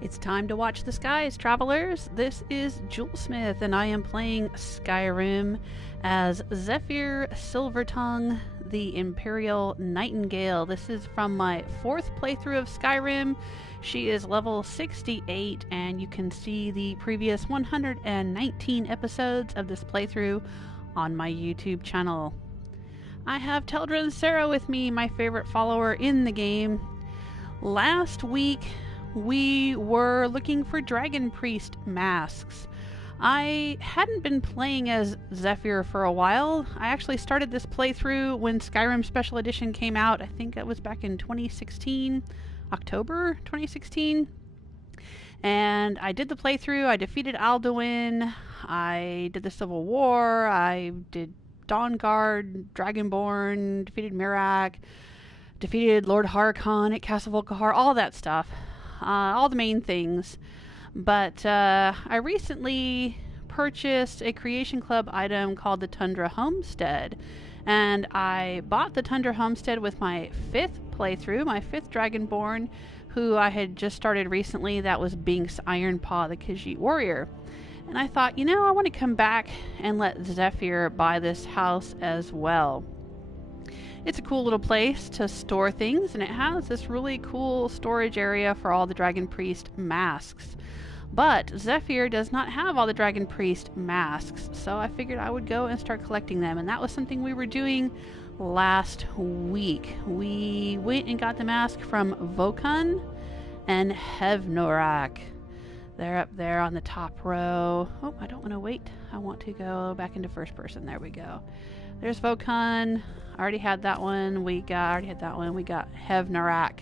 It's time to watch the skies, travelers. This is Julesmith, and I am playing Skyrim as Zephyr the Imperial Nightingale. This is from my 4th playthrough of Skyrim. She is level 68, and you can see the previous 119 episodes of this playthrough on my YouTube channel. I have Teldrin Sarah with me, my favorite follower in the game. Last week, we were looking for Dragon Priest masks. I hadn't been playing as Zephyr for a while. I actually started this playthrough when Skyrim Special Edition came out. I think it was back in 2016, October 2016. And I did the playthrough. I defeated Alduin. I did the Civil War. I did Dawnguard, Dragonborn, defeated Miraak, defeated Lord Harkon at Castle Volkihar, all that stuff. All the main things. But I recently purchased a Creation Club item called the Tundra Homestead. And I bought the Tundra Homestead with my 5th playthrough, my 5th Dragonborn, who I had just started recently. That was Binks Ironpaw, the Khajiit warrior. And I thought, you know, I want to come back and let Zephyr buy this house as well. It's a cool little place to store things, and it has this really cool storage area for all the Dragon Priest masks. But Zephyr does not have all the Dragon Priest masks, so I figured I would go and start collecting them, and that was something we were doing last week. We went and got the mask from Vokun and Hevnorak. They're up there on the top row. Oh, I don't want to wait. I want to go back into first person. There we go. There's Vokun. I already had that one. We got Hevnorak.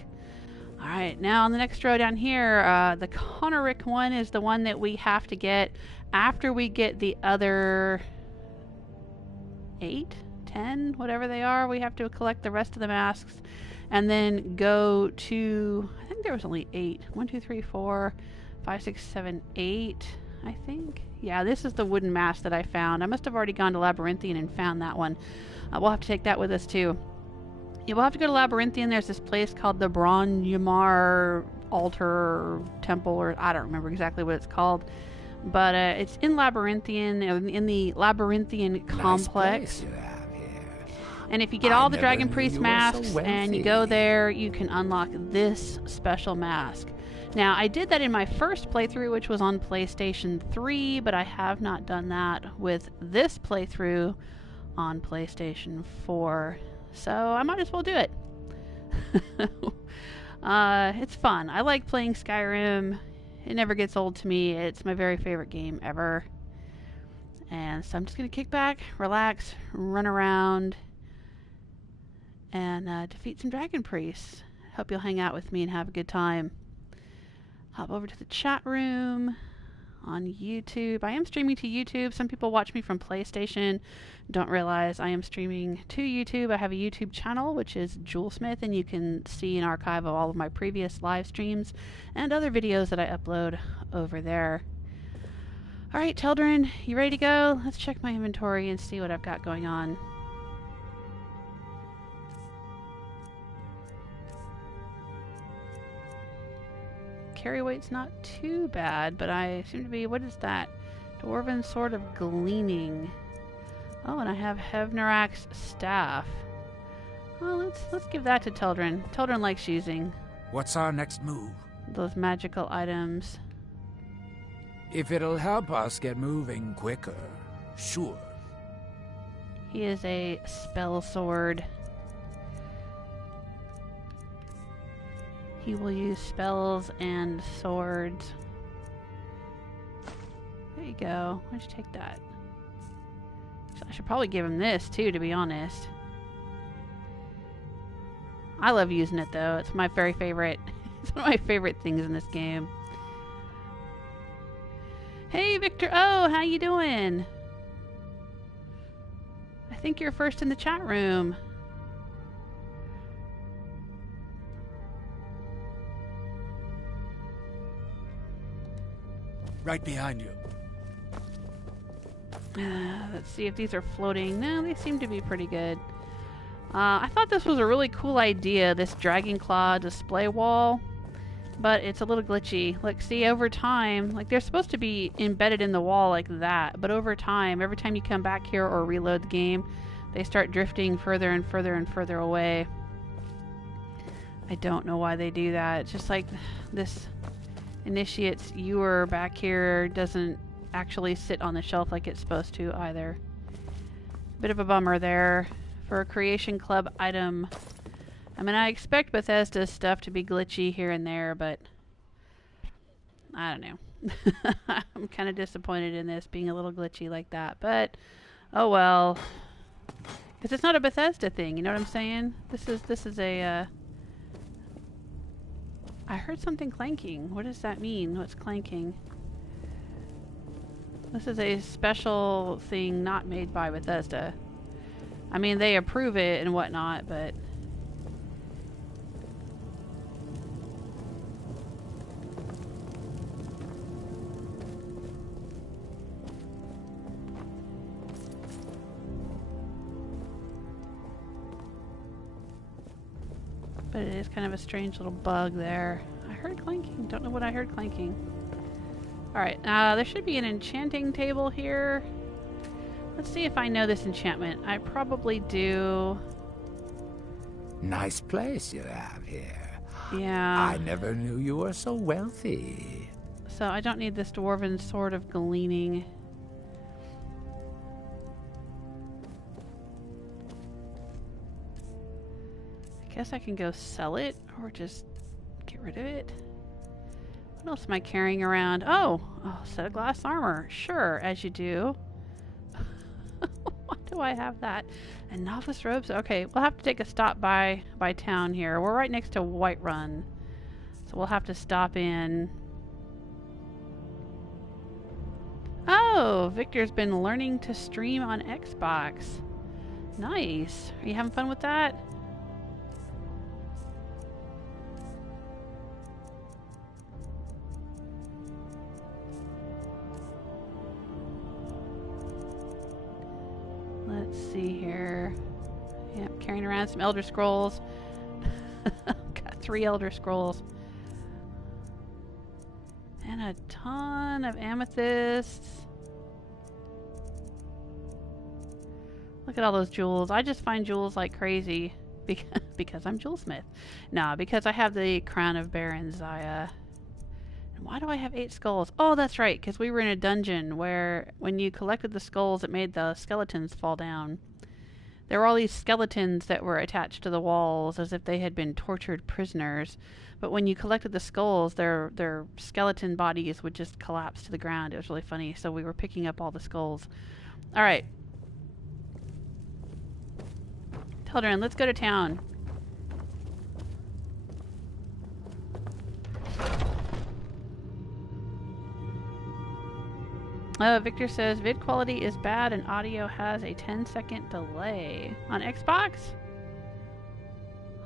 Alright, now on the next row down here, the Conoric one is the one that we have to get after we get the other 8, 10, whatever they are. We have to collect the rest of the masks and then go to, I think there was only 8. 1, 2, 3, 4, 5, 6, 7, 8, I think. Yeah, this is the wooden mask that I found. I must have already gone to Labyrinthian and found that one. We'll have to take that with us too. Yeah, we'll have to go to Labyrinthian. There's this place called the Bron-Yumar Altar Temple, or I don't remember exactly what it's called. But it's in Labyrinthian, in the Labyrinthian complex. You have here. And if you get all the Dragon Priest masks and you go there, you can unlock this special mask. Now, I did that in my first playthrough, which was on PlayStation 3, but I have not done that with this playthrough on PlayStation 4. So I might as well do it. It's fun. I like playing Skyrim. It never gets old to me. It's my very favorite game ever. And so I'm just going to kick back, relax, run around, and defeat some Dragon Priests. Hope you'll hang out with me and have a good time. Hop over to the chat room on YouTube. I am streaming to YouTube. Some people watch me from PlayStation. Don't realize I am streaming to YouTube. I have a YouTube channel, which is Julesmith, and you can see an archive of all of my previous live streams and other videos that I upload over there. Alright, Teldrin, you ready to go? Let's check my inventory and see what I've got going on. Carry weight's not too bad, but I seem to be, what is that? Dwarven Sword of Gleaming. Oh, and I have Hevnorak's staff. Well, let's give that to Teldrin. Teldrin likes using What's our next move? those magical items. If it'll help us get moving quicker, sure. He is a spell sword. He will use spells and swords. There you go. Why don't you take that? I should probably give him this too, to be honest. I love using it though. It's my very favorite. It's one of my favorite things in this game. Hey Victor O, how you doing? I think you're first in the chat room. Right behind you. Let's see if these are floating. No, they seem to be pretty good. I thought this was a really cool idea, this Dragon Claw display wall. but it's a little glitchy. Like, see, over time, like, they're supposed to be embedded in the wall like that, but over time, every time you come back here or reload the game, they start drifting further and further and further away. I don't know why they do that. It's just like this initiate's ewer back here doesn't actually sit on the shelf like it's supposed to either. Bit of a bummer there for a Creation Club item. I mean, I expect Bethesda's stuff to be glitchy here and there, but I don't know. I'm kind of disappointed in this being a little glitchy like that, but oh well. Because it's not a Bethesda thing, you know what I'm saying? This is a I heard something clanking. What does that mean? What's clanking? This is a special thing not made by Bethesda. I mean, they approve it and whatnot, but it is kind of a strange little bug there. I heard clanking. Don't know what I heard clanking. Alright, there should be an enchanting table here. Let's see if I know this enchantment. I probably do. Nice place you have here. Yeah. I never knew you were so wealthy. So I don't need this dwarven sword of gleaning. I guess I can go sell it or just get rid of it. What else am I carrying around? Oh, set of glass armor. Sure, as you do. Why do I have that? And novice robes? Okay, we'll have to take a stop by town here. We're right next to Whiterun. So we'll have to stop in. Oh, Victor's been learning to stream on Xbox. Nice. Are you having fun with that? Let's see here. Yep, carrying around some Elder Scrolls. Got 3 Elder Scrolls. And a ton of amethysts. Look at all those jewels. I just find jewels like crazy because I'm Jewelsmith. No, because I have the Crown of Baron Zaya. And why do I have 8 skulls? Oh, that's right, because we were in a dungeon where when you collected the skulls, it made the skeletons fall down. There were all these skeletons that were attached to the walls as if they had been tortured prisoners. But when you collected the skulls, their skeleton bodies would just collapse to the ground. It was really funny. So we were picking up all the skulls. All right. Children, let's go to town. Victor says vid quality is bad and audio has a 10-second delay. On Xbox?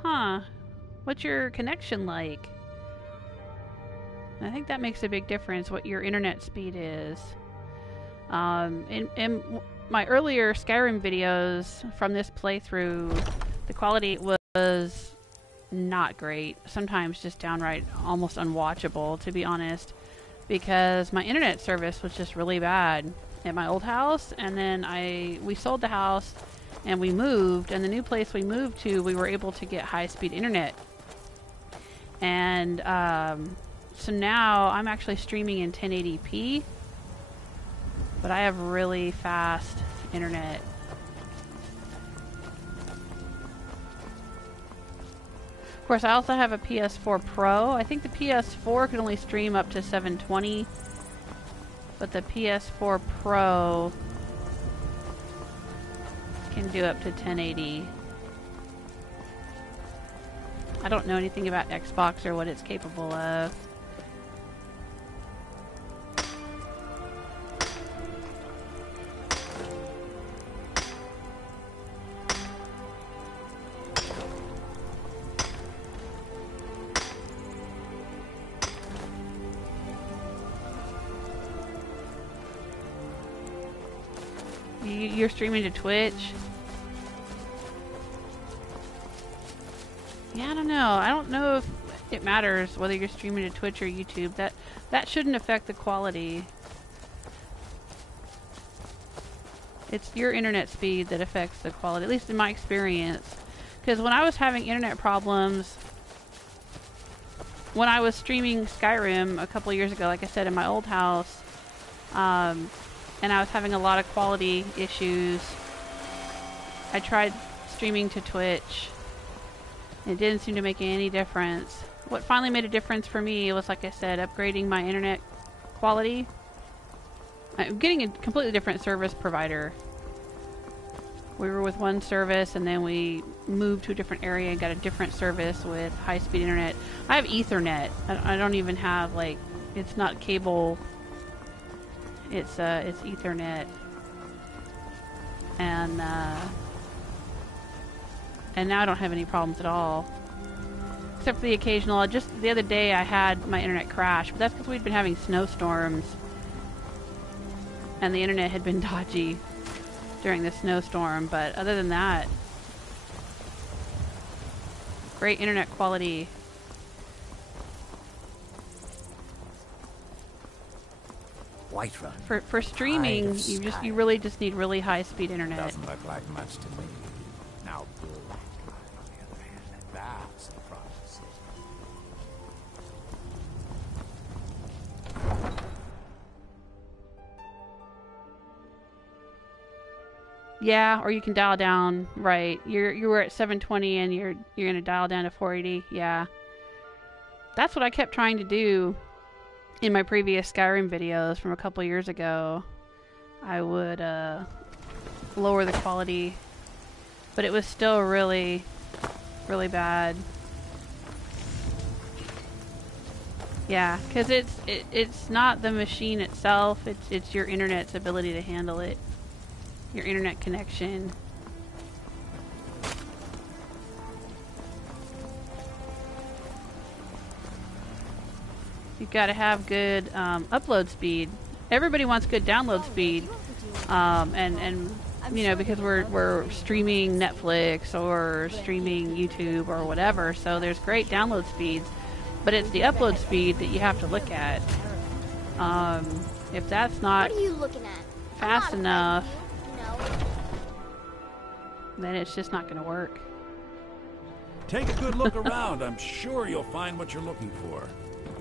Huh. What's your connection like? I think that makes a big difference what your internet speed is. In my earlier Skyrim videos from this playthrough, the quality was not great. Sometimes just downright almost unwatchable, to be honest. Because my internet service was just really bad at my old house, and then we sold the house and we moved, and the new place we moved to, we were able to get high-speed internet. And so now I'm actually streaming in 1080p, but I have really fast internet. Of course, I also have a PS4 Pro. I think the PS4 can only stream up to 720, but the PS4 Pro can do up to 1080. I don't know anything about Xbox or what it's capable of. You're streaming to Twitch? Yeah, I don't know. I don't know if it matters whether you're streaming to Twitch or YouTube. That shouldn't affect the quality. It's your internet speed that affects the quality, at least in my experience. Because when I was having internet problems, when I was streaming Skyrim a couple years ago, like I said, in my old house, and I was having a lot of quality issues, I tried streaming to Twitch. It didn't seem to make any difference. What finally made a difference for me was, like I said, upgrading my internet quality. I'm getting a completely different service provider. We were with one service and then we moved to a different area and got a different service with high-speed internet. I have Ethernet. I don't even have, like, it's not cable. It's Ethernet. And now I don't have any problems at all. Except for the occasional, just the other day I had my internet crash, but that's because we'd been having snowstorms. And the internet had been dodgy during the snowstorm, but other than that, great internet quality. Whiterun. For streaming, you really just need really high speed internet. Doesn't look like much to me. Now, Blue, on the other hand, that's the prophecy. Yeah, or you can dial down. Right, you were at 720 and you're gonna dial down to 480. Yeah, that's what I kept trying to do in my previous Skyrim videos from a couple years ago. I would lower the quality, but it was still really, really bad. Yeah, because it's not the machine itself. It's your internet's ability to handle it. Your internet connection. You've got to have good upload speed. Everybody wants good download speed, and you know, because we're streaming Netflix or streaming YouTube or whatever, so there's great download speeds, but it's the upload speed that you have to look at. If that's not what are you looking at? fast enough, then it's just not going to work. Take a good look around. I'm sure you'll find what you're looking for.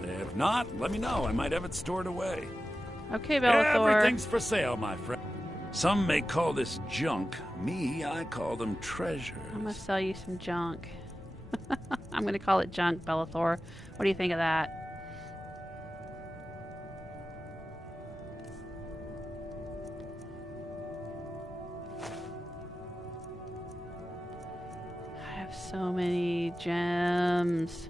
If not, let me know. I might have it stored away. Okay, Bellathor. Everything's for sale, my friend. Some may call this junk. Me, I call them treasures. I'm going to sell you some junk. I'm going to call it junk, Bellathor. What do you think of that? I have so many gems.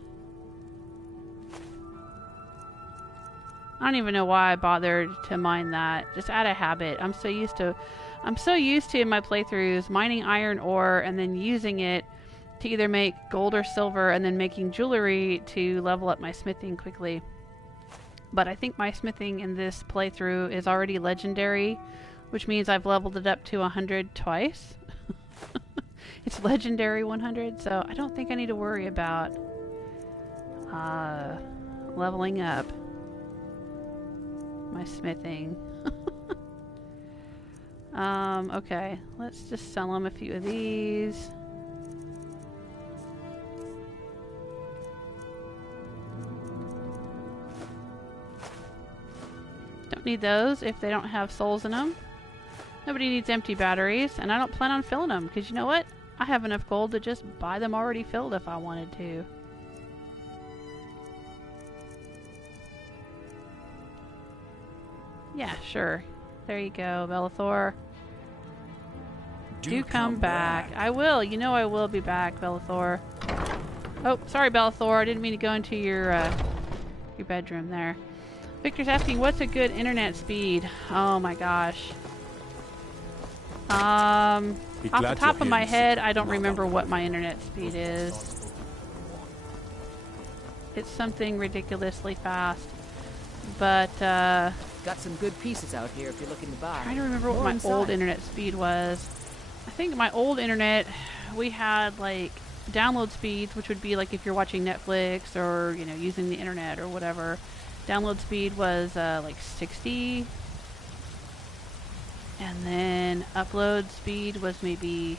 I don't even know why I bothered to mine that. Just out of habit. I'm so used to in my playthroughs mining iron ore and then using it to either make gold or silver and then making jewelry to level up my smithing quickly. But I think my smithing in this playthrough is already legendary, which means I've leveled it up to 100 twice. It's legendary 100, so I don't think I need to worry about leveling up my smithing. Okay, let's just sell them a few of these. Don't need those if they don't have souls in them. Nobody needs empty batteries, and I don't plan on filling them, because you know what? I have enough gold to just buy them already filled if I wanted to. Yeah, sure. There you go, Bellathor. Do come back. I will. You know I will be back, Bellathor. Oh, sorry, Bellathor. I didn't mean to go into your bedroom there. Victor's asking, what's a good internet speed? Oh my gosh. Off the top of my head, I don't remember what my internet speed is. It's something ridiculously fast. But, got some good pieces out here if you're looking to buy. I'm trying to remember what my old internet speed was. I think my old internet, we had like download speeds, which would be like if you're watching Netflix or, you know, using the internet or whatever. Download speed was like 60. And then upload speed was maybe,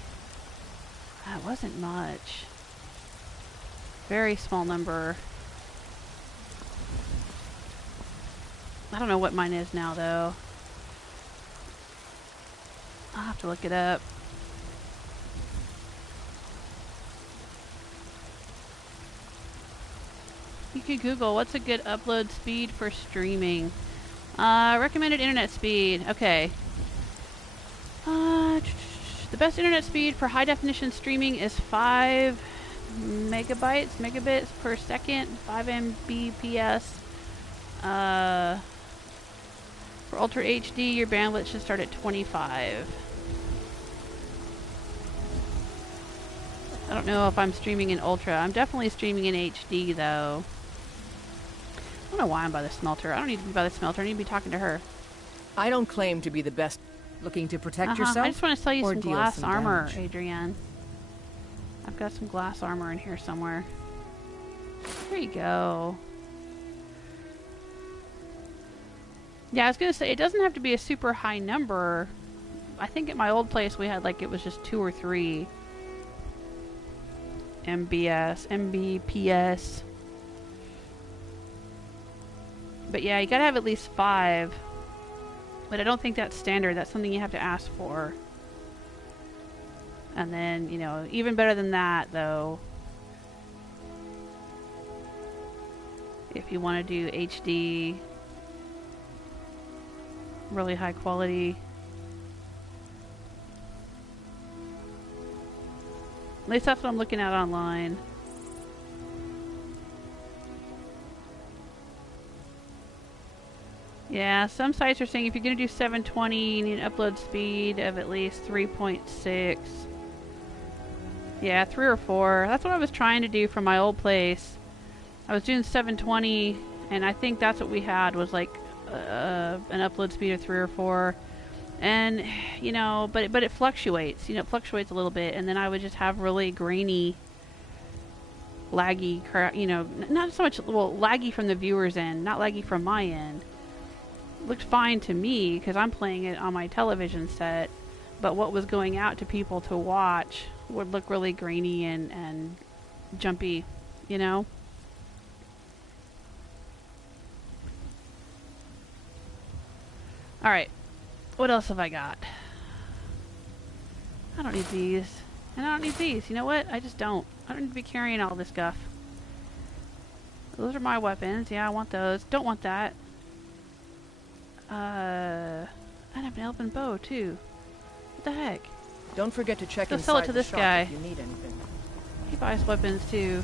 it wasn't much. Very small number. I don't know what mine is now though. I'll have to look it up. You could Google what's a good upload speed for streaming. Recommended internet speed. Okay. The best internet speed for high definition streaming is 5 megabits per second, 5 Mbps. For Ultra HD, your bandwidth should start at 25. I don't know if I'm streaming in Ultra. I'm definitely streaming in HD though. I don't know why I'm by the smelter. I don't need to be by the smelter. I need to be talking to her. I don't claim to be the best. Looking to protect yourself? I just want to sell you some glass armor, damage. Adrienne. I've got some glass armor in here somewhere. There you go. Yeah, I was going to say, it doesn't have to be a super high number. I think at my old place we had like, it was just 2 or 3 Mbps. But yeah, you gotta have at least 5. But I don't think that's standard. That's something you have to ask for. And then, you know, even better than that, though, if you want to do HD, really high quality. At least that's what I'm looking at online. Yeah, some sites are saying if you're going to do 720, you need an upload speed of at least 3.6. Yeah, 3 or 4. That's what I was trying to do from my old place. I was doing 720, and I think that's what we had was like an upload speed of 3 or 4. And, you know, but it fluctuates. You know, it fluctuates a little bit, and then I would just have really grainy, laggy, you know, not so much, well, laggy from the viewer's end, not laggy from my end. Looked fine to me because I'm playing it on my television set, but what was going out to people to watch would look really grainy and jumpy, you know? Alright, what else have I got? I don't need these, and I don't need these. You know what? I just don't. I don't need to be carrying all this guff. Those are my weapons. Yeah, I want those. Don't want that. I have an elven bow too. What the heck? Don't forget to check Go inside sell it to the this shop guy. if you need anything. He buys weapons too.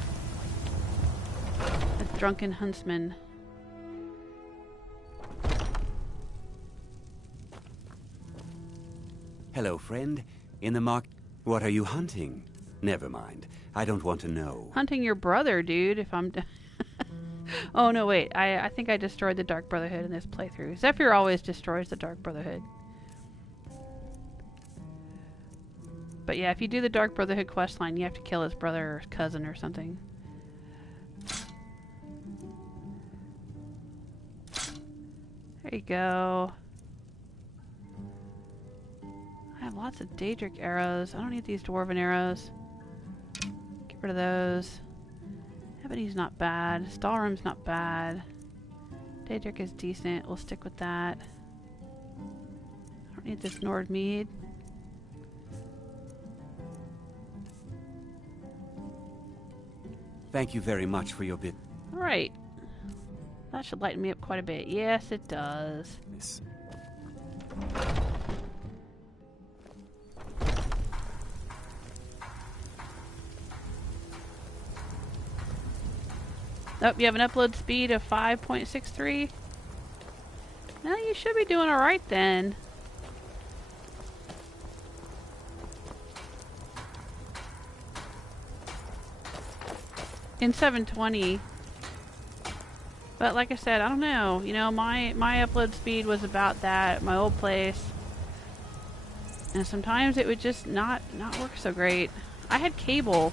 A drunken huntsman. Hello, friend. In the mark... What are you hunting? Never mind. I don't want to know. Hunting your brother, dude, if I'm... Oh, no, wait. I think I destroyed the Dark Brotherhood in this playthrough. Zephyr always destroys the Dark Brotherhood. But yeah, if you do the Dark Brotherhood questline, you have to kill his brother or cousin or something. There you go. I have lots of Daedric arrows. I don't need these Dwarven arrows. Get rid of those. Ebony's not bad. Stalrim's not bad. Daedric is decent. We'll stick with that. I don't need this Nord mead. Thank you very much for your bit. Alright. That should lighten me up quite a bit. Yes, it does. Miss. Oh, you have an upload speed of 5.63? Well, you should be doing alright then. In 720. But like I said, I don't know. You know, my upload speed was about that at my old place. And sometimes it would just not work so great. I had cable.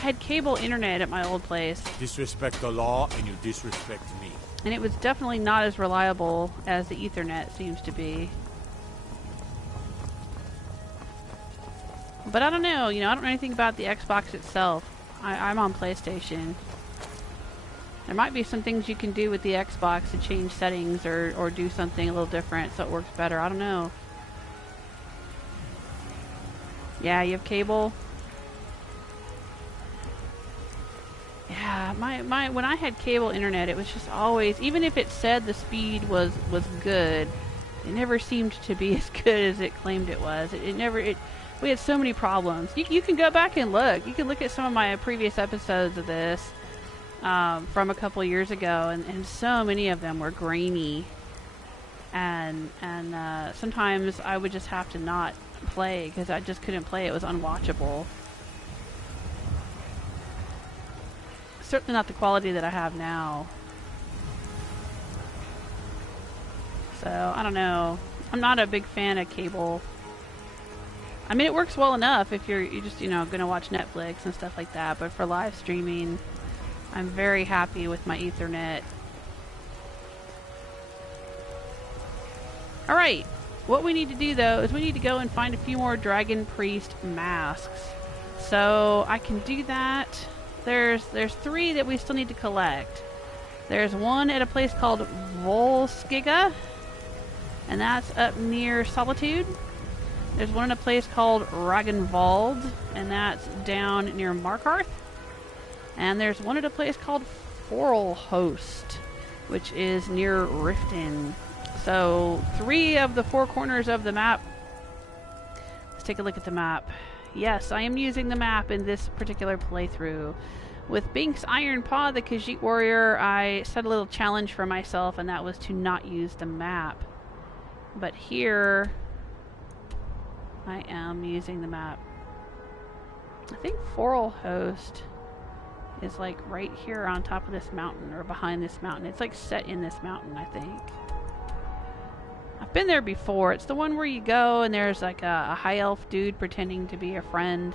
had cable internet at my old place. Disrespect the law and you disrespect me. And it was definitely not as reliable as the Ethernet seems to be. But I don't know, you know, I don't know anything about the Xbox itself. I'm on PlayStation. There might be some things you can do with the Xbox to change settings or do something a little different so it works better. I don't know. Yeah, you have cable? Yeah, my when I had cable internet, it was just always, even if it said the speed was good, it never seemed to be as good as it claimed it was. We had so many problems. You can go back and look. You can look at some of my previous episodes of this from a couple years ago, and so many of them were grainy. And sometimes I would just have to not play because I just couldn't play. It was unwatchable. Certainly not the quality that I have now. So, I don't know. I'm not a big fan of cable. I mean, it works well enough if you're just, you know, going to watch Netflix and stuff like that. But for live streaming, I'm very happy with my Ethernet. Alright. What we need to do, though, is we need to go and find a few more Dragon Priest masks. So, I can do that. There's 3 that we still need to collect. There's one at a place called Volskiga, and that's up near Solitude. There's one in a place called Ragnvald, and that's down near Markarth. And there's one at a place called Forelhost, which is near Riften. So 3 of the 4 corners of the map. Let's take a look at the map. Yes, I am using the map in this particular playthrough. With Bink's Iron Paw, the Khajiit warrior, I set a little challenge for myself, and that was to not use the map. But here, I am using the map. I think Forelhost is like right here on top of this mountain, or behind this mountain. It's like set in this mountain, I think. I've been there before. It's the one where you go and there's like a high elf dude pretending to be a friend.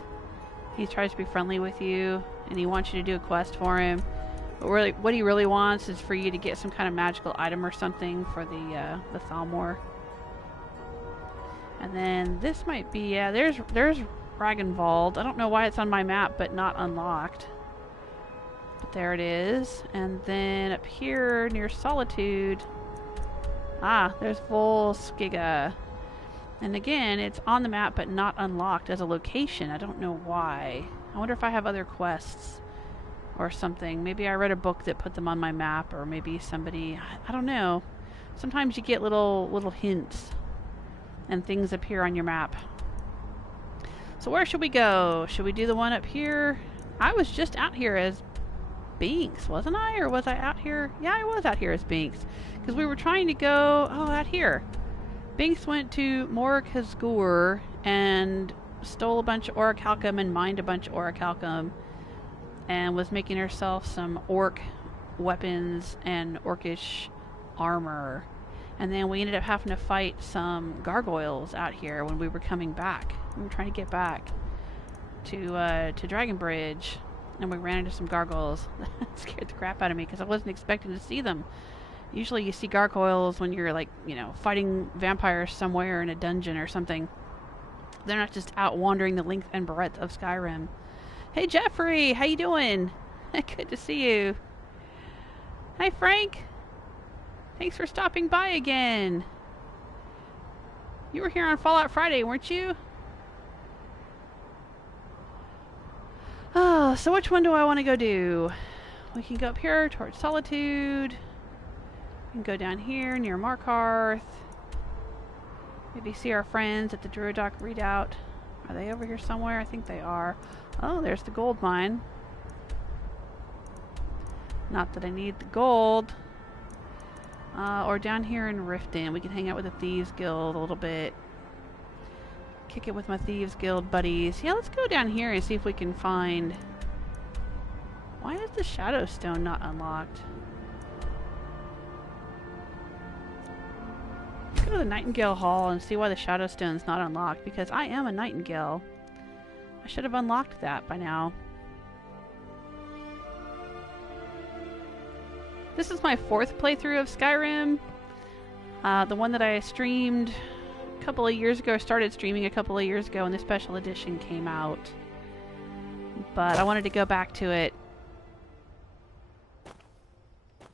He tries to be friendly with you and he wants you to do a quest for him. But really, what he really wants is for you to get some kind of magical item or something for the Thalmor. And then this might be, yeah, there's Ragnvald. I don't know why it's on my map but not unlocked. But there it is. And then up here near Solitude, there's Volskiga. And again, it's on the map but not unlocked as a location. I don't know why. I wonder if I have other quests or something. Maybe I read a book that put them on my map, or maybe somebody, I don't know. Sometimes you get little hints and things appear on your map. So where should we go? Should we do the one up here? I was just out here as Binks, wasn't I? Or was I out here? Yeah, I was out here as Binks. Because we were trying to go, out here. Binks went to Morkazgur and stole a bunch of orichalcum and mined a bunch of orichalcum and was making herself some orc weapons and orcish armor. And then we ended up having to fight some gargoyles out here when we were coming back. We were trying to get back to Dragon Bridge, and we ran into some gargoyles. That scared the crap out of me because I wasn't expecting to see them. Usually you see gargoyles when you're like, fighting vampires somewhere in a dungeon or something. They're not just out wandering the length and breadth of Skyrim. Hey Jeffrey, how you doing? Good to see you. Hi Frank. Thanks for stopping by again. You were here on Fallout Friday, weren't you? Oh, so which one do I want to go do? We can go up here towards Solitude. We can go down here near Markarth. Maybe see our friends at the Druidoc Redoubt. Are they over here somewhere? I think they are. Oh, there's the gold mine. Not that I need the gold. Or down here in Riften. We can hang out with the Thieves Guild a little bit. Kick it with my Thieves Guild buddies. Yeah, let's go down here and see if we can find... Why is the Shadow Stone not unlocked? Let's go to the Nightingale Hall and see why the Shadow Stone's not unlocked, because I am a Nightingale. I should have unlocked that by now. This is my 4th playthrough of Skyrim. The one that I streamed a couple of years ago, started streaming a couple of years ago, and the special edition came out. But I wanted to go back to it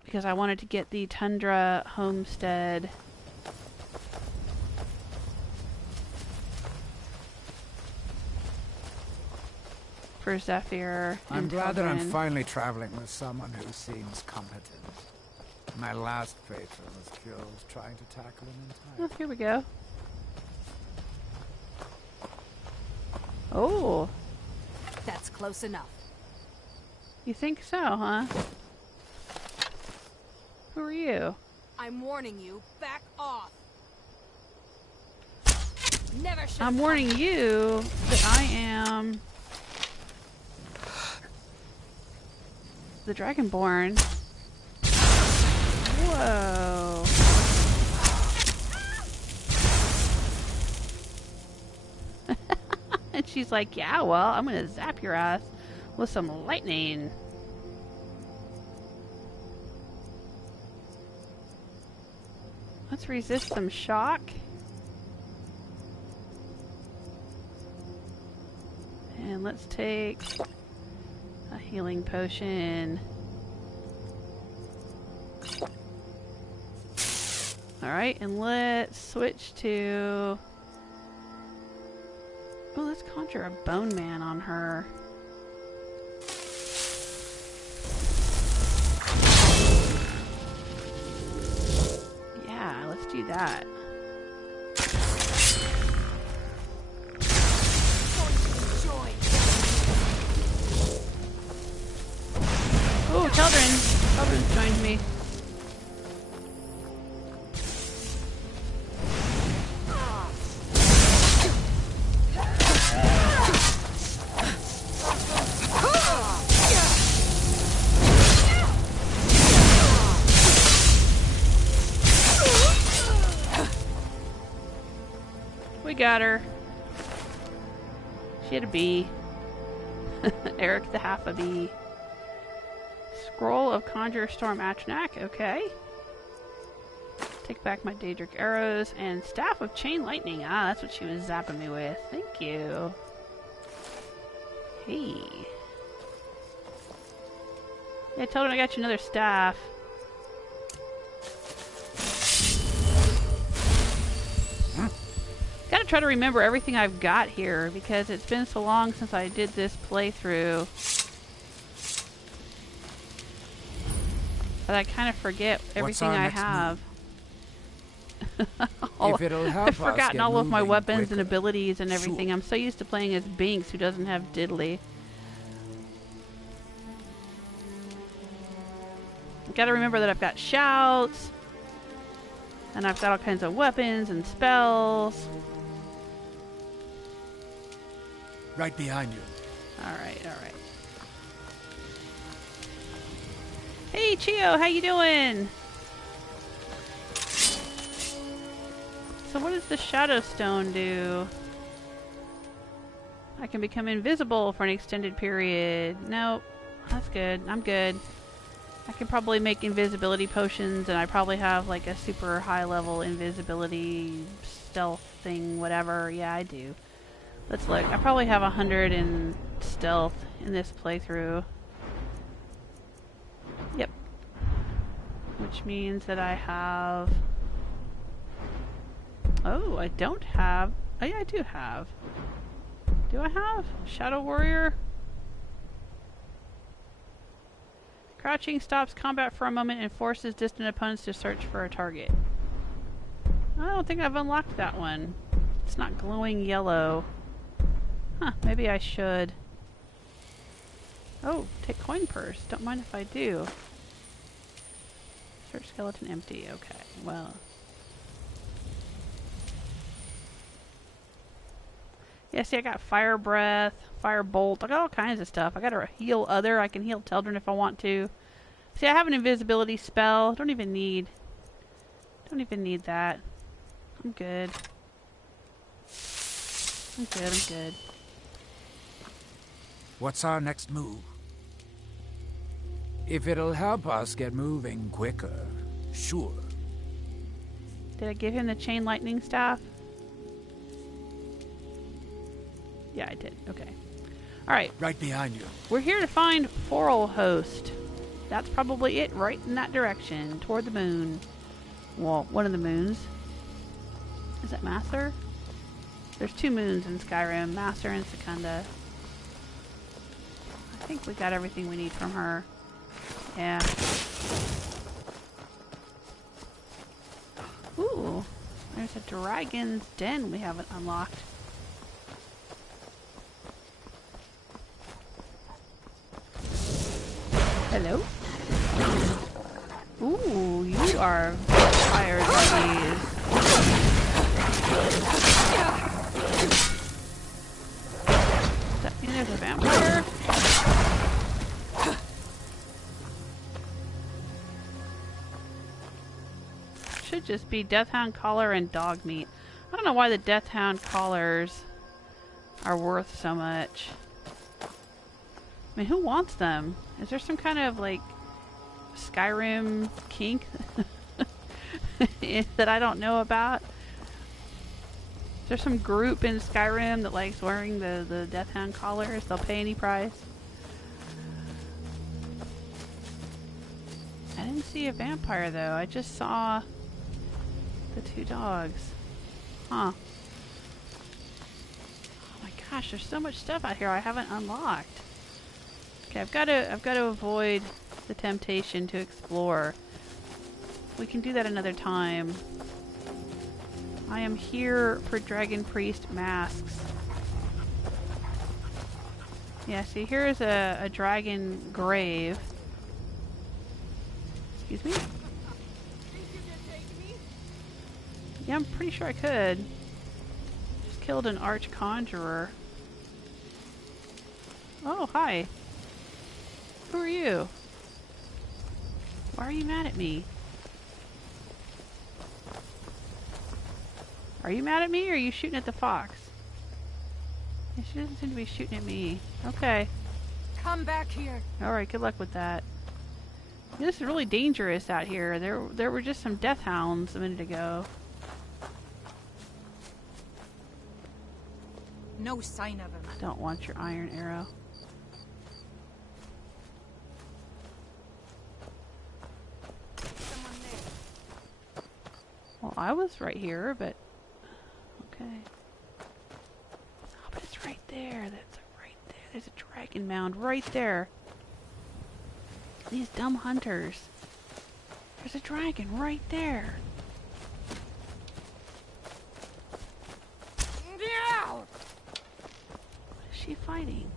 because I wanted to get the Tundra Homestead. For Zephyr. I'm glad that I'm finally traveling with someone who seems competent. My last patron was killed trying to tackle an entire... Oh, here we go. Oh. That's close enough. You think so, huh? Who are you? I'm warning you, back off. Never should. I'm warning you that I am the Dragonborn. Whoa. And she's like, yeah, well, I'm gonna zap your ass with some lightning. Let's resist some shock. And let's take a healing potion. Alright, and let's switch to... Oh, let's conjure a bone man on her. Yeah, let's do that. Oh, Children's joined me. We got her. She had a bee. Eric the half a bee. Scroll of Conjurer Storm Atronach. Okay. Take back my Daedric arrows and Staff of Chain Lightning. Ah, that's what she was zapping me with. Thank you. Hey. Yeah, tell her I got you another staff. Gotta try to remember everything I've got here because it's been so long since I did this playthrough that I kind of forget everything I have. If it'll help I've forgotten us all of my moving weapons quicker. and abilities and everything. Sure. I'm so used to playing as Binks, who doesn't have diddly. Gotta remember that I've got shouts, and I've got all kinds of weapons and spells. Right behind you. Alright, alright. Hey, Chio, how you doing? So what does the Shadow Stone do? I can become invisible for an extended period. Nope. That's good. I'm good. I can probably make invisibility potions, and I probably have like a super high level invisibility stealth thing, whatever. Yeah, I do. Let's look. I probably have 100 in stealth in this playthrough. Yep. Which means that I have... Oh, I don't have... Oh yeah, I do have. Do I have? Shadow Warrior? Crouching stops combat for a moment and forces distant opponents to search for a target. I don't think I've unlocked that one. It's not glowing yellow. Huh, maybe I should. Oh, take coin purse. Don't mind if I do. Search skeleton empty. Okay, well. Yeah, see, I got fire breath, fire bolt. I got all kinds of stuff. I got to heal other. I can heal Teldrin if I want to. See, I have an invisibility spell. Don't even need that. I'm good. I'm good. What's our next move? If it'll help us get moving quicker, sure. Did I give him the chain lightning staff? Yeah, I did. Okay. Alright. Right behind you. We're here to find Forelhost. That's probably it, right in that direction, toward the moon. Well, one of the moons. Is that Master? There's 2 moons in Skyrim, Master and Secunda. I think we got everything we need from her. Yeah. Ooh, there's a dragon's den we haven't unlocked. Hello? Ooh, you are fire zombies. Does that mean there's a vampire? Should just be Deathhound collar and dog meat. I don't know why the Deathhound collars are worth so much. I mean, who wants them? Is there some kind of, like, Skyrim kink that I don't know about? Is there some group in Skyrim that likes wearing the Deathhound collars? They'll pay any price? I didn't see a vampire, though. I just saw the 2 dogs. Huh. Oh my gosh, there's so much stuff out here I haven't unlocked. Okay, I've got to avoid the temptation to explore. We can do that another time. I am here for Dragon Priest masks. Yeah, see, here is a dragon grave. Excuse me? Yeah, I'm pretty sure I could. Just killed an arch conjurer. Oh, hi. Who are you? Why are you mad at me? Are you mad at me or are you shooting at the fox? Yeah, she doesn't seem to be shooting at me. Okay. Come back here. Alright, good luck with that. This is really dangerous out here. There were just some death hounds a minute ago. No sign of him. I don't want your iron arrow. Someone there. Well, I was right here, but... Okay. Oh, but it's right there. That's right there. There's a dragon mound right there. These dumb hunters. There's a dragon right there. What is she fighting?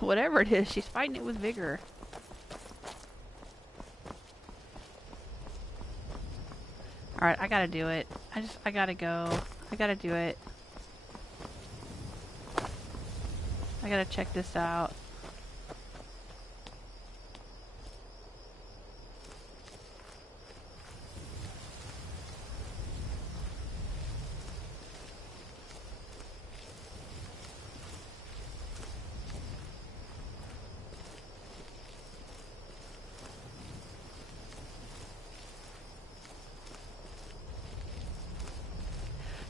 Whatever it is, she's fighting it with vigor. Alright, I gotta do it. I gotta go. I gotta do it. I gotta check this out.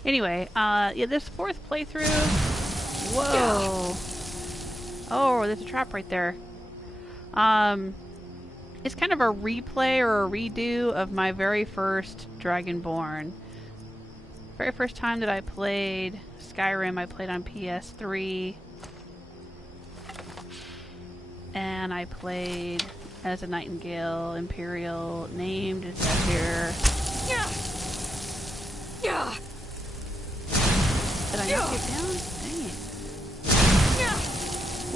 Anyway, yeah, this 4th playthrough. Whoa. Oh, there's a trap right there. It's kind of a replay or a redo of my very first Dragonborn. Very first time that I played Skyrim, I played on PS3. And I played as a Nightingale Imperial named Zephyr. Yeah. Did I knock it down? Dang it.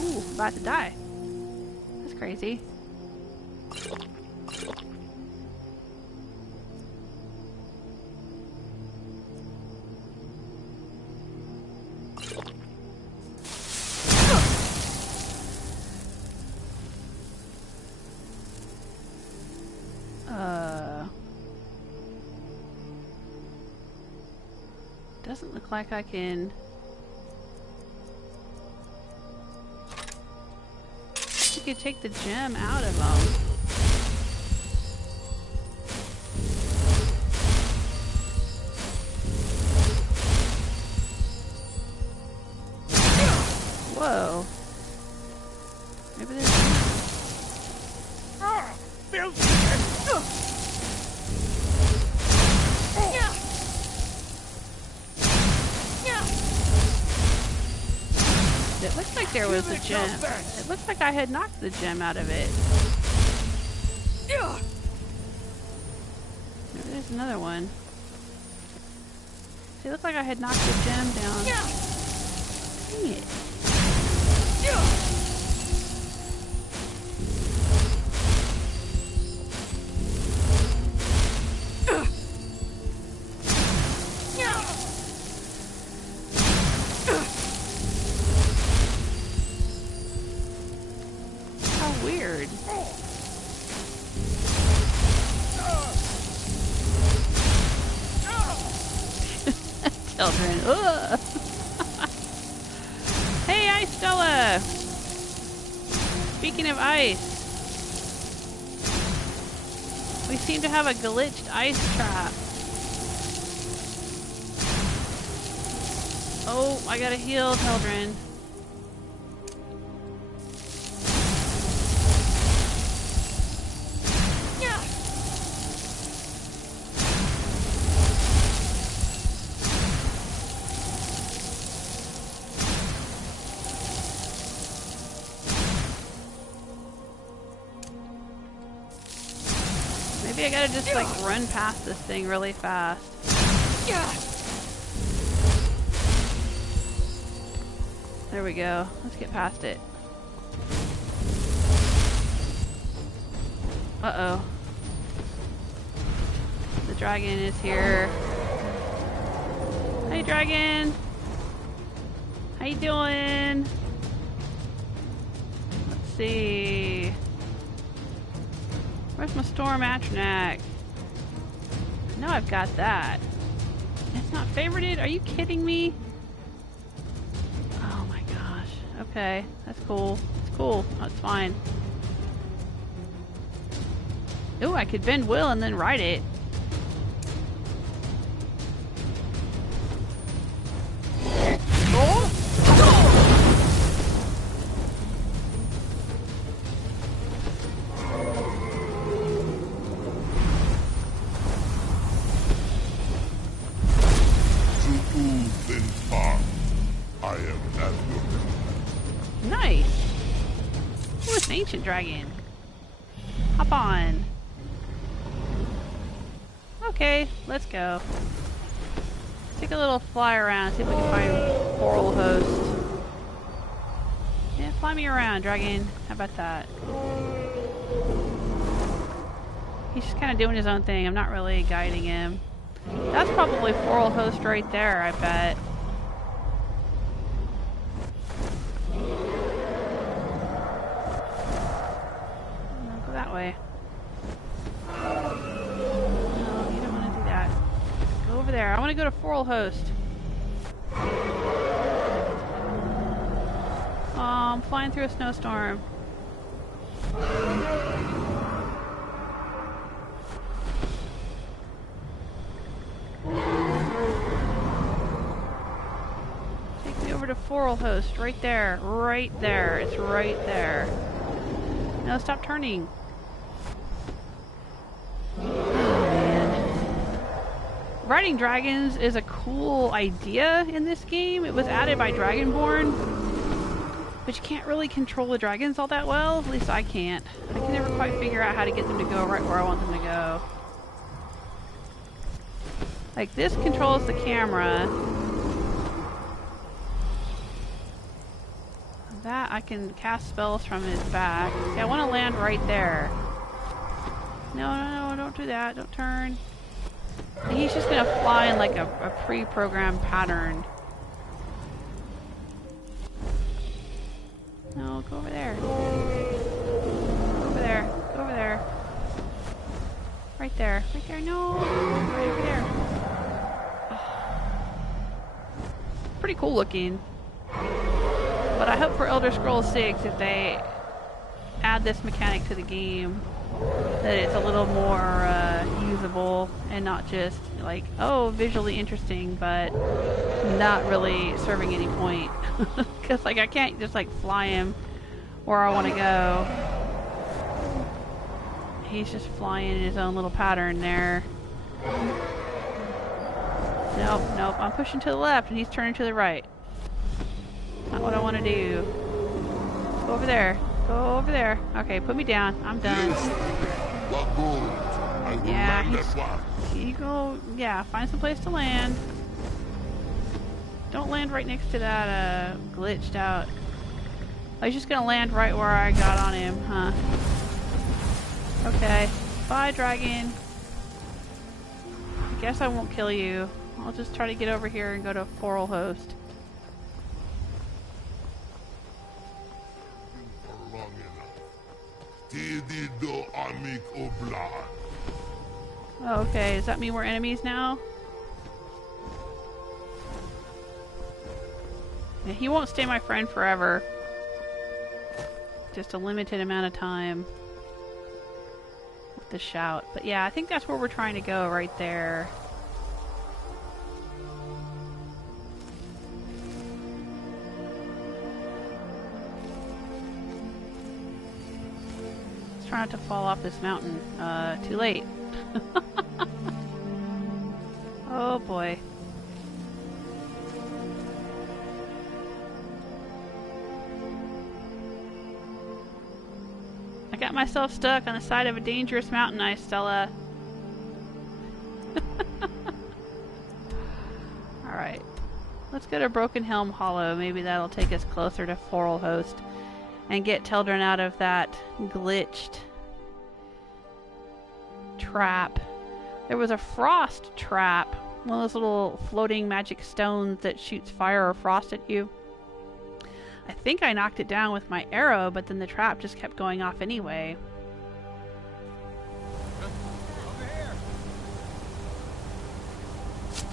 Ooh, about to die. That's crazy. Doesn't look like I can could take the gem out of them. Whoa. Maybe there's... It looks like there was a gem. It looks like I had knocked the gem out of it. Maybe there's another one. See, it looked like I had knocked the gem down. Dang it. Weird. Children. Ugh. Hey, Ice Stella! Speaking of ice, we seem to have a glitched ice trap. Oh, I gotta heal, children. Maybe I gotta just like run past this thing really fast. There we go. Let's get past it. Uh-oh. The dragon is here. Hey, dragon! How you doing? Let's see. Where's my Storm Atronac? No, I've got that. It's not favorited? Are you kidding me? Oh my gosh. Okay, that's cool. It's cool. That's fine. Ooh, I could bend will and then ride it. Nice. Ooh, it's an ancient dragon. Hop on. Okay, let's go. Take a little fly around, see if we can find Forelhost. Yeah, fly me around, dragon. How about that? He's just kind of doing his own thing. I'm not really guiding him. That's probably Forelhost right there, I bet. No, go that way. No, you don't want to do that. Go over there. I want to go to Forelhost. Oh, I'm flying through a snowstorm. To Forelhost, right there, right there. It's right there. No, stop turning. Oh, man. Riding dragons is a cool idea in this game. It was added by Dragonborn, but you can't really control the dragons all that well. At least I can't. I can never quite figure out how to get them to go right where I want them to go. Like, this controls the camera. That I can cast spells from his back. See, I want to land right there. No, don't do that. Don't turn. He's just gonna fly in like a pre-programmed pattern. No, go over there. Go over there. Go over there. Right there. Right there. No. Right over there. Pretty cool looking. But I hope for Elder Scrolls 6, if they add this mechanic to the game, that it's a little more usable and not just like, oh, visually interesting, but not really serving any point. Because like I can't just like fly him where I want to go. He's just flying in his own little pattern there. Nope, nope. I'm pushing to the left and he's turning to the right. Not what I want to do. Go over there. Go over there. Okay, put me down. I'm done. Yeah, you go. Yeah, find some place to land. Don't land right next to that glitched out. I was just gonna land right where I got on him, huh? Okay. Bye, dragon. I guess I won't kill you. I'll just try to get over here and go to Forelhost. Oh, okay, does that mean we're enemies now? Yeah, he won't stay my friend forever. Just a limited amount of time with the shout. But yeah, I think that's where we're trying to go, right there. Let's try not to fall off this mountain. Too late. Oh boy. I got myself stuck on the side of a dangerous mountain ice, Stella. Alright. Let's go to Broken Helm Hollow. Maybe that'll take us closer to Forelhost and get Teldrin out of that glitched trap. There was a frost trap. One of those little floating magic stones that shoots fire or frost at you. I think I knocked it down with my arrow, but then the trap just kept going off anyway.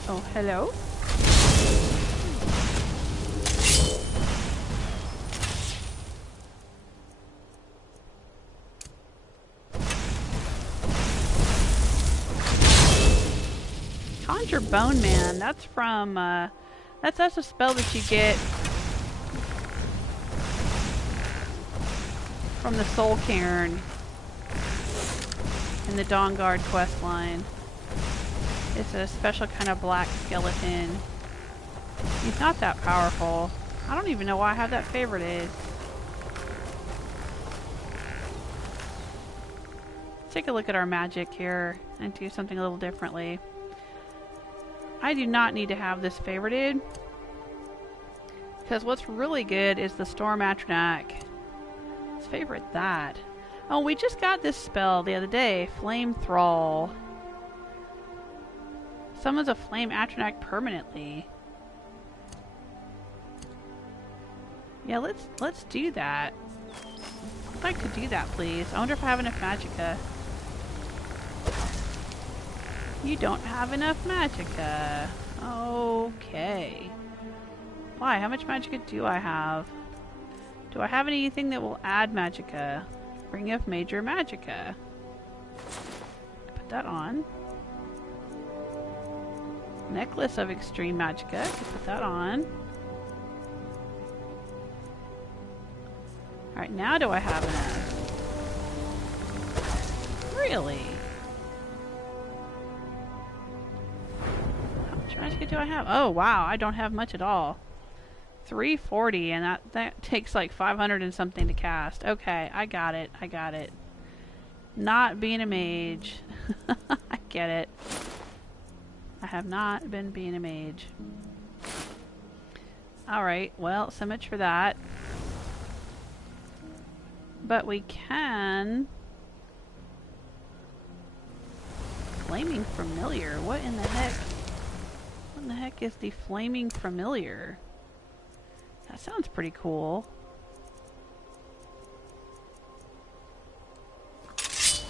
Oh, hello? Conjure Bone Man. That's from, that's a spell that you get from the Soul Cairn in the Dawnguard questline. It's a special kind of black skeleton. He's not that powerful. I don't even know why I have that favorited. Let's take a look at our magic here and do something a little differently. I do not need to have this favorited, because what's really good is the Storm Atronach. Let's favorite that. Oh, we just got this spell the other day, Flame Thrall. Summons a Flame Atronach permanently. Yeah, let's do that. I'd like to do that, please. I wonder if I have enough magicka. You don't have enough magicka. Okay. Why? How much magicka do I have? Do I have anything that will add magicka? Ring of Major Magicka. Put that on. Necklace of Extreme Magicka. Put that on. Alright, now do I have enough? Really? How much magicka do I have? Oh wow, I don't have much at all. 340, and that takes like 500 and something to cast. Okay, I got it. I got it. Not being a mage. I get it. I have not been being a mage. Alright, well, so much for that. But we can... Flaming Familiar. What in the heck? What in the heck is the Flaming Familiar? That sounds pretty cool. What's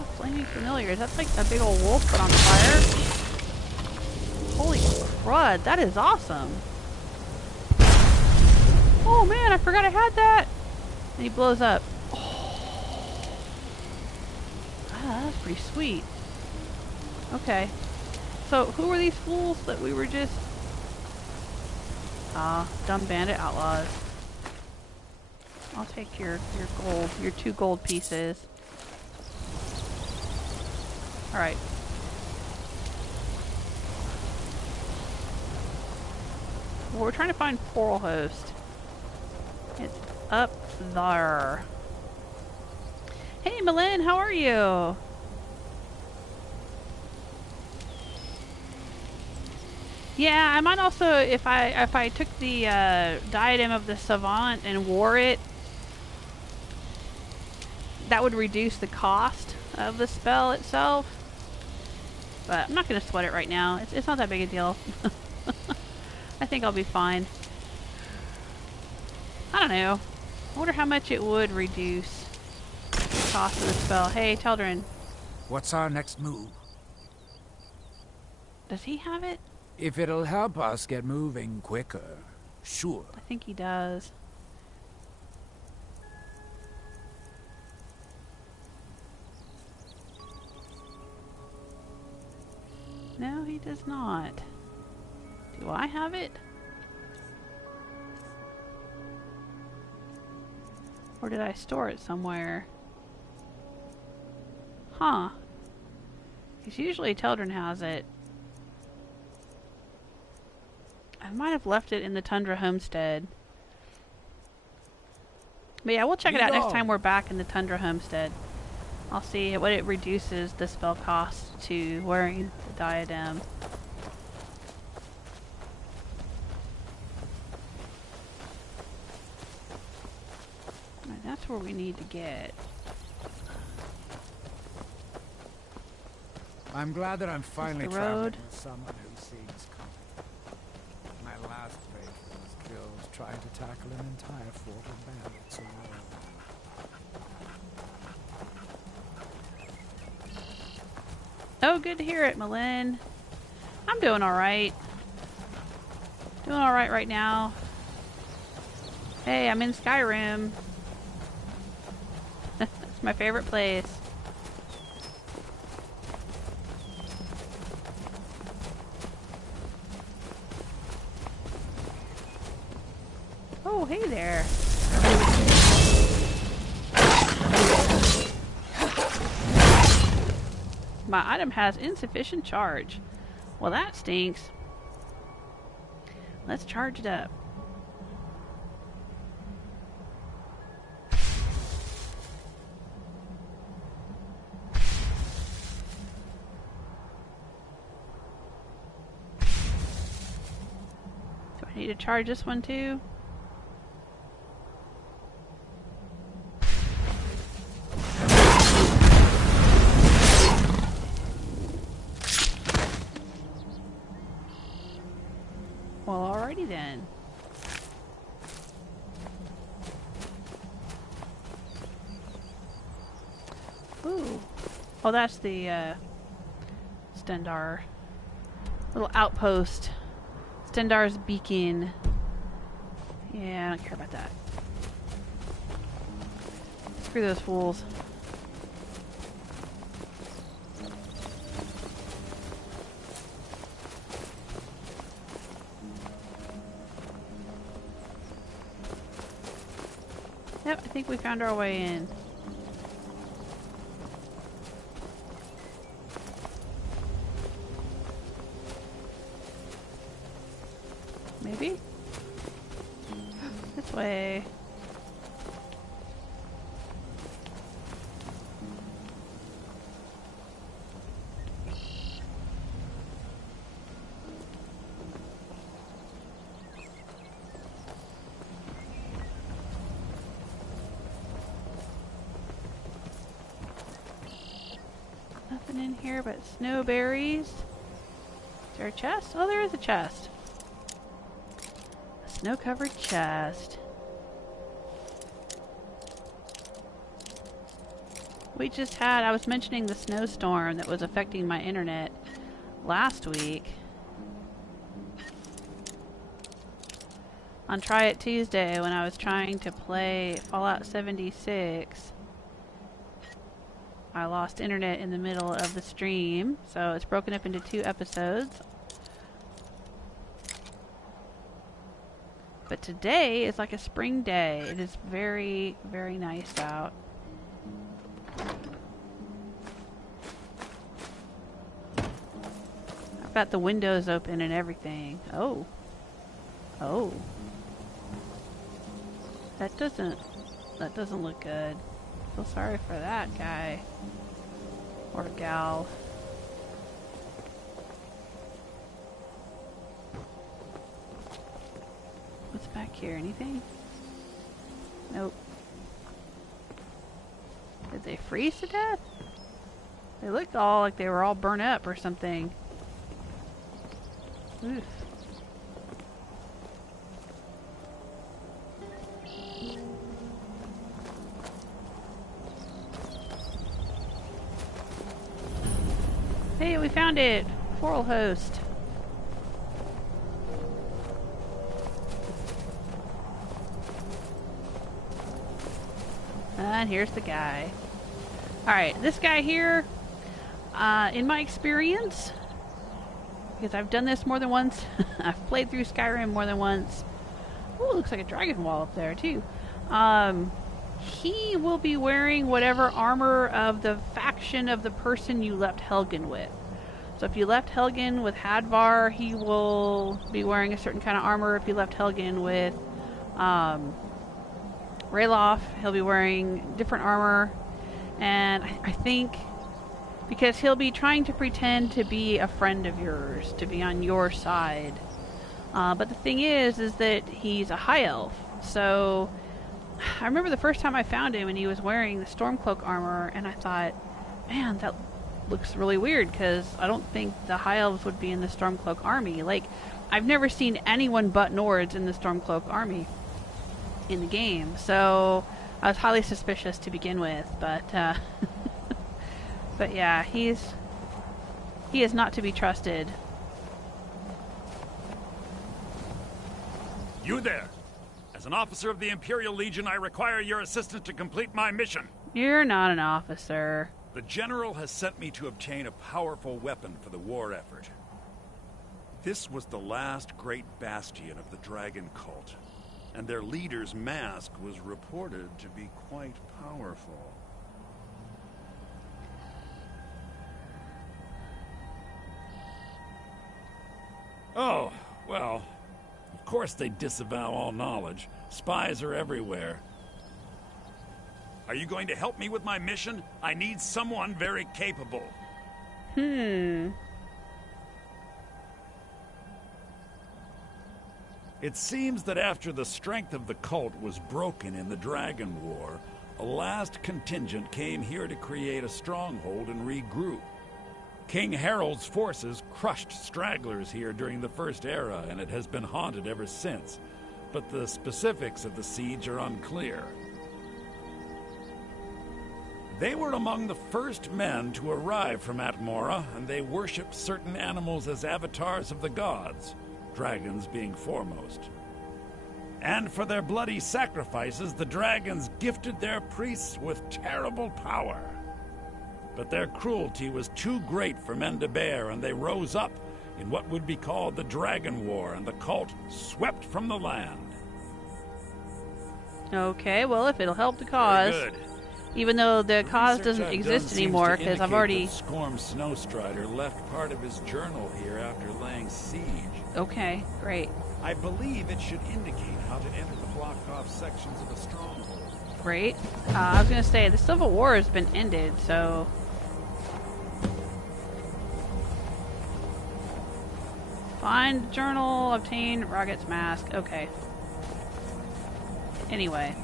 a Flaming Familiar? Is that like a big old wolf put on fire? Holy crud, that is awesome. Oh man, I forgot I had that. And he blows up. Ah, that's pretty sweet. Okay. So, who were these fools that we were just... Ah, dumb bandit outlaws. I'll take your gold, your 2 gold pieces. Alright. Well, we're trying to find Forelhost. It's up there. Hey, Malin, how are you? Yeah, I might also, if I took the diadem of the Savant and wore it, that would reduce the cost of the spell itself. But I'm not going to sweat it right now. It's not that big a deal. I think I'll be fine. I don't know. I wonder how much it would reduce the cost of the spell. Hey, Teldrin. What's our next move? Does he have it? If it'll help us get moving quicker, sure. I think he does. No, he does not. Do I have it? Or did I store it somewhere? Huh. Because usually Teldrin has it. I might have left it in the Tundra Homestead. But yeah, we'll check it out next time we're back in the Tundra Homestead. I'll see what it reduces the spell cost to wearing the diadem. Right, that's where we need to get. I'm glad that I'm finally the traveling road. with someone who seems competent. My last patron was killed trying to tackle an entire fort of bandits alone. Oh, good to hear it, Malin. I'm doing alright. Doing alright right now. Hey, I'm in Skyrim. It's my favorite place. Oh, hey there. My item has insufficient charge. Well, that stinks. Let's charge it up. Do I need to charge this one too? Well, alrighty then. Ooh. Oh, that's the Stendar. Little outpost. Stendar's beacon. Yeah, I don't care about that. Screw those fools. Yep, I think we found our way in. Maybe? This way. Nothing in here but snowberries. Is there a chest? Oh, there is a chest. A snow-covered chest. We just had, I was mentioning the snowstorm that was affecting my internet last week. on Try It Tuesday when I was trying to play Fallout 76. I lost internet in the middle of the stream, so it's broken up into 2 episodes. But today is like a spring day. It is very, very nice out. I've got the windows open and everything. Oh. Oh. That doesn't look good. Feel sorry for that guy. Or gal. What's back here? Anything? Nope. Did they freeze to death? They looked all like they were all burnt up or something. Oof. Hey, we found it! Forelhost. And here's the guy. Alright, this guy here, in my experience, because I've done this more than once, I've played through Skyrim more than once. Ooh, looks like a dragon wall up there, too. He will be wearing whatever armor of the faction of the person you left Helgen with. So if you left Helgen with Hadvar, he will be wearing a certain kind of armor. If you left Helgen with Ralof, he'll be wearing different armor. And I think because he'll be trying to pretend to be a friend of yours, to be on your side. But the thing is that he's a high elf. So I remember the first time I found him and he was wearing the Stormcloak armor, and I thought, man, that looks really weird because I don't think the high elves would be in the Stormcloak army. Like, I've never seen anyone but Nords in the Stormcloak army in the game, so I was highly suspicious to begin with, but but yeah, he is not to be trusted. You there! As an officer of the Imperial Legion, I require your assistance to complete my mission. You're not an officer. The General has sent me to obtain a powerful weapon for the war effort. This was the last great bastion of the Dragon Cult, and their leader's mask was reported to be quite powerful. Oh, well, of course they disavow all knowledge. Spies are everywhere. Are you going to help me with my mission? I need someone very capable. It seems that after the strength of the cult was broken in the Dragon War, a last contingent came here to create a stronghold and regroup. King Harold's forces crushed stragglers here during the First Era, and it has been haunted ever since. But the specifics of the siege are unclear. They were among the first men to arrive from Atmora, and they worshipped certain animals as avatars of the gods, dragons being foremost. And for their bloody sacrifices, the dragons gifted their priests with terrible power. But their cruelty was too great for men to bear, and they rose up in what would be called the Dragon War, and the cult swept from the land. Okay, well, if it'll help the cause. Very good. Even though the cause doesn't exist anymore, because I've already... Skorm Snow-Strider left part of his journal here after laying siege. Okay, great. I believe it should indicate how to enter the blocked-off sections of the stronghold. Great. I was going to say, the Civil War has been ended, so... Find the journal, obtain Rahgot's mask. Okay. Anyway.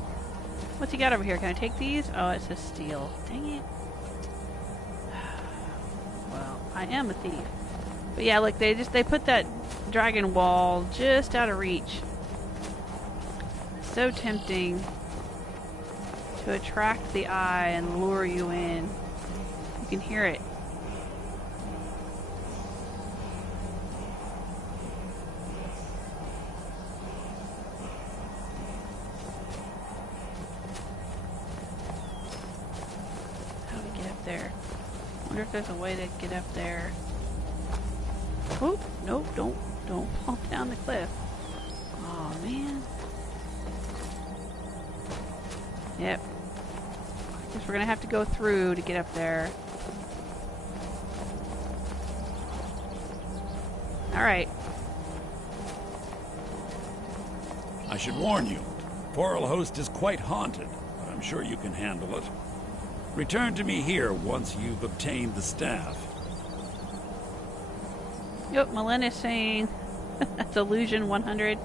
What's he got over here? Can I take these? Oh, it says steal. Dang it. Well, I am a thief. But yeah, look, they put that dragon wall just out of reach. So tempting to attract the eye and lure you in. You can hear it. there. I wonder if there's a way to get up there. Oh, nope, don't fall down the cliff. Oh, man. Yep. Guess we're gonna have to go through to get up there. Alright. I should warn you, Forelhost is quite haunted, but I'm sure you can handle it. Return to me here once you've obtained the staff. Yep, Malin is saying that's Illusion 100.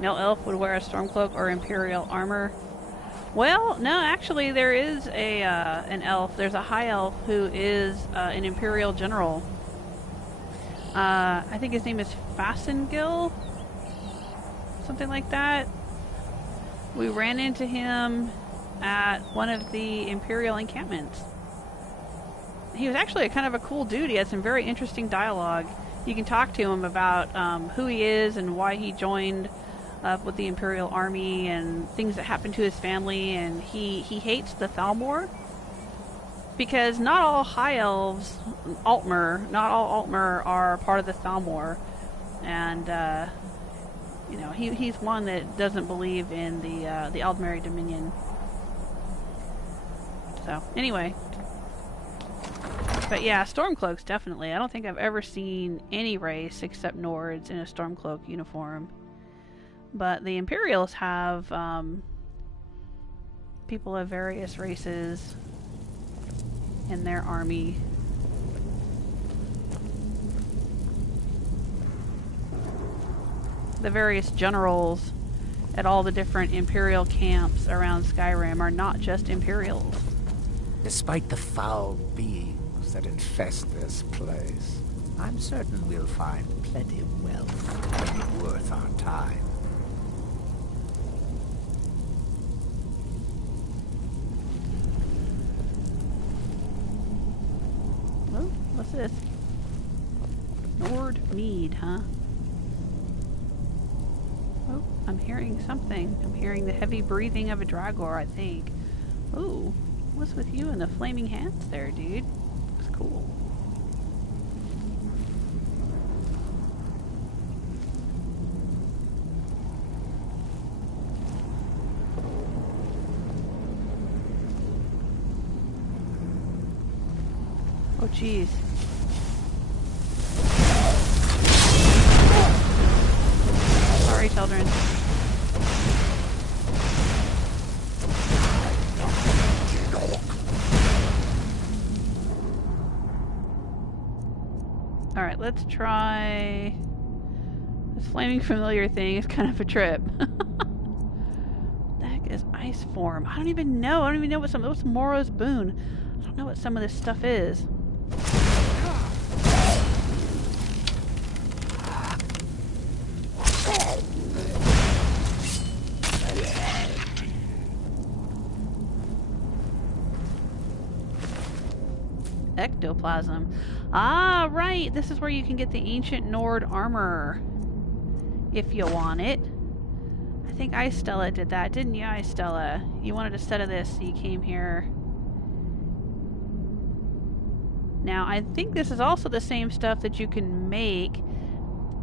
No elf would wear a stormcloak or imperial armor. Well, no, actually there is an elf. There's a high elf who is an imperial general. I think his name is Fasengil? Something like that. We ran into him at one of the imperial encampments. He was actually a kind of a cool dude. He had some very interesting dialogue. You can talk to him about who he is and why he joined up with the Imperial Army and things that happened to his family, and he hates the Thalmor because not all High Elves, not all Altmer are part of the Thalmor, and you know, he's one that doesn't believe in the Aldmeri Dominion. So anyway, but yeah, Stormcloaks definitely. I don't think I've ever seen any race except Nords in a Stormcloak uniform. But the Imperials have people of various races in their army. The various generals at all the different Imperial camps around Skyrim are not just Imperials. Despite the foul beings that infest this place, I'm certain we'll find plenty of wealth, make it worth our time. Oh, what's this? Nord Mead, huh? Oh, I'm hearing something. I'm hearing the heavy breathing of a Dragor, I think. Ooh, what's with you and the flaming hands there, dude? Looks cool. Oh, jeez. Sorry, children. Alright, let's try... This flaming familiar thing is kind of a trip. The heck is ice form? I don't even know. I don't even know what's Moro's boon. I don't know what some of this stuff is. Ectoplasm. Ah, right. This is where you can get the ancient Nord armor. If you want it. I think Icestella did that, didn't you, Icestella? You wanted a set of this, so you came here. Now, I think this is also the same stuff that you can make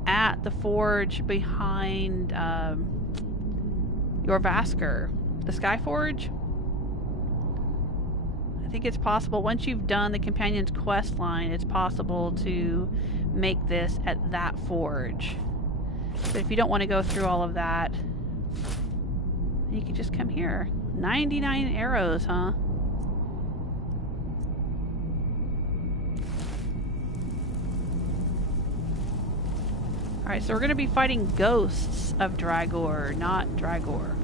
at the forge behind your Vasker. The Sky Forge? I think it's possible, once you've done the Companion's quest line, it's possible to make this at that forge. But if you don't want to go through all of that, you can just come here. 99 arrows, huh? Alright, so we're going to be fighting ghosts of Dragor, not Dragor.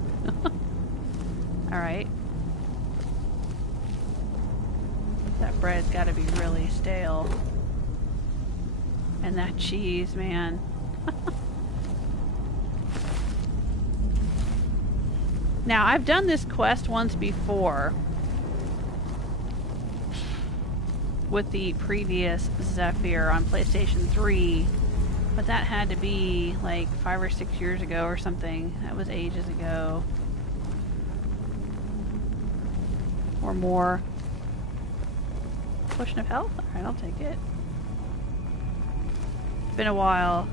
Alright. That bread's got to be really stale. And that cheese, man. Now, I've done this quest once before with the previous Zephyr on PlayStation 3, but that had to be like 5 or 6 years ago or something. That was ages ago. Or more. Potion of health? Alright, I'll take it. It's been a while.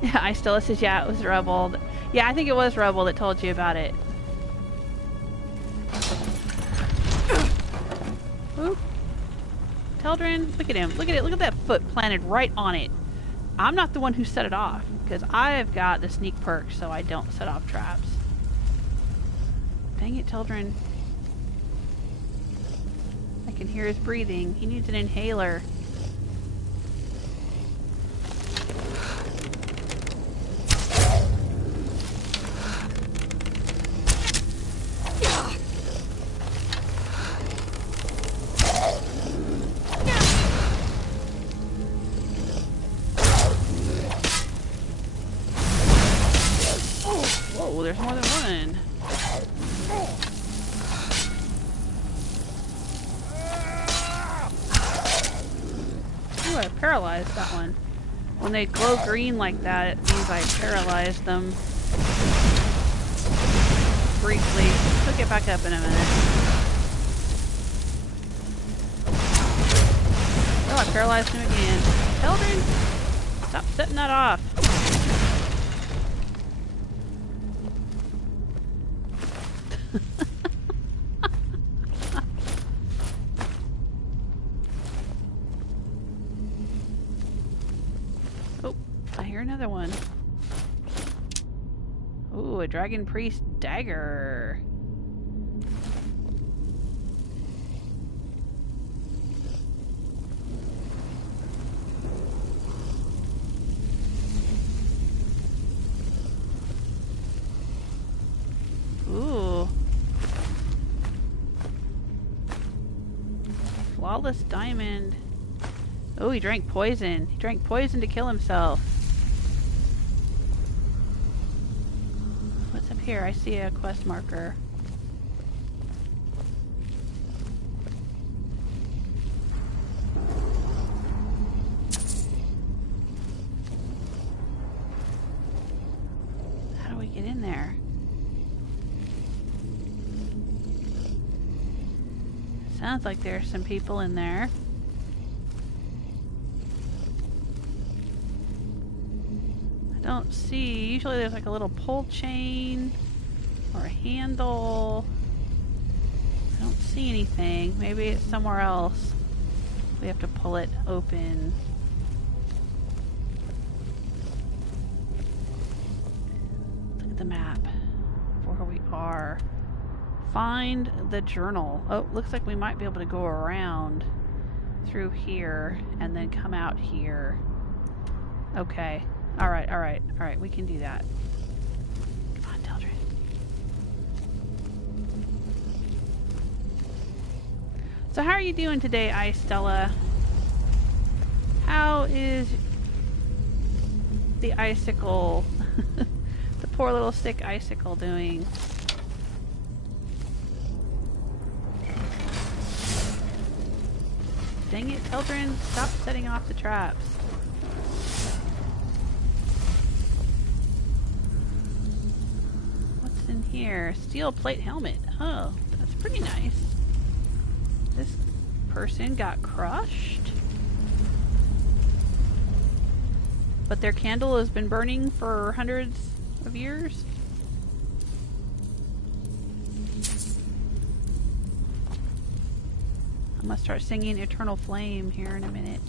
Yeah, I still says, yeah, it was Rebel. Yeah, I think it was Rebel that told you about it. Ooh. Teldrin, look at him. Look at it. Look at that foot planted right on it. I'm not the one who set it off, because I've got the sneak perk, so I don't set off traps. Dang it, Teldrin. I can hear his breathing. He needs an inhaler. Whoa, there's more than one. Ooh, I paralyzed that one. When they glow green like that, it means I paralyzed them. Briefly. He'll get back up in a minute. Oh, I paralyzed him again. Teldrin, stop setting that off. Oh, I hear another one. Ooh, a Dragon Priest dagger. Ooh. Flawless diamond. Oh, he drank poison. He drank poison to kill himself. What's up here? I see a quest marker. How do we get in there? Sounds like there's some people in there. I don't see. Usually there's like a little pull chain or a handle. I don't see anything. Maybe it's somewhere else. We have to pull it open. Look at the map for where we are. Find the journal. Oh, looks like we might be able to go around through here and then come out here. Okay. Alright, alright, alright. We can do that. Come on, Teldrin. So how are you doing today, Ice Stella? How is the icicle, the poor little stick icicle doing? Dang it, Teldrin, stop setting off the traps. What's in here? Steel plate helmet. Oh, that's pretty nice. This person got crushed. But their candle has been burning for hundreds of years. I'm gonna start singing Eternal Flame here in a minute.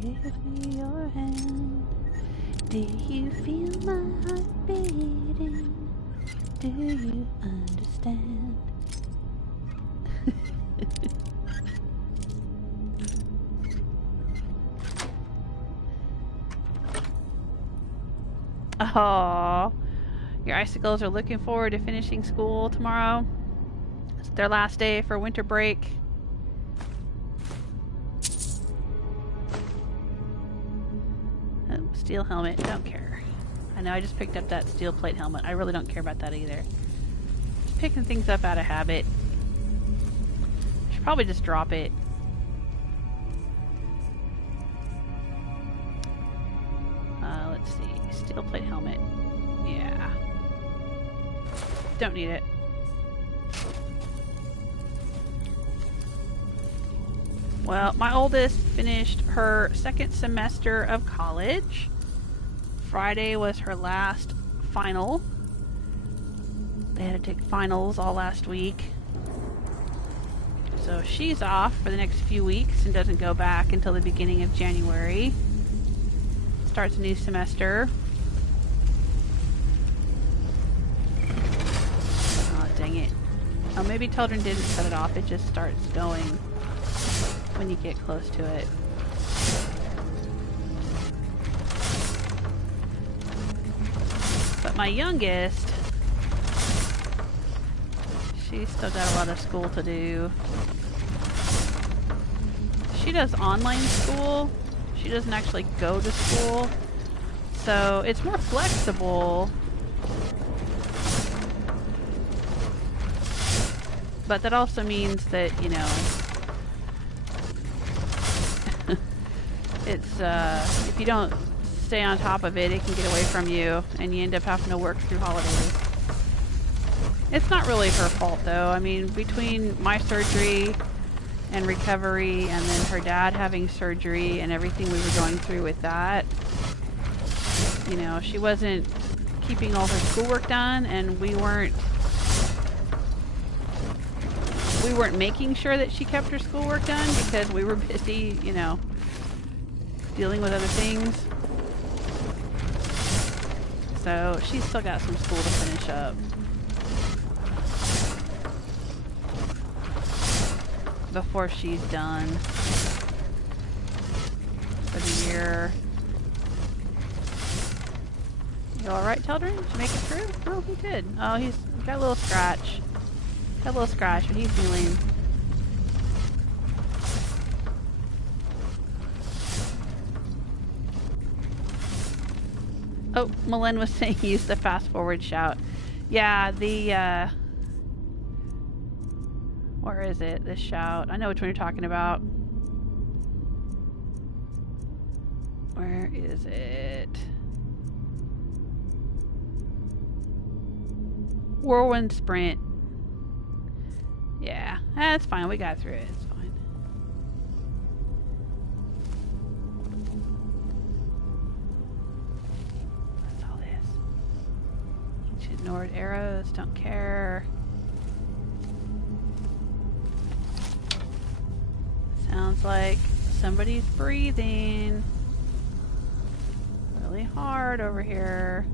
Give me your hand. Do you feel my heart beating? Do you understand? Oh, your icicles are looking forward to finishing school tomorrow. It's their last day for winter break. Oh, steel helmet, don't care. I know I just picked up that steel plate helmet. I really don't care about that either. Just picking things up out of habit. I should probably just drop it. Let's see. Steel plate helmet. Yeah. Don't need it. Well, my oldest finished her second semester of college. Friday was her last final. They had to take finals all last week. So she's off for the next few weeks and doesn't go back until the beginning of January. Starts a new semester. Oh, dang it. Oh, maybe children didn't set it off. It just starts going when you get close to it. But my youngest, she's still got a lot of school to do. She does online school. She doesn't actually go to school. So it's more flexible. But that also means that, you know, it's, if you don't stay on top of it, it can get away from you, and you end up having to work through holidays. It's not really her fault, though. I mean, between my surgery and recovery, and then her dad having surgery, and everything we were going through with that, you know, she wasn't keeping all her schoolwork done, and we weren't making sure that she kept her schoolwork done because we were busy, you know, dealing with other things. So she's still got some school to finish up. Before she's done for the year. You alright, children? Did you make it through? Oh, he did. Oh, he's got a little scratch. Got a little scratch, but he's healing. Oh, Malin was saying use the fast forward shout. Yeah, the where is it? The shout. I know which one you're talking about. Where is it? Whirlwind sprint. Yeah, that's fine. We got through it. It's fine. What's all this? Ancient Nord arrows. Don't care. Sounds like somebody's breathing really hard over here.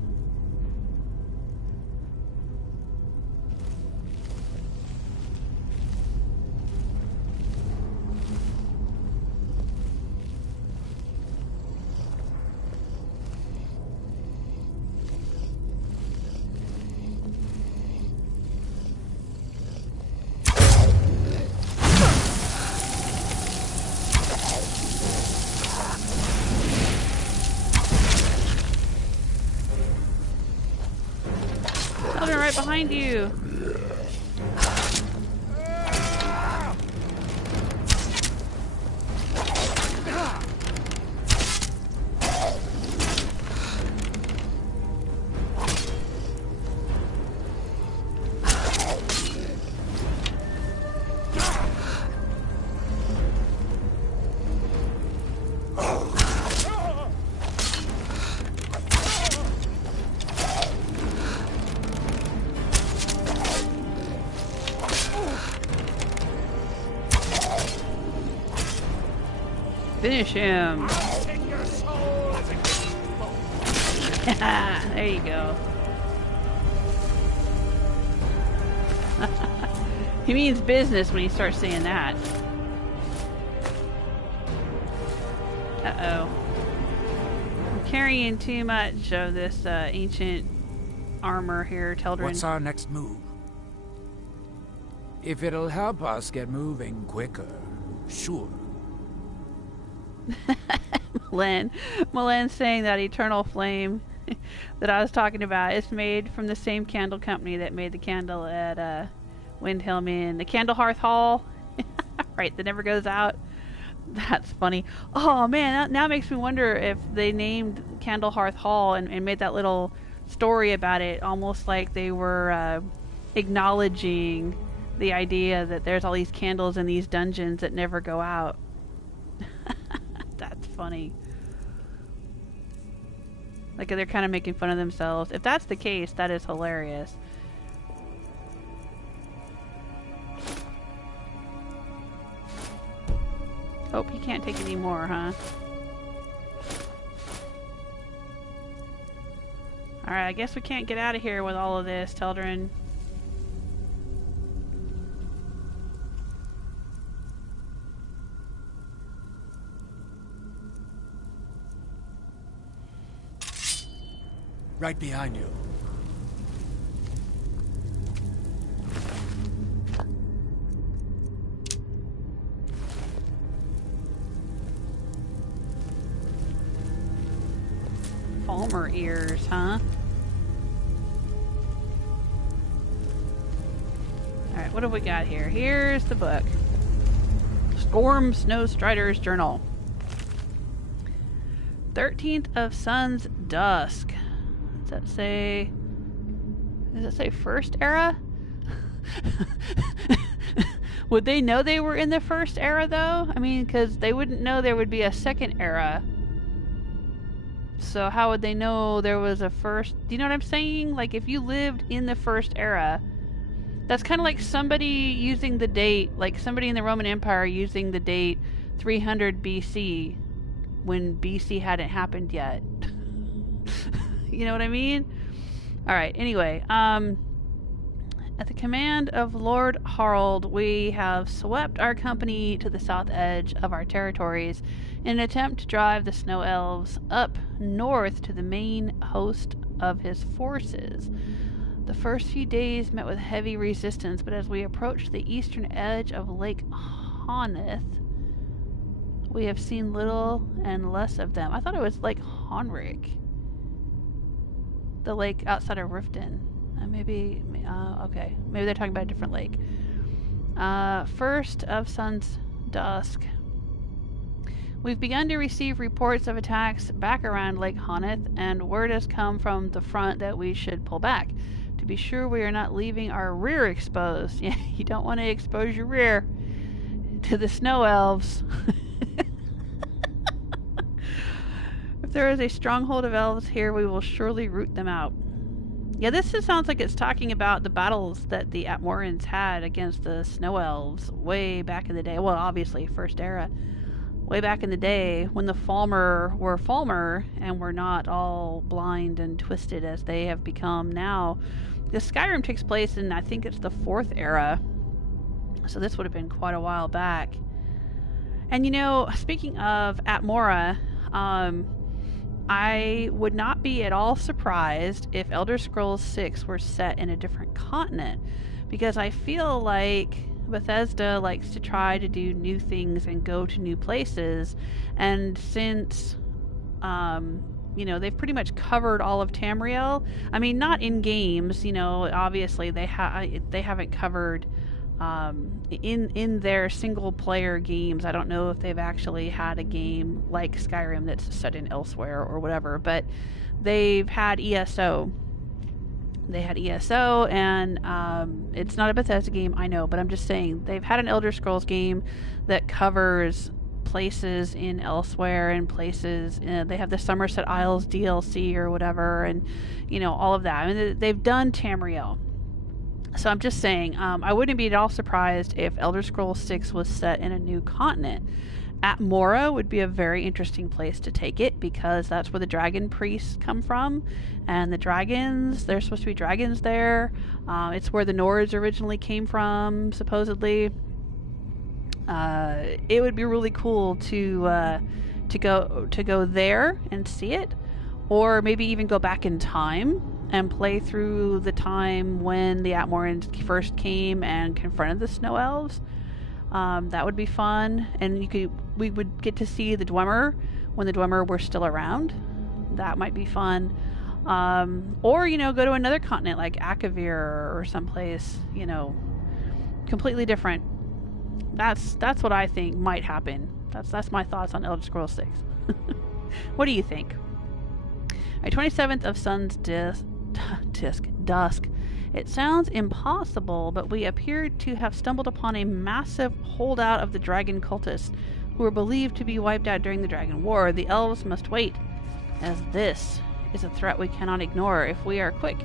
Right behind you. Finish him. There you go. He means business when he starts saying that. Uh-oh. I'm carrying too much of this ancient armor here, Teldrin. What's our next move? If it'll help us get moving quicker, sure. Malen's saying that eternal flame that I was talking about is made from the same candle company that made the candle at Windhelm Inn. The Candle Hearth Hall, right, that never goes out. That's funny. Oh man, that now makes me wonder if they named Candlehearth Hall and made that little story about it, almost like they were acknowledging the idea that there's all these candles in these dungeons that never go out. That's funny. Like they're kind of making fun of themselves. If that's the case, that is hilarious. Oh, you can't take any more, huh? Alright, I guess we can't get out of here with all of this, Teldrin. Right behind you. Falmer ears, huh? Alright, what have we got here? Here's the book. Skorm Snow-Strider's Journal. 13th of Sun's Dusk. Does that say... Does it say First Era? Would they know they were in the First Era, though? I mean, because they wouldn't know there would be a Second Era. So how would they know there was a first... Do you know what I'm saying? Like, if you lived in the First Era, that's kind of like somebody using the date, like somebody in the Roman Empire using the date 300 BC when BC hadn't happened yet. You know what I mean? Alright, anyway, at the command of Lord Harald, we have swept our company to the south edge of our territories in an attempt to drive the snow elves up north to the main host of his forces. The first few days met with heavy resistance, but as we approached the eastern edge of Lake Honeth, we have seen little and less of them. I thought it was Lake Honric, the lake outside of Riften. Okay, maybe they're talking about a different lake. First of Sun's Dusk. We've begun to receive reports of attacks back around Lake Honeth, and word has come from the front that we should pull back. To be sure we are not leaving our rear exposed. Yeah, you don't want to expose your rear to the snow elves. If there is a stronghold of elves here, we will surely root them out. Yeah, this just sounds like it's talking about the battles that the Atmorans had against the snow elves way back in the day. Well, obviously, First Era. Way back in the day when the Falmer were Falmer and were not all blind and twisted as they have become now. The Skyrim takes place in, I think it's the 4th era. So this would have been quite a while back. And you know, speaking of Atmora, I would not be at all surprised if Elder Scrolls 6 were set in a different continent, because I feel like Bethesda likes to try to do new things and go to new places, and since you know, they've pretty much covered all of Tamriel. I mean, not in games, you know, obviously they haven't covered in their single player games. I don't know if they've actually had a game like Skyrim that's set in elsewhere or whatever, but they've had ESO. They had ESO, and it's not a Bethesda game, I know, but I'm just saying they've had an Elder Scrolls game that covers places in elsewhere and places. They have the Somerset Isles DLC or whatever, and you know, all of that. I mean, they've done Tamriel. So I'm just saying, I wouldn't be at all surprised if Elder Scrolls 6 was set in a new continent. Atmora would be a very interesting place to take it, because that's where the dragon priests come from, and the dragons, there's supposed to be dragons there. It's where the Nords originally came from, supposedly. It would be really cool to go there and see it, or maybe even go back in time and play through the time when the Atmorans first came and confronted the Snow Elves. That would be fun, and we would get to see the Dwemer when the Dwemer were still around. That might be fun. Or, you know, go to another continent like Akavir or someplace, you know, completely different. That's what I think might happen. That's my thoughts on Elder Scrolls 6. What do you think? 27th of Sun's Dusk. It sounds impossible, but we appear to have stumbled upon a massive holdout of the dragon cultists, who were believed to be wiped out during the Dragon War. The elves must wait, as this is a threat we cannot ignore. If we are quick,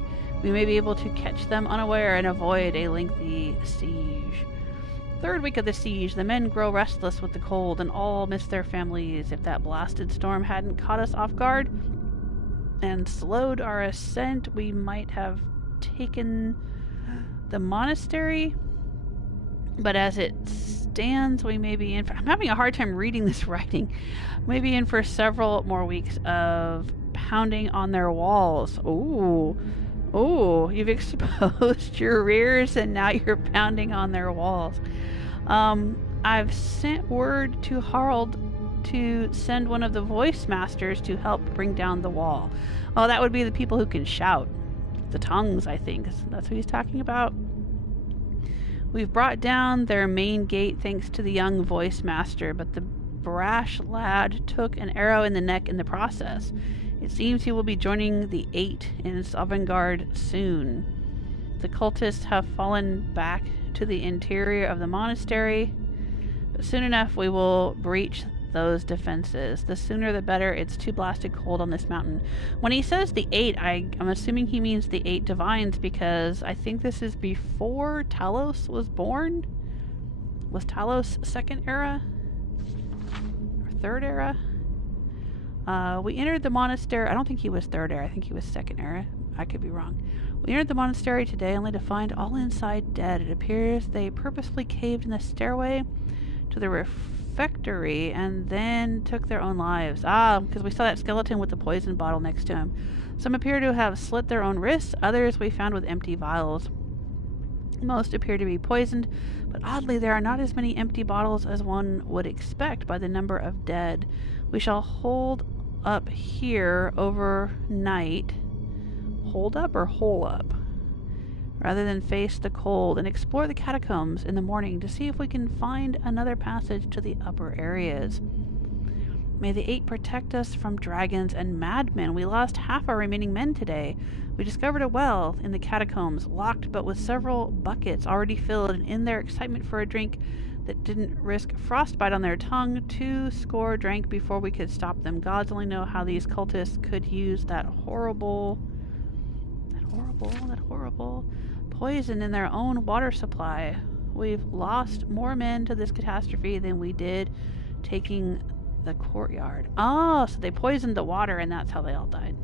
we may be able to catch them unaware and avoid a lengthy siege. Third week of the siege, the men grow restless with the cold and all miss their families. If that blasted storm hadn't caught us off guard and slowed our ascent, we might have taken the monastery. But as it stands, we may be in for... I'm having a hard time reading this writing. Maybe in for several more weeks of pounding on their walls. Ooh, you've exposed your rears and now you're pounding on their walls. I've sent word to Harald to send one of the voice masters to help bring down the wall. Oh, that would be the people who can shout. The tongues, I think. That's what he's talking about. We've brought down their main gate thanks to the young voice master, but the brash lad took an arrow in the neck in the process. It seems he will be joining the 8 in Sovngarde soon. The cultists have fallen back to the interior of the monastery, but soon enough we will breach those defenses. The sooner the better. It's too blasted cold on this mountain. When he says the 8, I'm assuming he means the 8 divines, because I think this is before Talos was born. Was Talos second era? Or third era? We entered the monastery. I don't think he was third era. I think he was second era. I could be wrong. We entered the monastery today only to find all inside dead. It appears they purposefully caved in the stairway to the refectory and then took their own lives. Because we saw that skeleton with the poison bottle next to him. Some appear to have slit their own wrists. Others we found with empty vials. Most appear to be poisoned, but oddly there are not as many empty bottles as one would expect by the number of dead. We shall hold up here overnight. Hold up or hole up? Rather than face the cold, and explore the catacombs in the morning to see if we can find another passage to the upper areas. May the 8 protect us from dragons and madmen. We lost half our remaining men today. We discovered a well in the catacombs, locked but with several buckets already filled, and in their excitement for a drink that didn't risk frostbite on their tongue, 2 score drank before we could stop them. Gods only know how these cultists could use that horrible poison in their own water supply. We've lost more men to this catastrophe than we did taking the courtyard. Oh, so they poisoned the water and that's how they all died.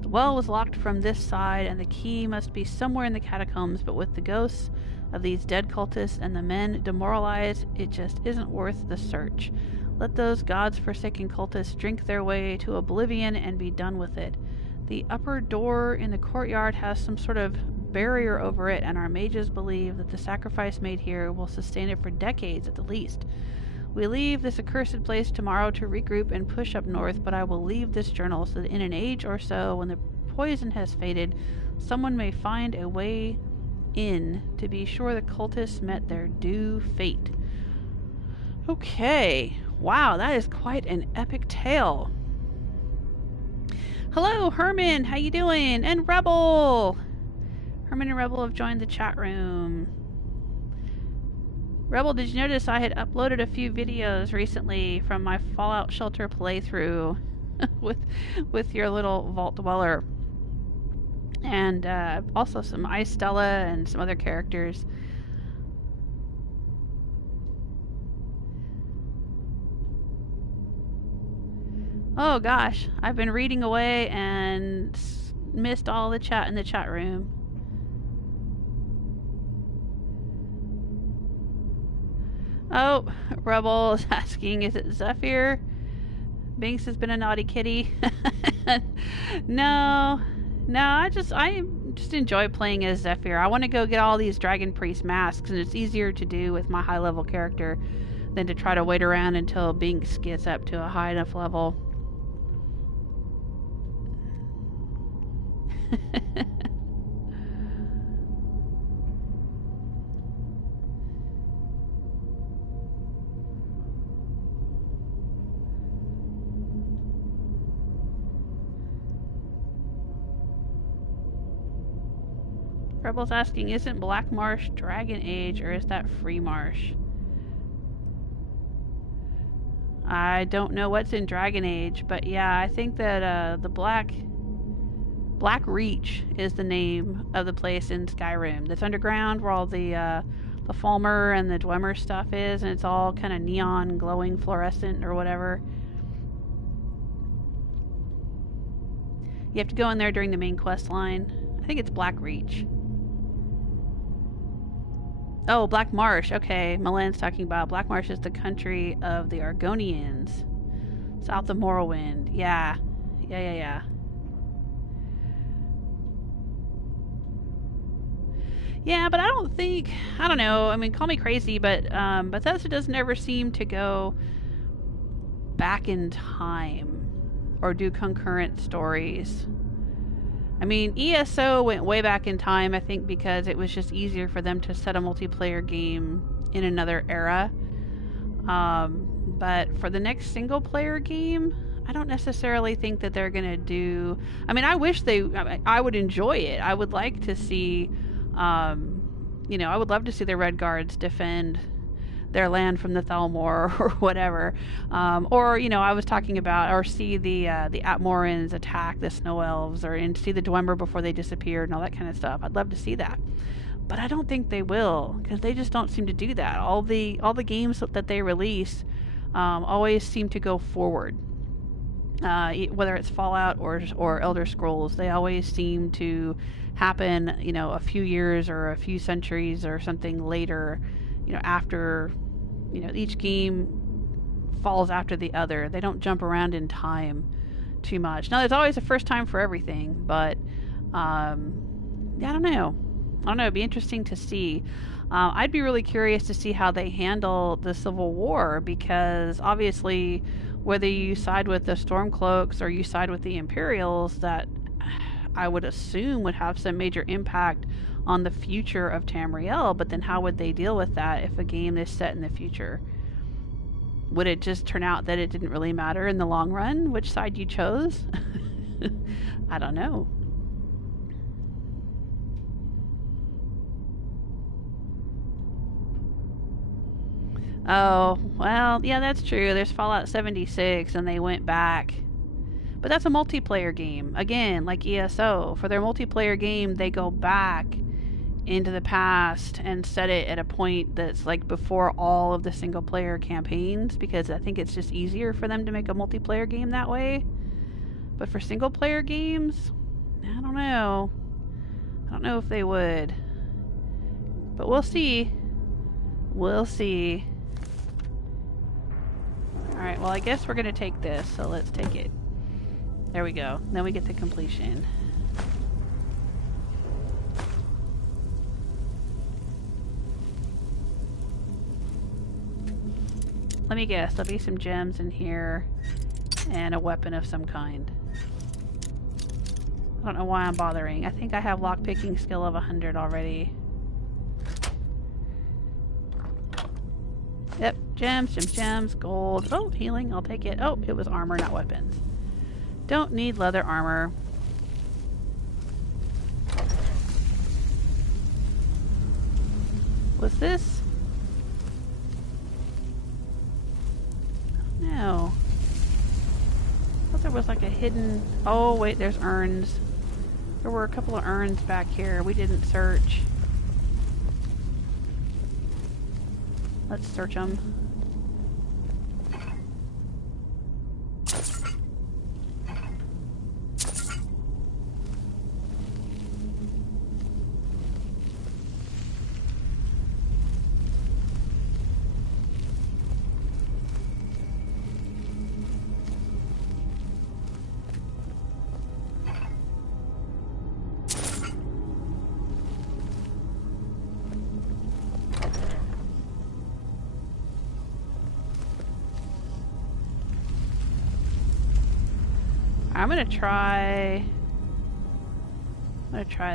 The well was locked from this side and the key must be somewhere in the catacombs, but with the ghosts of these dead cultists and the men demoralized, it just isn't worth the search. Let those gods-forsaken cultists drink their way to oblivion and be done with it. The upper door in the courtyard has some sort of barrier over it, and our mages believe that the sacrifice made here will sustain it for decades at the least. We leave this accursed place tomorrow to regroup and push up north, but I will leave this journal so that in an age or so, when the poison has faded, someone may find a way in to be sure the cultists met their due fate. Okay. Wow, that is quite an epic tale. Hello, Herman. How you doing? And Rebel. Herman and Rebel have joined the chat room. Rebel, did you notice I had uploaded a few videos recently from my Fallout Shelter playthrough with your little Vault Dweller, and also some Ice Stella and some other characters. Oh gosh, I've been reading away and missed all the chat in the chat room. Oh, Rebel is asking, is it Zephyr? Binks has been a naughty kitty. No, I just enjoy playing as Zephyr. I want to go get all these Dragon Priest masks, and it's easier to do with my high level character than to try to wait around until Binks gets up to a high enough level. Rebel's asking, isn't Black Marsh Dragon Age, or is that Free Marsh? I don't know what's in Dragon Age, but yeah, I think that the Black Reach is the name of the place in Skyrim. That's underground, where all the Falmer and the Dwemer stuff is, and it's all kind of neon, glowing, fluorescent, or whatever. You have to go in there during the main quest line. I think it's Black Reach. Oh, Black Marsh. Okay, Milan's talking about Black Marsh is the country of the Argonians, south of Morrowind. Yeah. Yeah, but I don't know. I mean, call me crazy, but Bethesda doesn't ever seem to go back in time or do concurrent stories. I mean, ESO went way back in time, I think, because it was just easier for them to set a multiplayer game in another era. But for the next single-player game, I don't necessarily think that they're going to do... I mean, I would enjoy it. I would like to see, I would love to see the Red Guards defend their land from the Thalmor or whatever. I was talking about, or see the Atmorans attack the Snow Elves, and see the Dwemer before they disappeared and all that kind of stuff. I'd love to see that. But I don't think they will, because they just don't seem to do that. All the games that they release always seem to go forward. Whether it's Fallout or Elder Scrolls, they always seem to happen, a few years or a few centuries or something later, after, each game falls after the other. They don't jump around in time too much. Now, there's always a first time for everything, but, I don't know. It'd be interesting to see. I'd be really curious to see how they handle the Civil War, because obviously, whether you side with the Stormcloaks or you side with the Imperials, that I would assume would have some major impact on the future of Tamriel. But then how would they deal with that if a game is set in the future? Would it just turn out that it didn't really matter in the long run which side you chose? I don't know. Oh, well, yeah, that's true. There's Fallout 76, and they went back. But that's a multiplayer game. Again, like ESO. For their multiplayer game, they go back into the past and set it at a point that's like before all of the single-player campaigns, because I think it's just easier for them to make a multiplayer game that way. But for single-player games, I don't know. I don't know if they would. But we'll see. We'll see. Alright, well, I guess we're going to take this, so let's take it. There we go. Then we get the completion. Let me guess, there'll be some gems in here and a weapon of some kind. I don't know why I'm bothering. I think I have lockpicking skill of 100 already. Yep, gems, gold. Oh, healing, I'll take it. Oh, it was armor, not weapons. Don't need leather armor. Was this? No. I thought there was like a hidden... Oh, wait, there's urns. There were a couple of urns back here we didn't search. Let's search them. I'm gonna try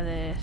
this.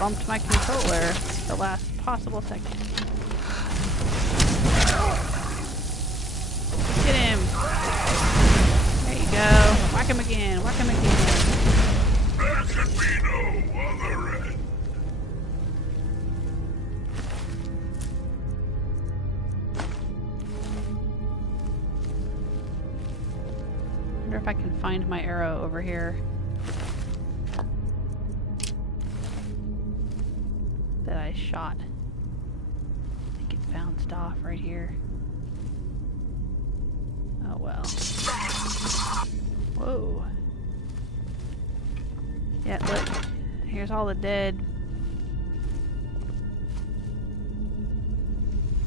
bumped my controller the last possible second. Get him! There you go. Whack him again. Whack him again. There can be no other end. I wonder if I can find my arrow over here. That I shot. I think it bounced off right here. Oh well. Whoa. Yeah, look. Here's all the dead.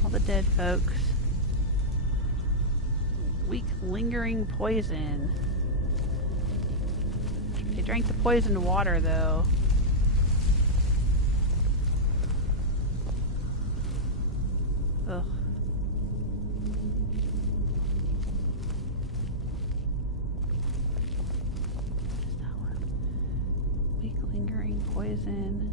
All the dead folks. Weak lingering poison. They drank the poisoned water though. Ugh. What's that one? Weak lingering poison.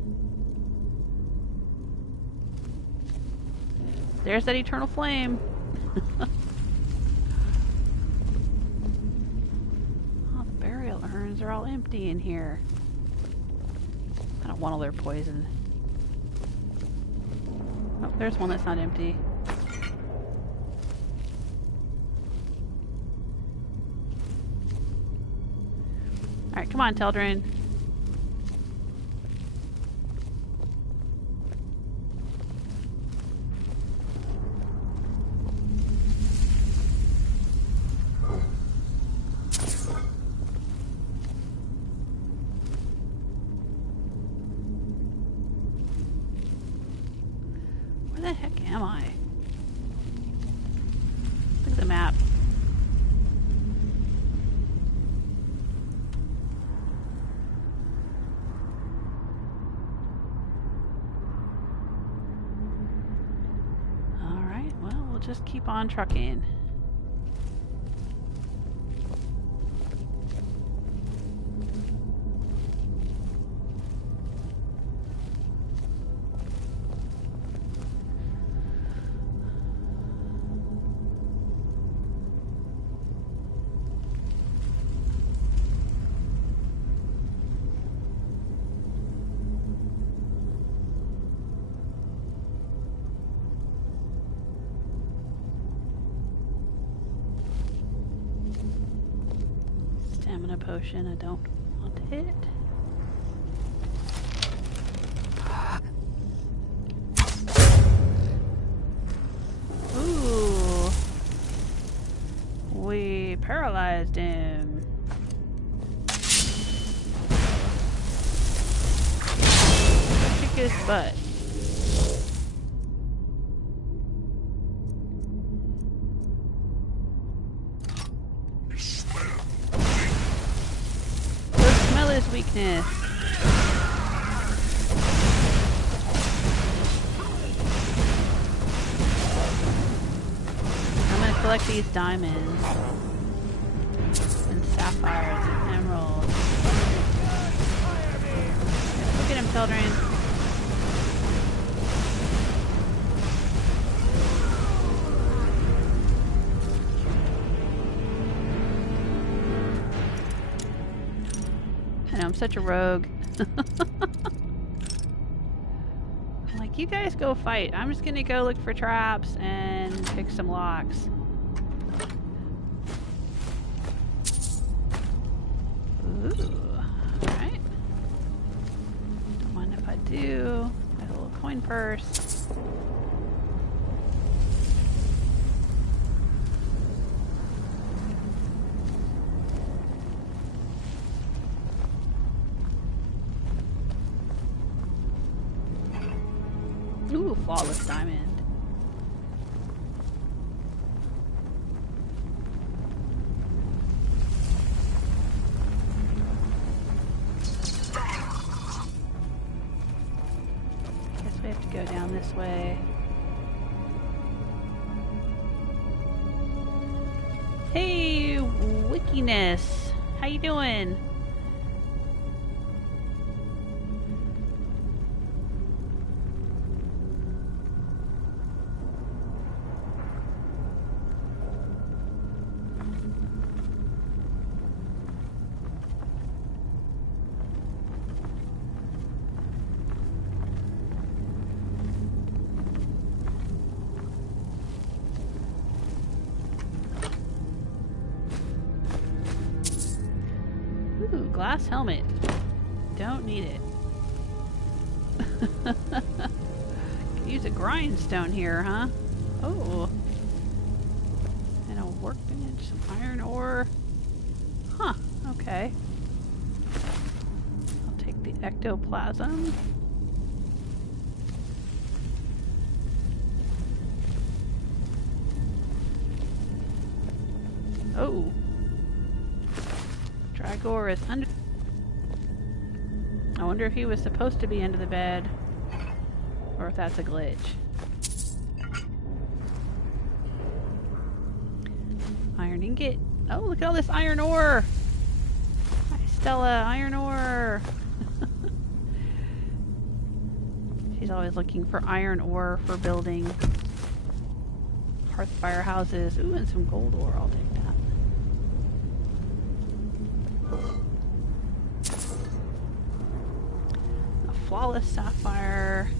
There's that eternal flame. Oh, the burial urns are all empty in here. I don't want all their poison. Oh, there's one that's not empty. Alright, come on, Teldrin. Where the heck am I? Look at the map. Alright, well, we'll just keep on trucking. Stamina potion I don't want to hit. Ooh. We paralyzed him. Kick his butt. Weakness. I'm gonna collect these diamonds and sapphires and emeralds. Look at him, children. I'm such a rogue. I'm like, you guys go fight. I'm just gonna go look for traps and pick some locks. Ooh, alright. Don't mind if I do. My little coin purse. Ooh, flawless diamond. Guess we have to go down this way. Hey, Wickiness. How you doing? Ooh, glass helmet. Don't need it. Could use a grindstone here, huh? Oh. And a workbench, some iron ore. Huh, okay. I'll take the ectoplasm. Oh. Dragor is under... I wonder if he was supposed to be under the bed, or if that's a glitch. Iron ingot. Oh, look at all this iron ore! Hi, Stella, iron ore! She's always looking for iron ore for building hearth fire houses. Ooh, and some gold ore. I'll take that. Flawless sapphire.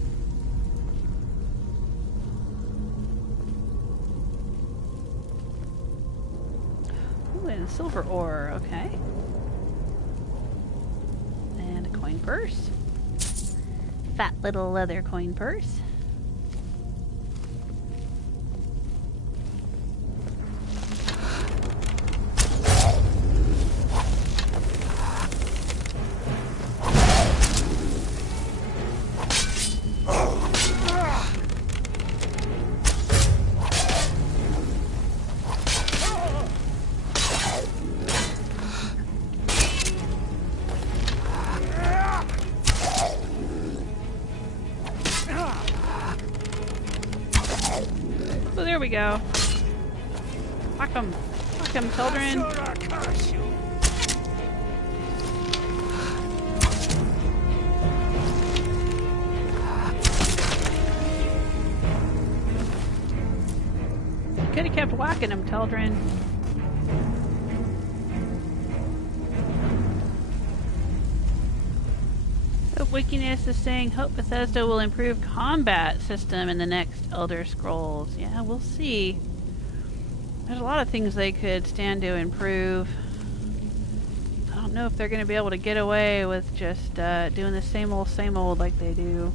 Ooh, and silver ore, okay. And a coin purse. Fat little leather coin purse. Oh, there we go. Whack 'em. Whack 'em, children. Could have kept whacking them, children. Hope Wikiness is saying, hope Bethesda will improve combat system in the next Elder Scrolls. Yeah, we'll see. There's a lot of things they could stand to improve. I don't know if they're going to be able to get away with just doing the same old like they do.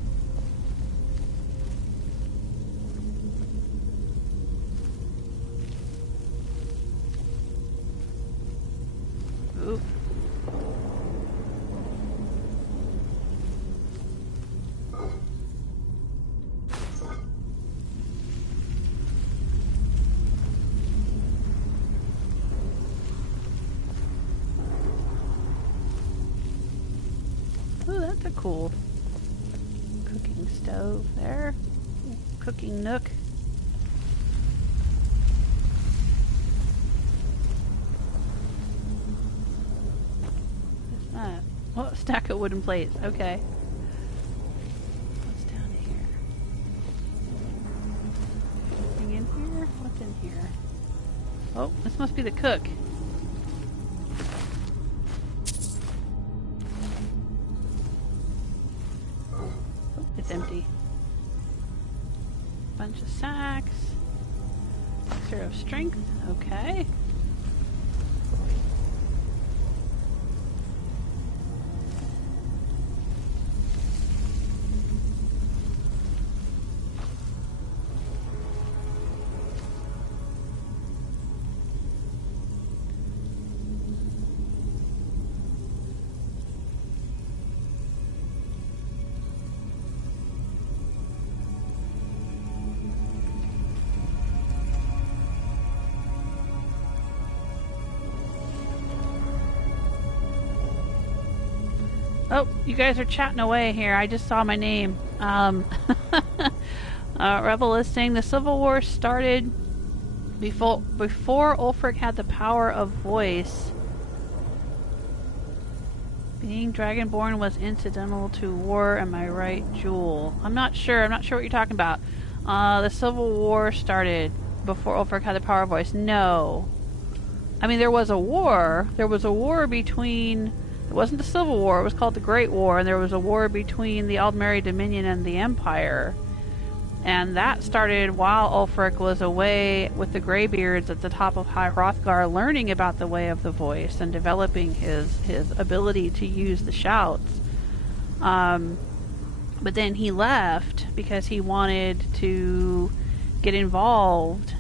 Ooh. Oh, that's a cool cooking stove there. Cooking nook. What's that? Oh, a stack of wooden plates. Okay. What's down here? Anything in here? What's in here? Oh, this must be the cook. It's empty. Bunch of sacks. Elixir of strength. Okay. Oh, you guys are chatting away here. I just saw my name. Rebel is saying the Civil War started before Ulfric had the power of voice. Being Dragonborn was incidental to war. Am I right, Jewel? I'm not sure. I'm not sure what you're talking about. The Civil War started before Ulfric had the power of voice. No. I mean, there was a war. There was a war between... It wasn't the Civil War, it was called the Great War, and there was a war between the Aldmeri Dominion and the Empire. And that started while Ulfric was away with the Greybeards at the top of High Hrothgar, learning about the Way of the Voice and developing his ability to use the shouts. But then he left because he wanted to get involved,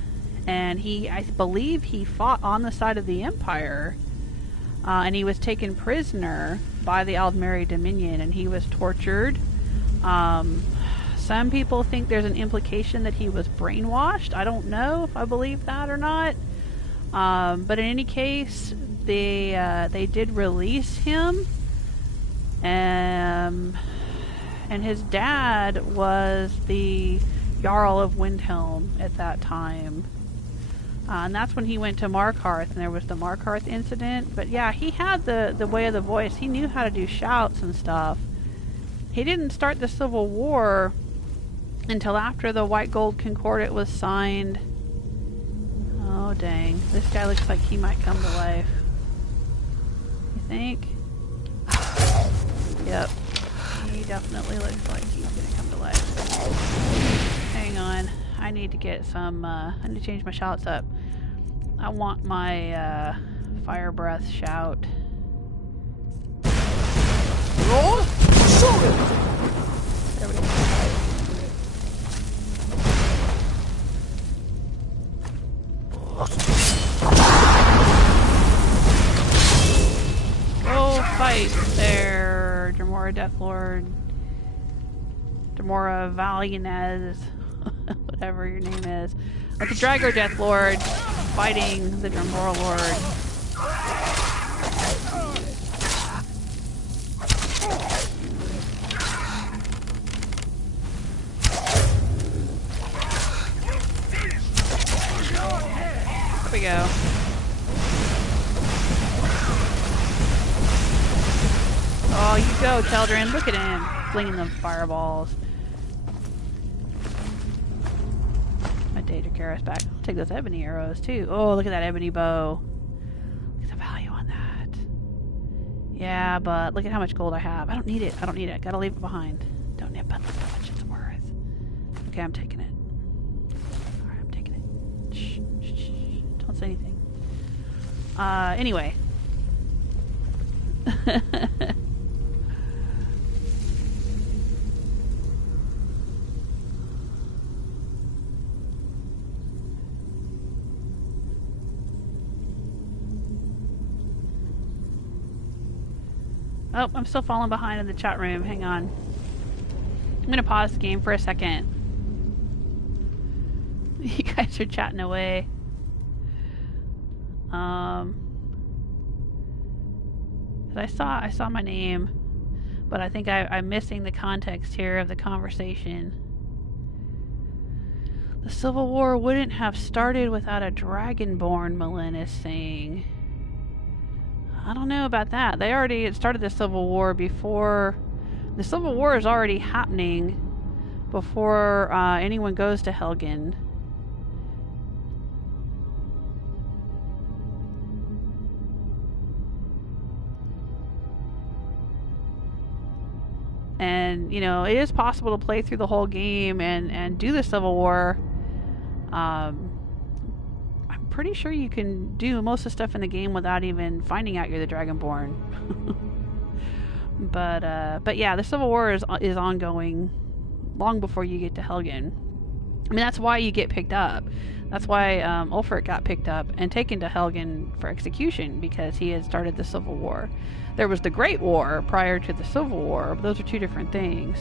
and I believe he fought on the side of the Empire, and he was taken prisoner by the Aldmeri Dominion, and he was tortured. Some people think there's an implication that he was brainwashed. I don't know if I believe that or not. But in any case, they did release him. And his dad was the Jarl of Windhelm at that time. And that's when he went to Markarth, and there was the Markarth incident. But yeah, he had the Way of the Voice. He knew how to do shouts and stuff. He didn't start the Civil War until after the White Gold Concordat was signed. Oh dang, this guy looks like he might come to life. You think? Yep, he definitely looks like he's gonna come to life. Hang on, I need to get some, I need to change my shouts up. I want my, fire breath shout. Roll! Shoot it! There we go. Go fight there, Dremora Deathlord. Dremora Valianez. Whatever your name is. That's a Drago Deathlord fighting the Dremora Lord. There we go. Oh, you go, Teldrin. Look at him flinging them fireballs. My Daedra Karis back. I'll take those ebony arrows too. Oh, look at that ebony bow. Look at the value on that. Yeah, but look at how much gold I have. I don't need it. I don't need it. Gotta leave it behind. Don't need it, but look how much it's worth. Okay, I'm taking it. Alright, I'm taking it. Shh, shh, shh. Don't say anything. Anyway. Oh, I'm still falling behind in the chat room. Hang on. I'm gonna pause the game for a second. You guys are chatting away. I saw my name, but I think I'm missing the context here of the conversation. The Civil War wouldn't have started without a Dragonborn, Malin is saying. I don't know about that. They already had started the Civil War before... The Civil War is already happening before anyone goes to Helgen. And, you know, it is possible to play through the whole game and do the Civil War. I'm pretty sure you can do most of the stuff in the game without even finding out you're the Dragonborn. But yeah, the Civil War is ongoing long before you get to Helgen. I mean, that's why you get picked up. That's why Ulfric got picked up and taken to Helgen for execution, because he had started the Civil War. There was the Great War prior to the Civil War, but those are two different things.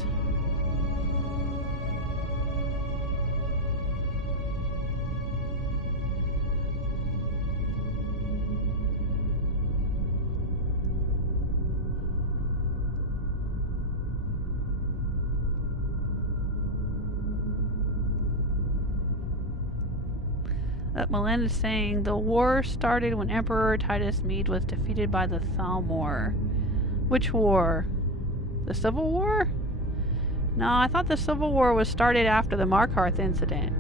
Malin is saying the war started when Emperor Titus Mede was defeated by the Thalmor. Which war? The Civil War? No, I thought the Civil War was started after the Markarth incident.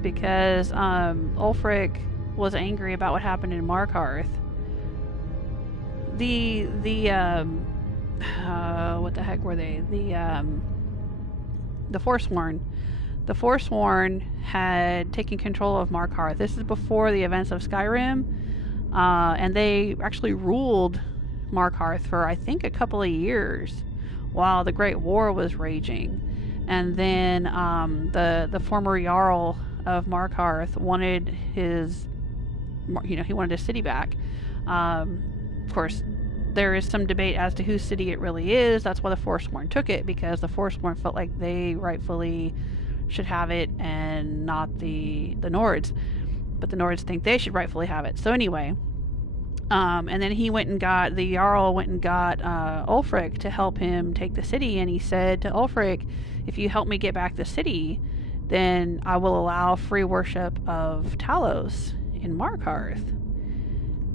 Because Ulfric was angry about what happened in Markarth. What the heck were they? the Forsworn. The Forsworn had taken control of Markarth. This is before the events of Skyrim, and they actually ruled Markarth for, I think, a couple of years while the Great War was raging. And then the former Jarl of Markarth wanted his, he wanted his city back. Of course, there is some debate as to whose city it really is. That's why the Forsworn took it, because the Forsworn felt like they rightfully should have it and not the Nords. But the Nords think they should rightfully have it. So anyway, and then the Jarl went and got Ulfric to help him take the city, and he said to Ulfric, if you help me get back the city, then I will allow free worship of Talos in Markarth.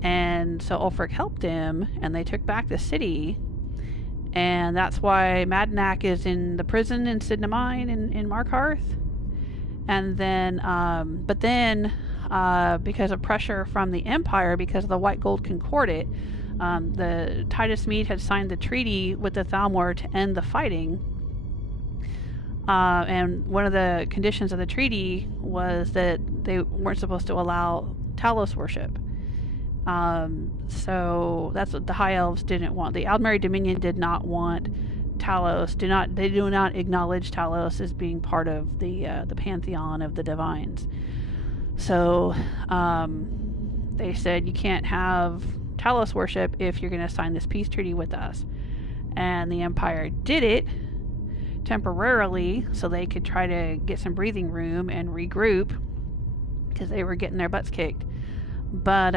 And so Ulfric helped him, and they took back the city. And that's why Madnak is in the prison in Sidna Mine in Markarth. And then, but then, because of pressure from the Empire, because of the White Gold Concordat, the Titus Mede had signed the treaty with the Thalmor to end the fighting. And one of the conditions of the treaty was that they weren't supposed to allow Talos worship. So that's what the High Elves didn't want. The Aldmeri Dominion did not want Talos. They do not acknowledge Talos as being part of the pantheon of the divines. So they said, you can't have Talos worship if you're going to sign this peace treaty with us. And the Empire did it temporarily so they could try to get some breathing room and regroup, because they were getting their butts kicked. But,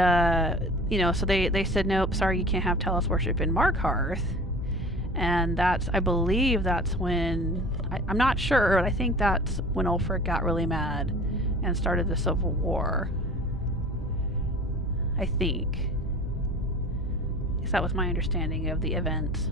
so they said, nope, sorry, you can't have Talos worship in Markarth. And I believe that's when, I'm not sure, but I think that's when Ulfric got really mad and started the Civil War. I think. Because that was my understanding of the events.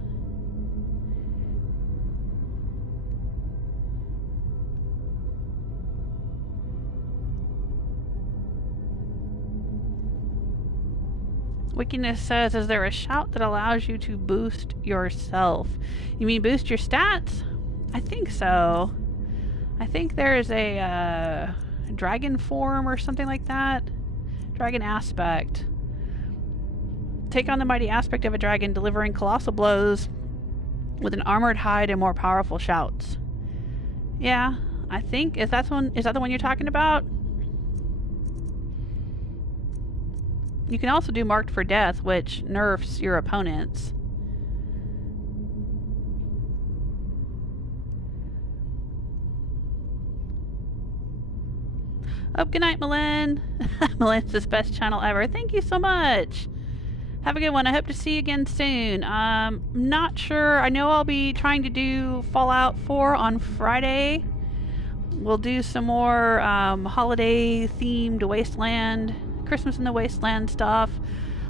Wickedness says, is there a shout that allows you to boost yourself? You mean boost your stats? I think so. I think there's a dragon form or something like that. Dragon aspect. Take on the mighty aspect of a dragon, delivering colossal blows with an armored hide and more powerful shouts. Yeah, I think, is that the one you're talking about? You can also do Marked for Death, which nerfs your opponents. Oh, good night, Malin. Malin's the best channel ever. Thank you so much. Have a good one. I hope to see you again soon. Not sure. I know I'll be trying to do Fallout 4 on Friday. We'll do some more holiday-themed Wasteland, Christmas in the Wasteland stuff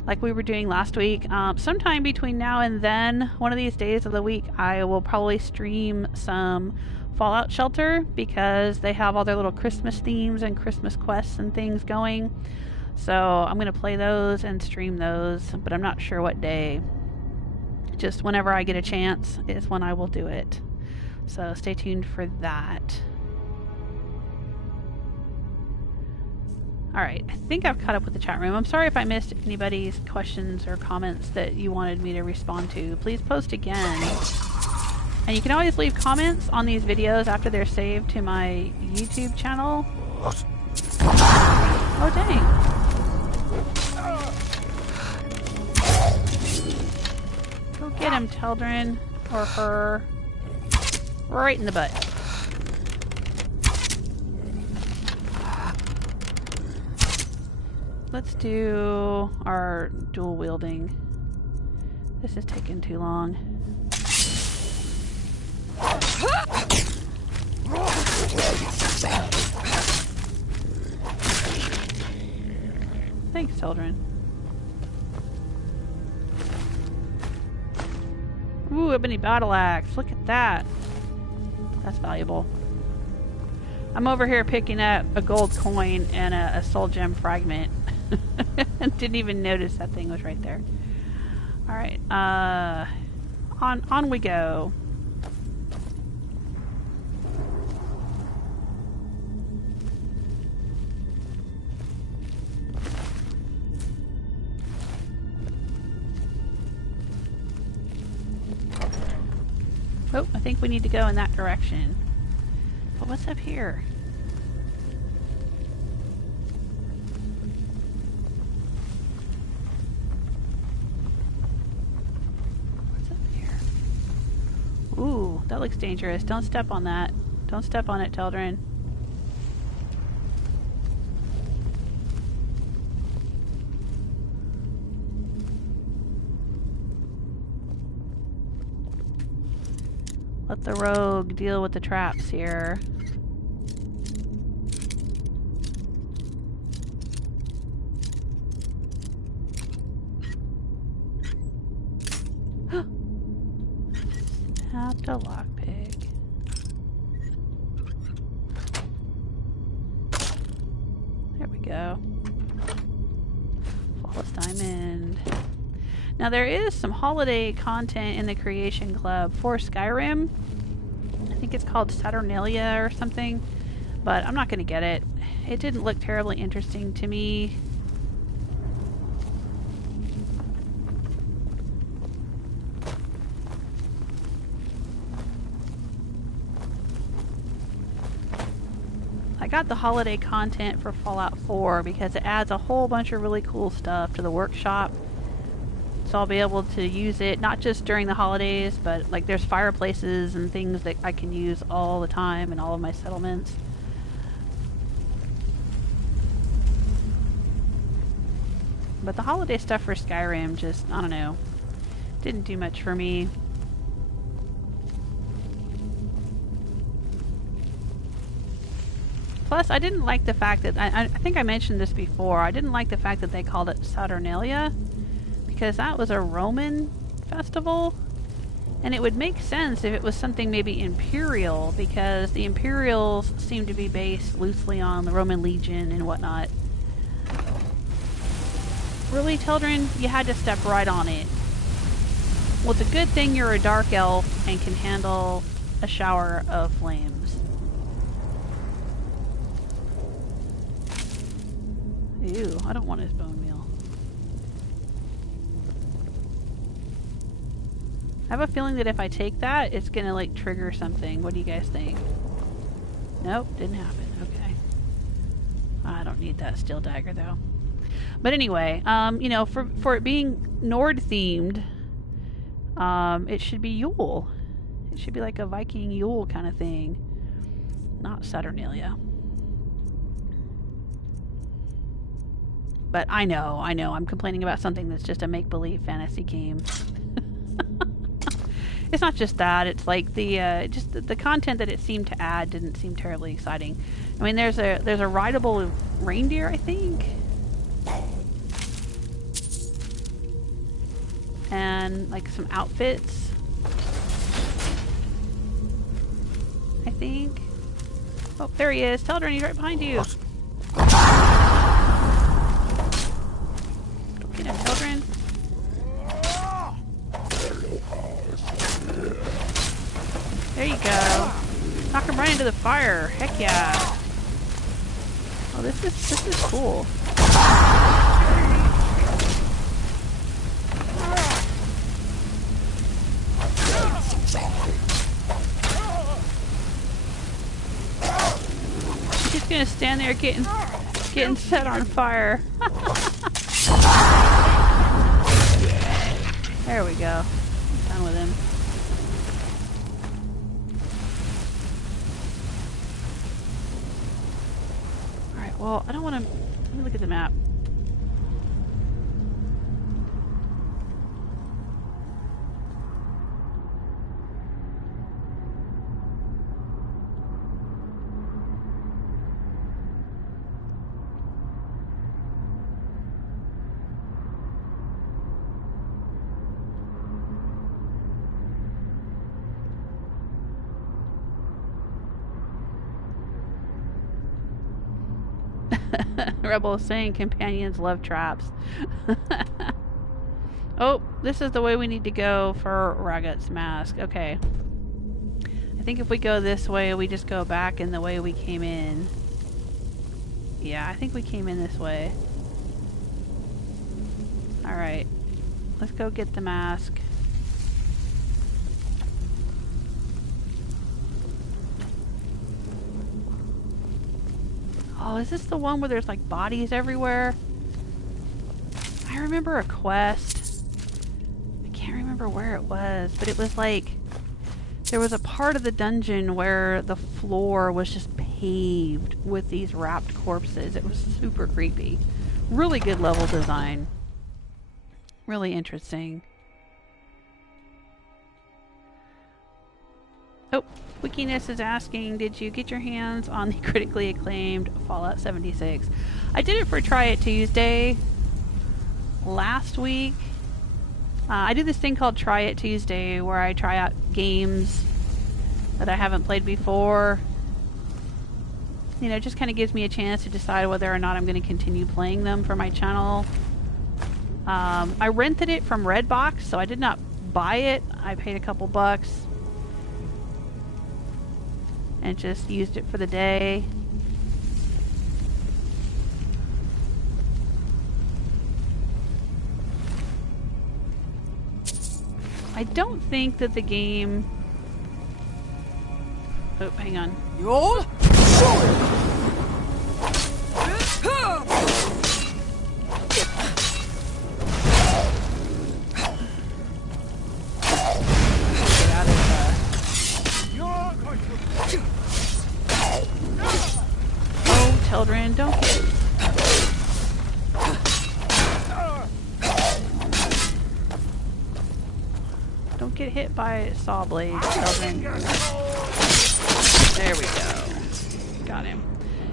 like we were doing last week. Sometime between now and then, one of these days of the week, I will probably stream some Fallout Shelter, because they have all their little Christmas themes and Christmas quests and things going. So I'm going to play those and stream those, but I'm not sure what day. Just whenever I get a chance is when I will do it. So stay tuned for that. Alright, I think I've caught up with the chat room. I'm sorry if I missed anybody's questions or comments that you wanted me to respond to. Please post again. And you can always leave comments on these videos after they're saved to my YouTube channel. What? Oh, dang. Go get him, Teldrin. Or her. Right in the butt. Let's do our dual wielding. This is taking too long. Thanks, children. Ooh, ebony battle axe. Look at that. That's valuable. I'm over here picking up a gold coin and a soul gem fragment. Didn't even notice that thing was right there. Alright, on we go. Oh, I think we need to go in that direction. But what's up here? What's up here? Ooh, that looks dangerous. Don't step on that. Don't step on it, children. Let the rogue deal with the traps here. Snapped a lockpick. There we go. Flawless diamond. Now there is some holiday content in the Creation Club for Skyrim. I think it's called Saturnalia or something, but I'm not going to get it. It didn't look terribly interesting to me. I got the holiday content for Fallout 4 because it adds a whole bunch of really cool stuff to the workshop. So I'll be able to use it not just during the holidays, but like there's fireplaces and things that I can use all the time in all of my settlements. But the holiday stuff for Skyrim just, I don't know, didn't do much for me. Plus, I didn't like the fact that, I think I mentioned this before, I didn't like the fact that they called it Saturnalia, because that was a Roman festival, and it would make sense if it was something maybe Imperial, because the Imperials seem to be based loosely on the Roman Legion and whatnot. Really, children? You had to step right on it. Well, it's a good thing you're a dark elf and can handle a shower of flames. Ew, I don't want his bone meal. I have a feeling that if I take that, it's gonna like trigger something. What do you guys think? Nope, didn't happen. Okay. I don't need that steel dagger though. But anyway, you know, for it being Nord themed, it should be Yule. It should be like a Viking Yule kind of thing, not Saturnalia. But I know, I'm complaining about something that's just a make-believe fantasy game. It's not just that, it's like the content that it seemed to add didn't seem terribly exciting. I mean, there's a rideable reindeer, I think. And like some outfits, I think. Oh, there he is. Teldrin, he's right behind you. Go get him, Teldrin. There you go. Knock him right into the fire. Heck yeah. Oh, this is cool. She's just gonna stand there getting set on fire. There we go. I'm done with him. Alright, well, I don't want to... Let me look at the map. Rebel is saying companions love traps. Oh, this is the way we need to go for Rahgot's mask. Okay. I think if we go this way, we just go back in the way we came in. Yeah, I think we came in this way. Alright. Let's go get the mask. Oh, is this the one where there's like bodies everywhere? I remember a quest. I can't remember where it was, but it was like there was a part of the dungeon where the floor was just paved with these wrapped corpses. It was super creepy. Really good level design. Really interesting. Oh, Wikiness is asking, did you get your hands on the critically acclaimed Fallout 76? I did it for Try It Tuesday last week. I do this thing called Try It Tuesday where I try out games that I haven't played before. You know, it just kind of gives me a chance to decide whether or not I'm going to continue playing them for my channel. I rented it from Redbox, so I did not buy it. I paid a couple bucks and just used it for the day. I don't think that the game... Oh, hang on. You'll... Oh, children, don't get... Don't get hit by saw blades, children. There we go. Got him.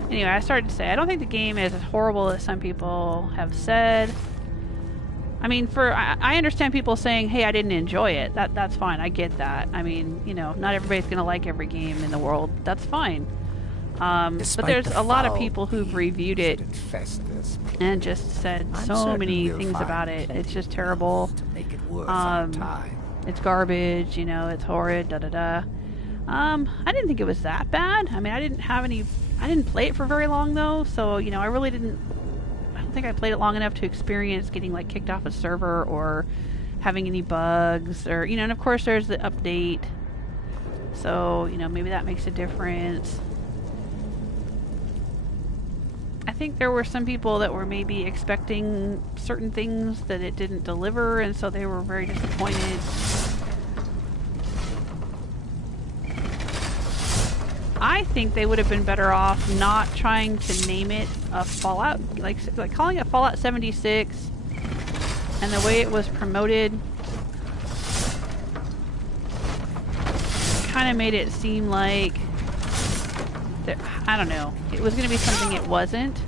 Anyway, I started to say, I don't think the game is as horrible as some people have said. I mean, I understand people saying, hey, I didn't enjoy it. That's fine. I get that. I mean, you know, not everybody's going to like every game in the world. That's fine. But there's a lot of people who've reviewed it and just said so many things about it. It's just terrible. It's garbage, you know, it's horrid, da-da-da. I didn't think it was that bad. I mean, I didn't play it for very long, though, so, you know, I don't think I played it long enough to experience getting, like, kicked off a server or having any bugs, or, you know, and of course there's the update, so, you know, maybe that makes a difference. I think there were some people that were maybe expecting certain things that it didn't deliver, and so they were very disappointed. I think they would have been better off not trying to name it a Fallout, like calling it Fallout 76, and the way it was promoted kind of made it seem like I don't know, it was going to be something it wasn't.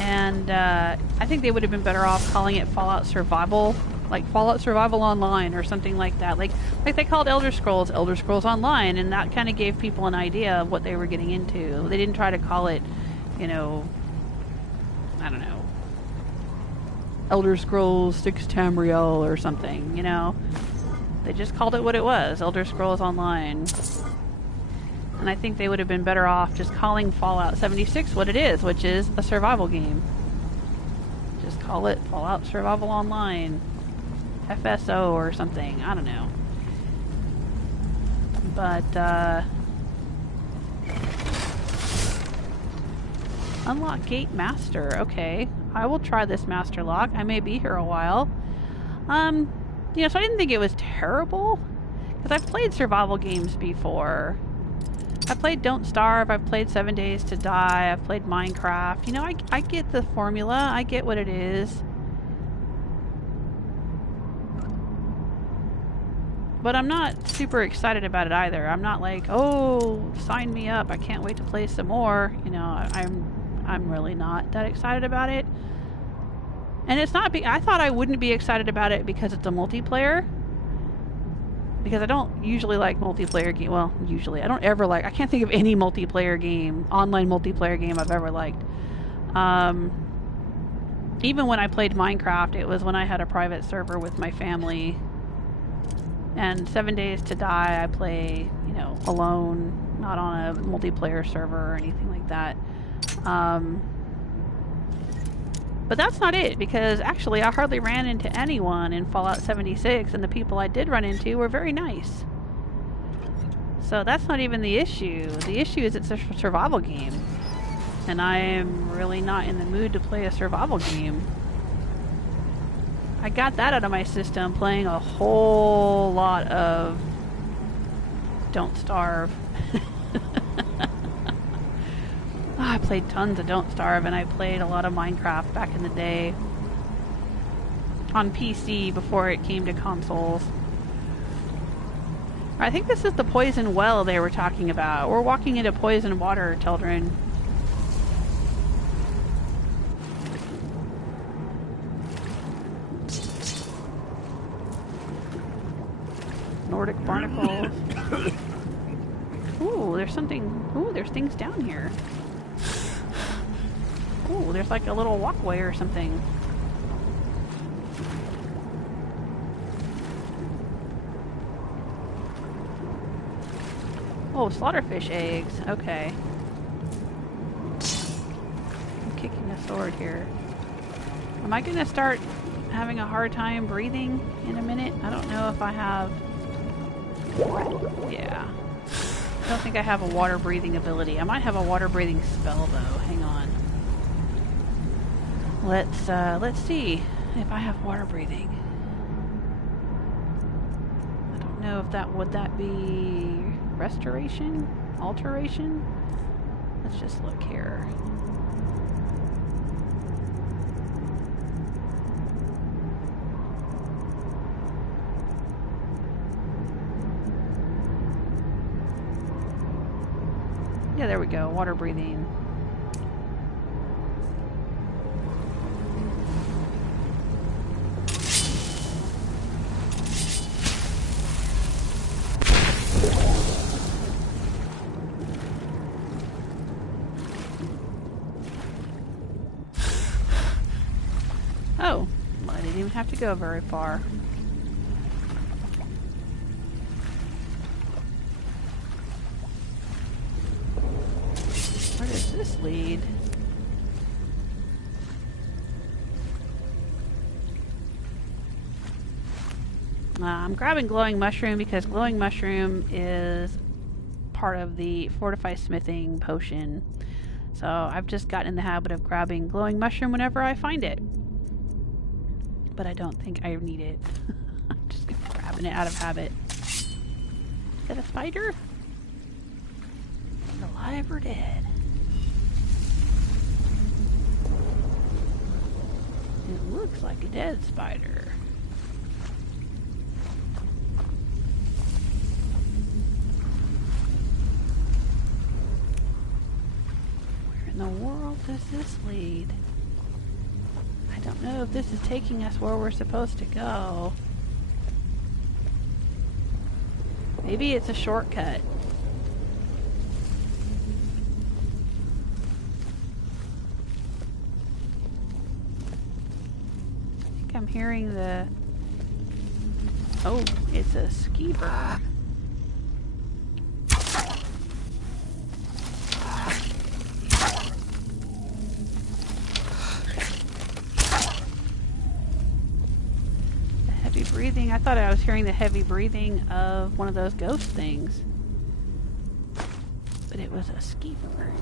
And I think they would have been better off calling it Fallout Survival, like Fallout Survival Online or something like that. Like they called Elder Scrolls Online, and that kind of gave people an idea of what they were getting into. They didn't try to call it, you know, I don't know, Elder Scrolls 6 Tamriel or something, you know. They just called it what it was, Elder Scrolls Online. And I think they would have been better off just calling Fallout 76 what it is, which is a survival game. Just call it Fallout Survival Online. FSO or something. I don't know. But, unlock gate master. Okay. I will try this master lock. I may be here a while. You know, so I didn't think it was terrible. Because I've played survival games before. I played Don't Starve, I've played 7 Days to Die, I've played Minecraft. You know, I get the formula, I get what it is. But I'm not super excited about it either. I'm not like, oh, sign me up, I can't wait to play some more. You know, I'm really not that excited about it. And it's not, I thought I wouldn't be excited about it because it's a multiplayer. Because I don't usually like multiplayer game. Well, usually. I don't ever like... I can't think of any multiplayer game, online multiplayer game I've ever liked. Even when I played Minecraft, it was when I had a private server with my family. And 7 Days to Die, I play, you know, alone, not on a multiplayer server or anything like that. But that's not it, because actually I hardly ran into anyone in Fallout 76, and the people I did run into were very nice. So that's not even the issue. The issue is it's a survival game. And I am really not in the mood to play a survival game. I got that out of my system playing a whole lot of Don't Starve. I played tons of Don't Starve, and I played a lot of Minecraft back in the day. On PC before it came to consoles. I think this is the poison well they were talking about. We're walking into poison water, children. Nordic barnacles. Ooh, there's something. Ooh, there's things down here. Ooh, there's like a little walkway or something. Oh, slaughterfish eggs. Okay. I'm kicking a sword here. Am I gonna start having a hard time breathing in a minute? I don't know if I have... Yeah. I don't think I have a water breathing ability. I might have a water breathing spell though. Hang on. Let's see if I have water breathing. I don't know if would that be restoration? Alteration? Let's just look here. Yeah, there we go. Water breathing. Oh, well, I didn't even have to go very far. Where does this lead? I'm grabbing glowing mushroom because glowing mushroom is part of the fortified smithing potion. So I've just gotten in the habit of grabbing glowing mushroom whenever I find it. But I don't think I need it. I'm just grabbing it out of habit. Is that a spider? Alive or dead? It looks like a dead spider. Where in the world does this lead? I don't know if this is taking us where we're supposed to go. Maybe it's a shortcut. I think I'm hearing the... Oh, it's a skeever. Breathing. I thought I was hearing the heavy breathing of one of those ghost things. But it was a skeever.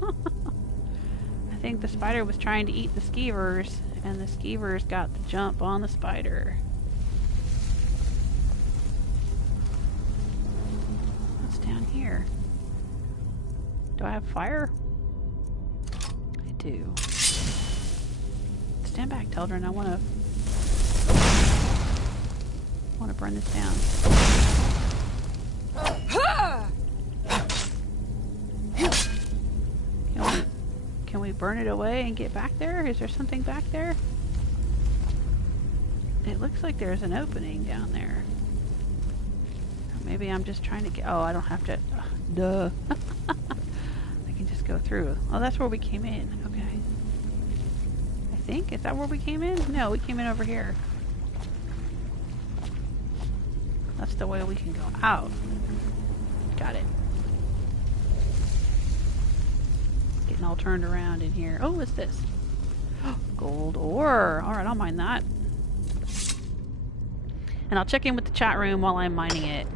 I think the spider was trying to eat the skeevers, and the skeevers got the jump on the spider. What's down here? Do I have fire? I do. Stand back, children. I want to burn this down. Can we burn it away and get back there? Is there something back there? It looks like there's an opening down there. Or maybe I'm just trying to get... Oh, I don't have to... Duh. I can just go through. Oh, that's where we came in. Okay. Is that where we came in? No, we came in over here. That's the way we can go out. Got it. Getting all turned around in here. Oh, what's this? Gold ore. Alright, I'll mine that. And I'll check in with the chat room while I'm mining it.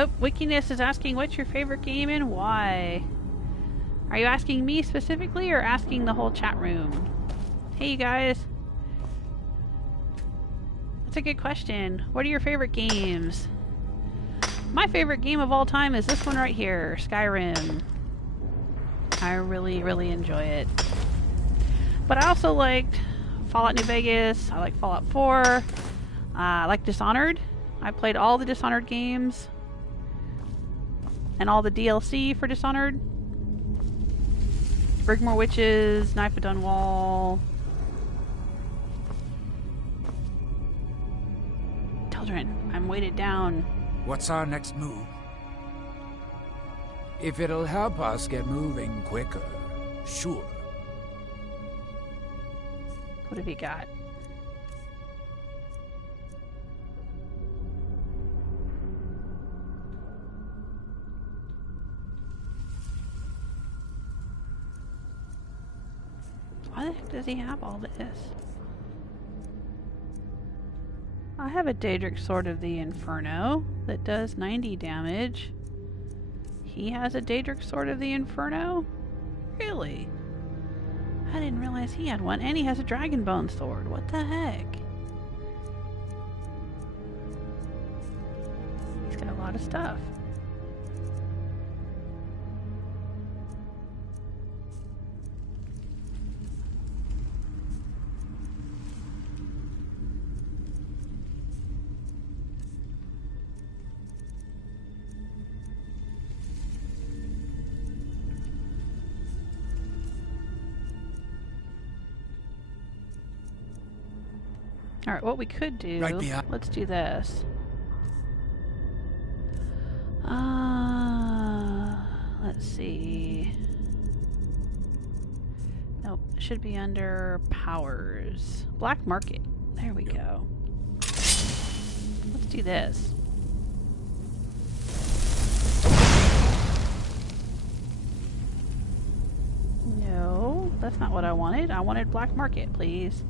Oh, Wickiness is asking what's your favorite game and why? Are you asking me specifically or asking the whole chat room? Hey, you guys. That's a good question. What are your favorite games? My favorite game of all time is this one right here, Skyrim. I really, really enjoy it. But I also liked Fallout New Vegas. I like Fallout 4. I like Dishonored. I played all the Dishonored games. And all the DLC for Dishonored. Brigmore Witches, Knife of Dunwall. Children, I'm weighted down. What's our next move? If it'll help us get moving quicker, sure. What have you got? Why the heck does he have all this? I have a Daedric Sword of the Inferno that does 90 damage. He has a Daedric Sword of the Inferno? Really? I didn't realize he had one, and he has a Dragonbone Sword. What the heck? He's got a lot of stuff. Alright, what we could do... Right behind. Let's do this. Let's see. Nope, it should be under powers. Black market. There we go. Let's do this. No, that's not what I wanted. I wanted black market, please.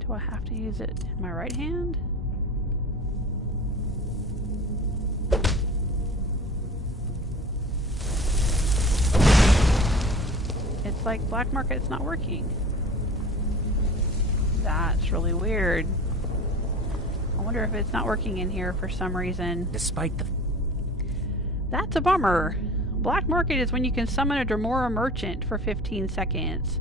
Do I have to use it in my right hand? It's like black market's not working. That's really weird. I wonder if it's not working in here for some reason. Despite the... That's a bummer. Black market is when you can summon a Dremora merchant for 15 seconds.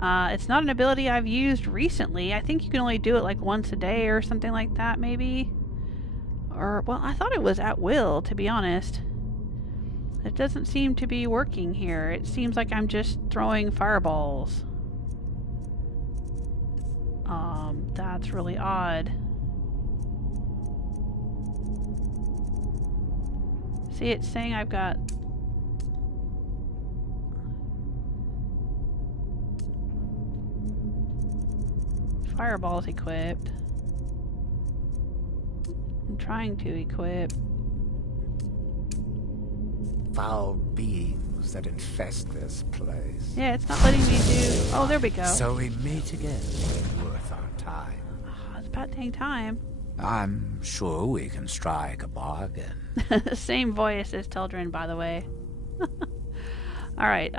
It's not an ability I've used recently. I think you can only do it like once a day or something like that, maybe. Or, well, I thought it was at will, to be honest. It doesn't seem to be working here. It seems like I'm just throwing fireballs. That's really odd. See, it's saying I've got... fireballs equipped. I'm trying to equip. Foul beings that infest this place. Yeah, it's not letting me do... Oh, there we go. So we meet again. Worth our time. Oh, it's about dang time. I'm sure we can strike a bargain. Same voice as Teldrin, by the way. Alright,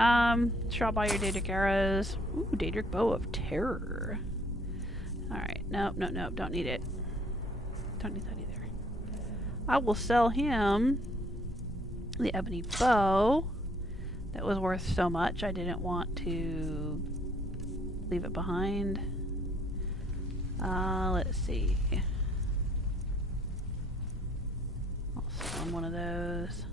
sure, I'll buy your Daedric arrows. Ooh, Daedric Bow of Terror. Alright, nope, nope, nope, don't need it. Don't need that either. I will sell him the ebony bow. That was worth so much, I didn't want to leave it behind. Let's see. I'll sell him one of those.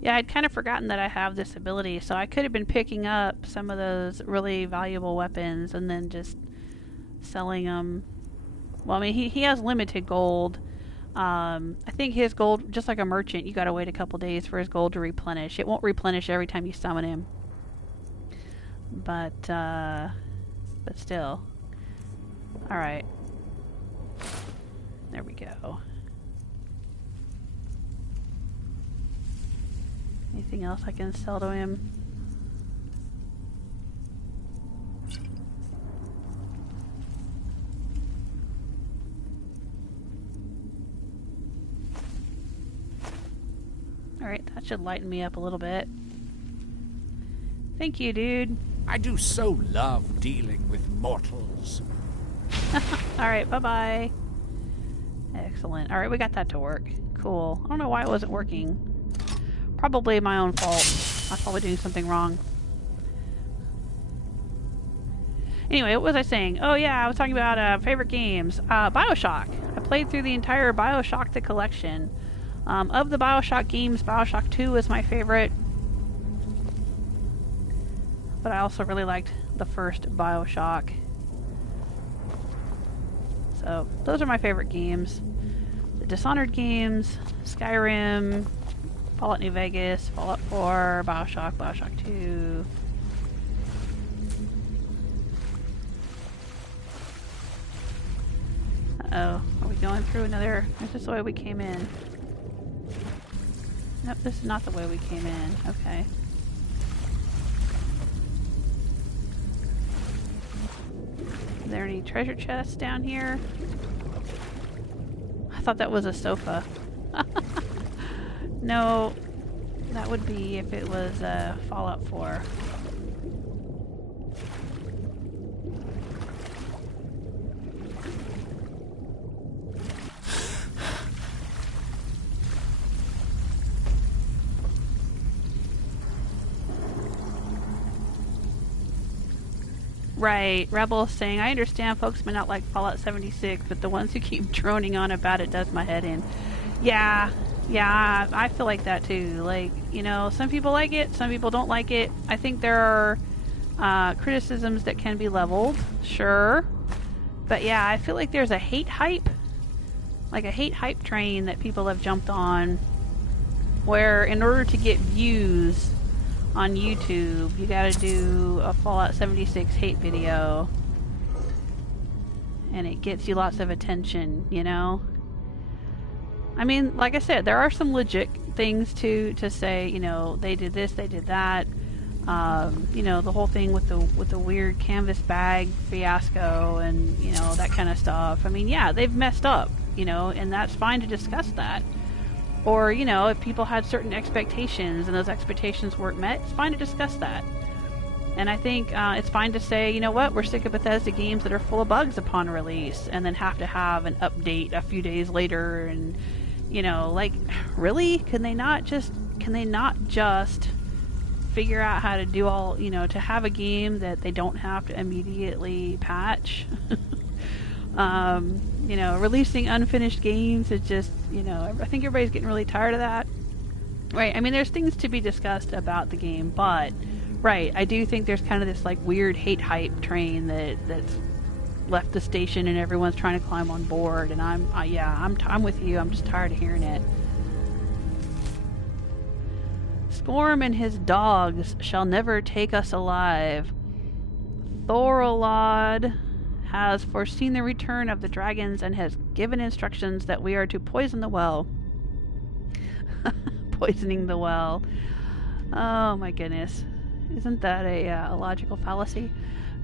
Yeah, I'd kind of forgotten that I have this ability, so I could have been picking up some of those really valuable weapons and then just selling them. Well, I mean, he has limited gold. I think his gold, just like a merchant, you gotta wait a couple days for his gold to replenish. It won't replenish every time you summon him. But still. Alright. There we go. Anything else I can sell to him? Alright, that should lighten me up a little bit. Thank you, dude. I do so love dealing with mortals. Alright, bye-bye. Excellent. Alright, we got that to work. Cool. I don't know why it wasn't working. Probably my own fault. I was probably doing something wrong. Anyway, what was I saying? Oh yeah, I was talking about favorite games. Bioshock. I played through the entire Bioshock the Collection. Of the Bioshock games, Bioshock 2 is my favorite. But I also really liked the first Bioshock. So, those are my favorite games. The Dishonored games, Skyrim, Fallout New Vegas, Fallout 4, Bioshock, Bioshock 2. Uh-oh. Are we going through another... Is this the way we came in? Nope, this is not the way we came in. Okay. Are there any treasure chests down here? I thought that was a sofa. No, that would be if it was Fallout 4. Right, Rebel's saying, I understand folks may not like Fallout 76, but the ones who keep droning on about it does my head in. Yeah, I feel like that too. Like, you know, some people like it, some people don't like it. I think there are criticisms that can be leveled, sure. But yeah, I feel like there's a hate hype. Like a hate hype train that people have jumped on. Where in order to get views on YouTube, you gotta do a Fallout 76 hate video. And it gets you lots of attention, you know? I mean, like I said, there are some legit things to say, you know, they did this, they did that. You know, the whole thing with the weird canvas bag fiasco and, you know, that kind of stuff. I mean, yeah, they've messed up, you know, and that's fine to discuss that. Or, you know, if people had certain expectations and those expectations weren't met, it's fine to discuss that. And I think it's fine to say, you know what, we're sick of Bethesda games that are full of bugs upon release and then have to have an update a few days later and, you know, like, really? Can they not just figure out how to do all, you know, to have a game that they don't have to immediately patch? You know, releasing unfinished games is just, you know, I think everybody's getting really tired of that. Right, I mean, there's things to be discussed about the game, but, right, I do think there's kind of this, like, weird hate hype train that's left the station and everyone's trying to climb on board, and I'm with you, I'm just tired of hearing it. Skorm and his dogs shall never take us alive. Thorolod has foreseen the return of the dragons and has given instructions that we are to poison the well. Poisoning the well. Oh my goodness. Isn't that a logical fallacy?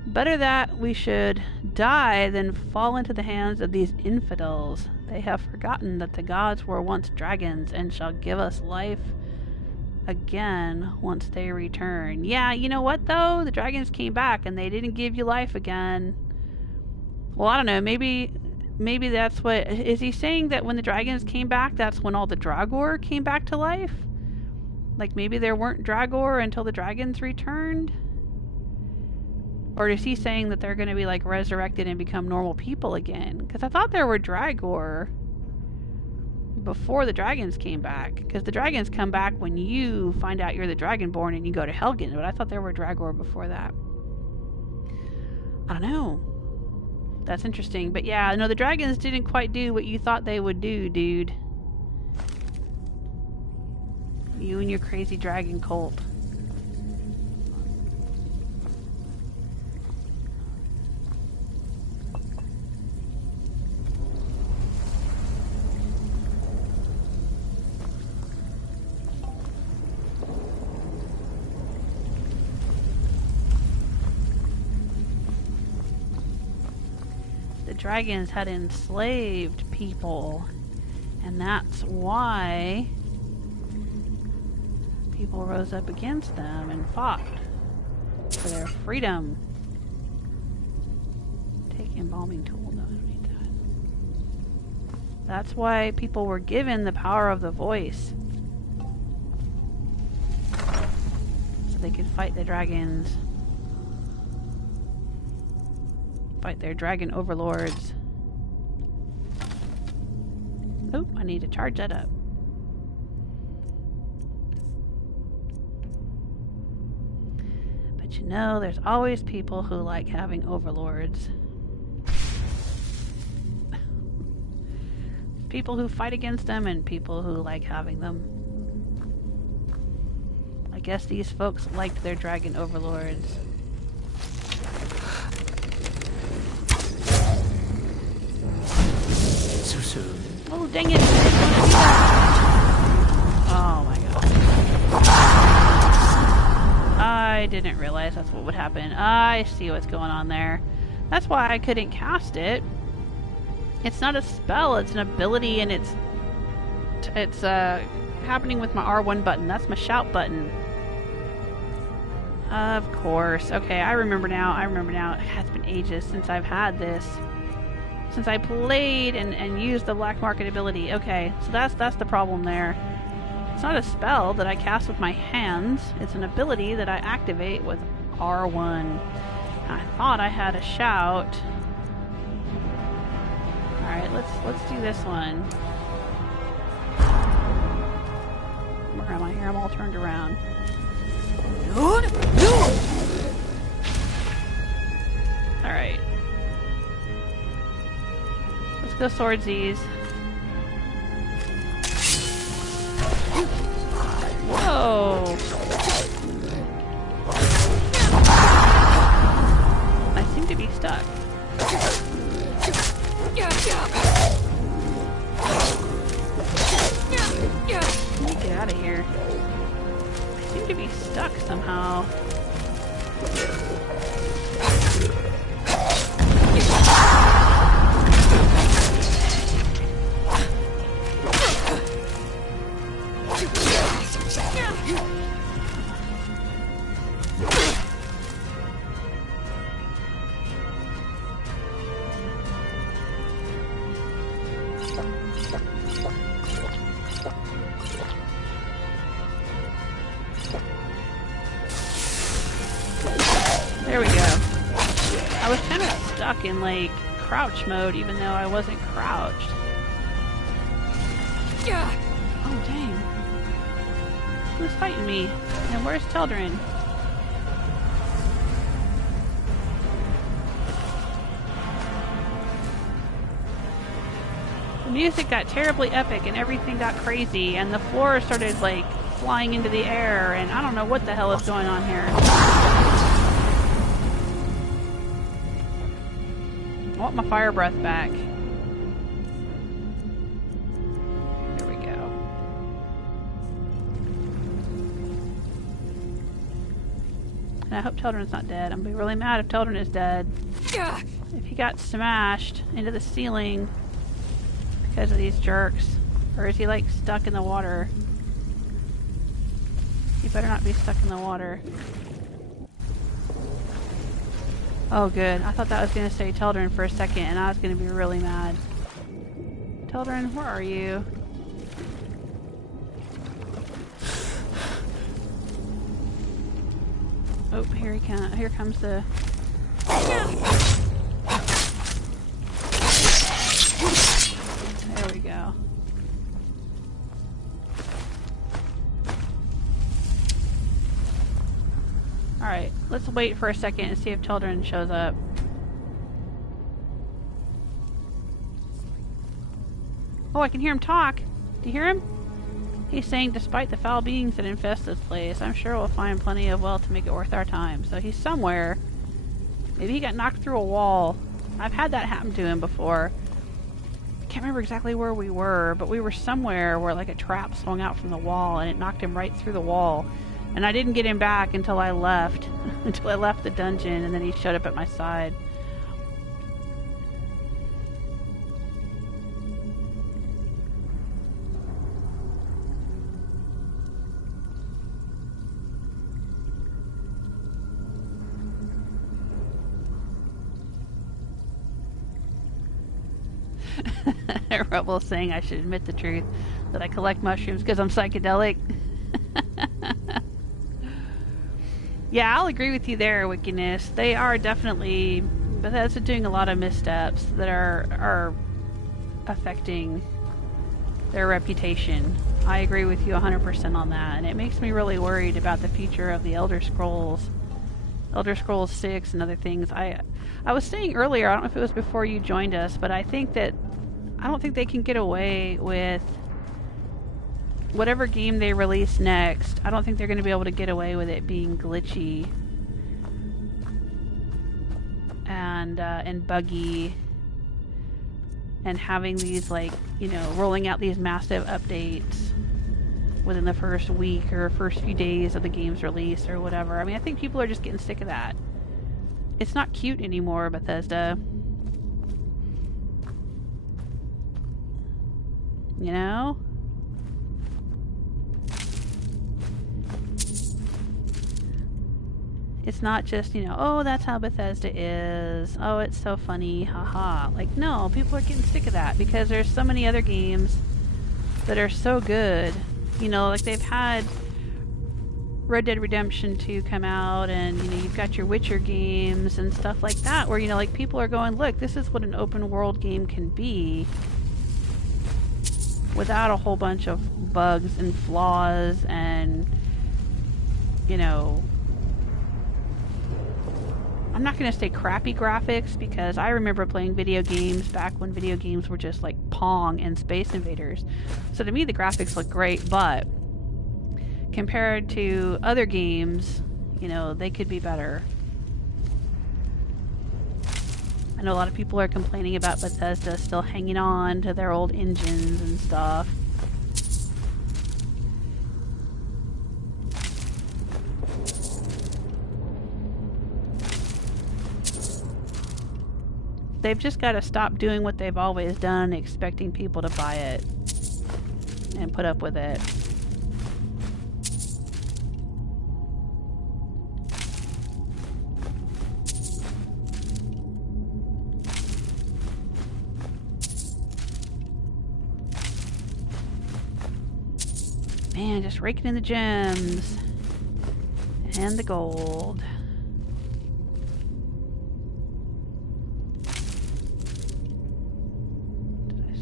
Better that we should die than fall into the hands of these infidels. They have forgotten that the gods were once dragons and shall give us life again once they return. Yeah, you know what though? The dragons came back and they didn't give you life again. Well, I don't know, maybe that's what... Is he saying that when the dragons came back, that's when all the Dragor came back to life? Like, maybe there weren't Dragor until the dragons returned? Or is he saying that they're going to be, like, resurrected and become normal people again? Because I thought there were Dragor. before the dragons came back. Because the dragons come back when you find out you're the Dragonborn and you go to Helgen. But I thought there were Dragor before that. I don't know. That's interesting. But yeah, no, the dragons didn't quite do what you thought they would do, dude. You and your crazy dragon cult. Dragons had enslaved people, and that's why people rose up against them and fought for their freedom. Take embalming tool. No, I don't need that. That's why people were given the power of the voice, so they could fight the dragons. Fight their dragon overlords. Oh, I need to charge that up. But you know, there's always people who like having overlords. People who fight against them and people who like having them. I guess these folks liked their dragon overlords. Oh, dang it. Oh my god. I didn't realize that's what would happen. I see what's going on there. That's why I couldn't cast it. It's not a spell, it's an ability, and it's happening with my R1 button. That's my shout button. Of course. Okay, I remember now. It has been ages since I've had this. Since I played and used the black market ability. Okay, so that's the problem there. It's not a spell that I cast with my hands. It's an ability that I activate with R1. I thought I had a shout. Alright, let's do this one. Where am I here? I'm all turned around. Alright. Let's go swordsies. Whoa! I seem to be stuck. Let me get out of here. I seem to be stuck somehow. There we go. I was kind of stuck in like crouch mode even though I wasn't crouched. Oh dang. Who's fighting me? And where's Teldrin? The music got terribly epic and everything got crazy and the floor started like flying into the air and I don't know what the hell is going on here. I want my fire breath back. There we go. And I hope Teldrin's not dead. I'm gonna be really mad if Teldrin is dead. If he got smashed into the ceiling because of these jerks. Or is he like stuck in the water? He better not be stuck in the water. Oh good, I thought that was going to say Teldrin for a second and I was going to be really mad. Teldrin, where are you? Oh, here comes the... There we go. Alright, let's wait for a second and see if Children shows up. Oh, I can hear him talk. Do you hear him? He's saying, despite the foul beings that infest this place, I'm sure we'll find plenty of wealth to make it worth our time. So he's somewhere. Maybe he got knocked through a wall. I've had that happen to him before. I can't remember exactly where we were, but we were somewhere where like a trap swung out from the wall and it knocked him right through the wall. And I didn't get him back until I left. Until I left the dungeon, and then he showed up at my side. Rebel saying I should admit the truth, that I collect mushrooms because I'm psychedelic. Yeah, I'll agree with you there, Wickedness. They are definitely... Bethesda doing a lot of missteps that are affecting their reputation. I agree with you 100% on that, and it makes me really worried about the future of the Elder Scrolls 6 and other things. I was saying earlier, I don't know if it was before you joined us, but I don't think they can get away with whatever game they release next. I don't think they're going to be able to get away with it being glitchy and buggy and having these, like, you know, rolling out these massive updates within the first week or first few days of the game's release or whatever. I mean, I think people are just getting sick of that. It's not cute anymore, Bethesda. You know? It's not just, you know, oh, that's how Bethesda is. Oh, it's so funny. Haha. Like, no, people are getting sick of that because there's so many other games that are so good. You know, like they've had Red Dead Redemption 2 come out, and, you know, you've got your Witcher games and stuff like that where, you know, like people are going, look, this is what an open world game can be without a whole bunch of bugs and flaws and, you know, I'm not going to say crappy graphics because I remember playing video games back when video games were just like Pong and Space Invaders. So to me the graphics look great, but compared to other games, you know, they could be better. I know a lot of people are complaining about Bethesda still hanging on to their old engines and stuff. They've just got to stop doing what they've always done, expecting people to buy it and put up with it. Man, just raking in the gems and the gold.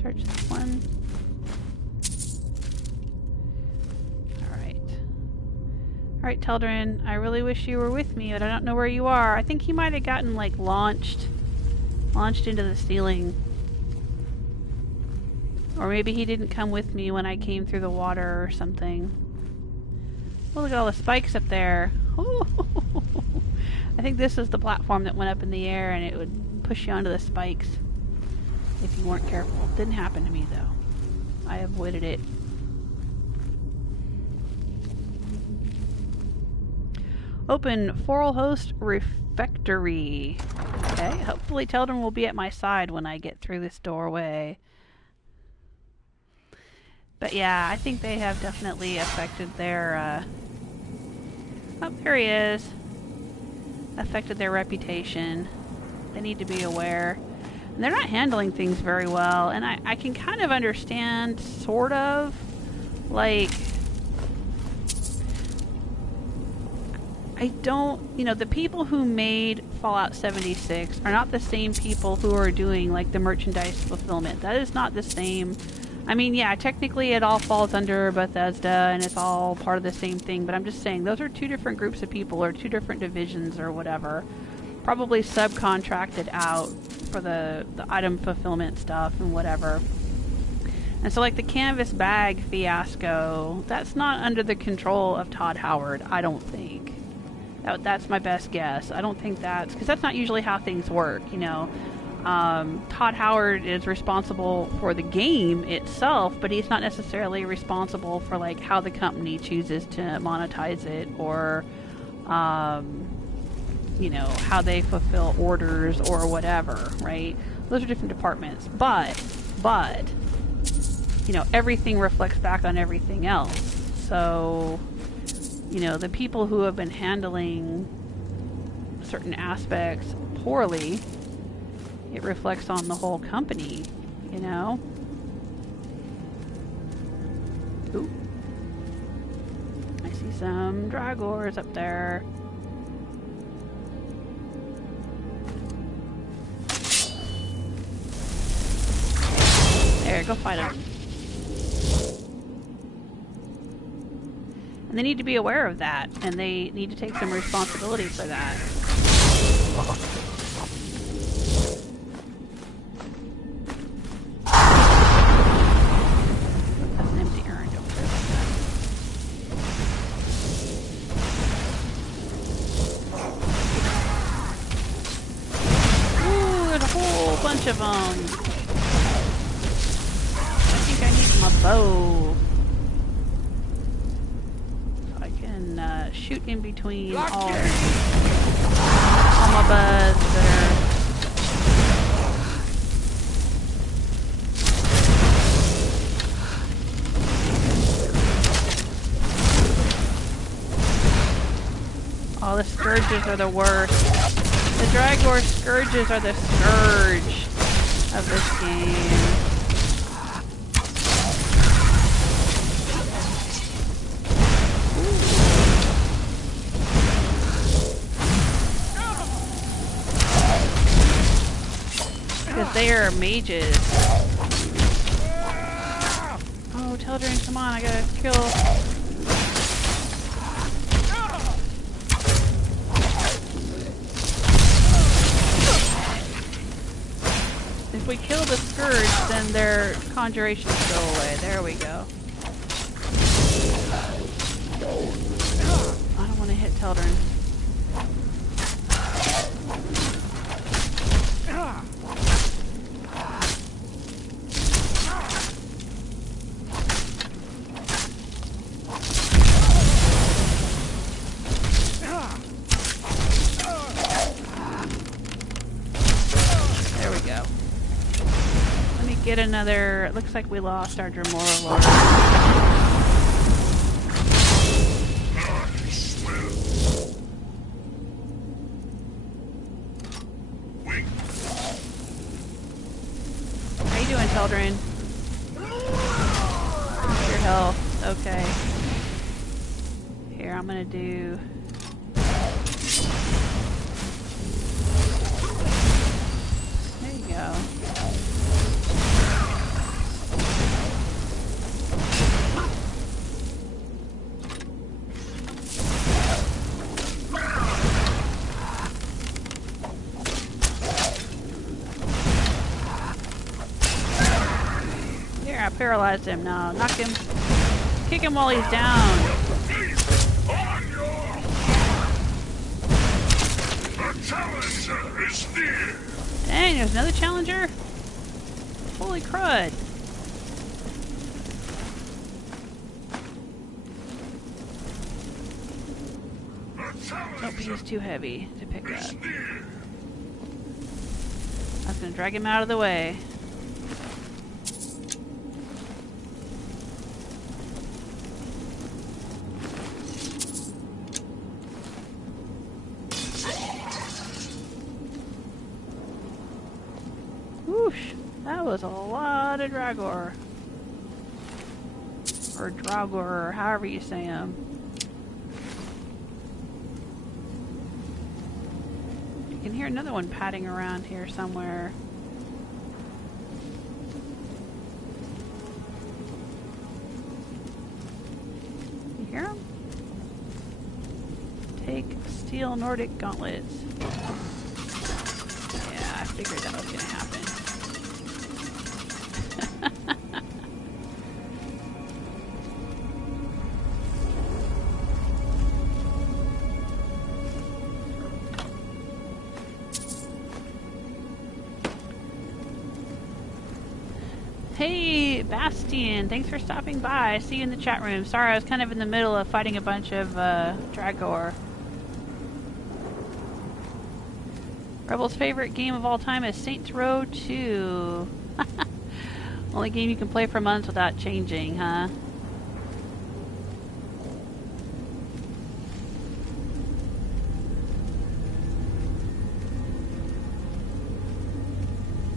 Search this one. Alright, Teldrin, I really wish you were with me, but I don't know where you are. I think he might have gotten, like, launched into the ceiling. Or maybe he didn't come with me when I came through the water or something. Oh, look at all the spikes up there. I think this is the platform that went up in the air and it would push you onto the spikes if you weren't careful. Didn't happen to me, though. I avoided it. Open Forelhost Refectory. Okay, hopefully Teldrin will be at my side when I get through this doorway. But yeah, I think they have definitely affected their, oh, there he is. Affected their reputation. They need to be aware. And they're not handling things very well, and I can kind of understand, sort of, like, I don't, you know, the people who made Fallout 76 are not the same people who are doing, like, the merchandise fulfillment. That is not the same I mean, yeah, technically it all falls under Bethesda and it's all part of the same thing, but I'm just saying those are two different groups of people or two different divisions or whatever. Probably subcontracted out for the item fulfillment stuff and whatever. And so like the canvas bag fiasco, that's not under the control of Todd Howard, I don't think. That's my best guess. I don't think that's... because that's not usually how things work, you know. Todd Howard is responsible for the game itself, but he's not necessarily responsible for like how the company chooses to monetize it or you know, how they fulfill orders or whatever, right? Those are different departments, but you know, everything reflects back on everything else. So, you know, the people who have been handling certain aspects poorly, it reflects on the whole company, you know? Ooh. I see some Dragors up there. There, go fight them. And they need to be aware of that, and they need to take some responsibility for that. Bunch of them. I think I need my bow. So I can shoot in between all my buds that are... Oh, the scourges are the worst. The Dragor Scourges are the scourge of this game. Because they are mages. Oh, Teldrin, come on, I gotta kill... If we kill the Scourge, then their conjurations go away. There we go. I don't want to hit Teldrin. Get another... It looks like we lost our Dremora Lord. How you doing, Teldrin? What's your health? Okay. Here, I'm gonna do... There you go. I paralyzed him now. Knock him. Kick him while he's down. Dang, there's another challenger? Holy crud. Nope, he's too heavy to pick up. I was gonna drag him out of the way. That was a lot of Dragor. Or Draugr, or however you say them. You can hear another one padding around here somewhere. take steel Nordic gauntlets. Yeah, I figured that was gonna happen. Hey, Bastian, thanks for stopping by. I see you in the chat room. Sorry, I was kind of in the middle of fighting a bunch of Dragor. Rebel's favorite game of all time is Saints Row 2. Only game you can play for months without changing, huh?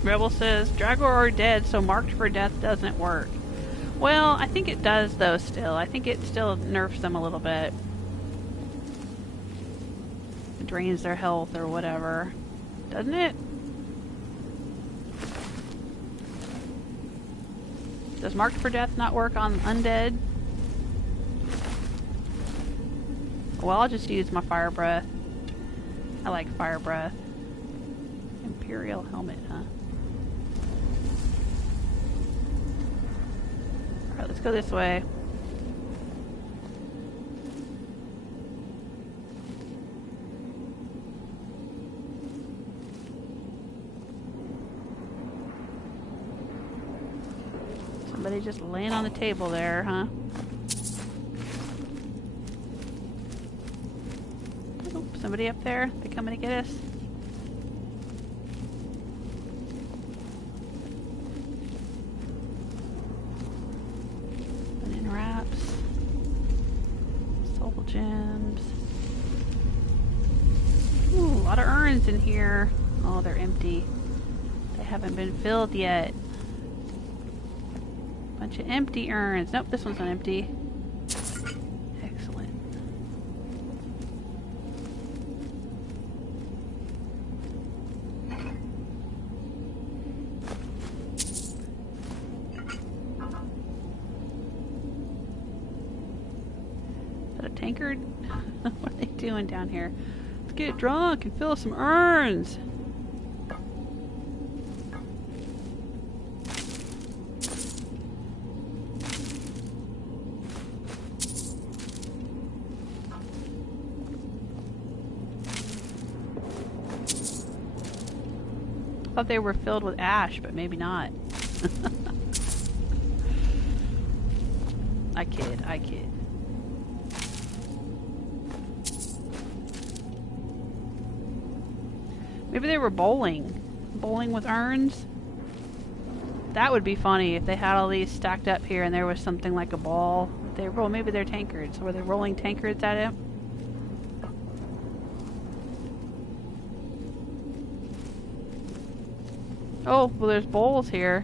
Rebel says, Dragor are dead, so marked for death doesn't work. Well, I think it does, though, still. I think it still nerfs them a little bit. It drains their health or whatever. Doesn't it? Does marked for death not work on undead? Well, I'll just use my fire breath. I like fire breath. Imperial helmet, huh? Alright, let's go this way. Somebody just laying on the table there, huh? Oh, somebody up there? They coming to get us? Onion wraps. Soul gems. Ooh, a lot of urns in here. Oh, they're empty. They haven't been filled yet. Bunch of empty urns. Nope, this one's not empty. Excellent. Is that a tankard? What are they doing down here? Let's get drunk and fill some urns. I thought they were filled with ash, but maybe not. I kid, I kid. Maybe they were bowling. Bowling with urns? That would be funny if they had all these stacked up here and there was something like a ball. They roll. Maybe they're tankards. Were they rolling tankards at him? Oh, well there's bowls here.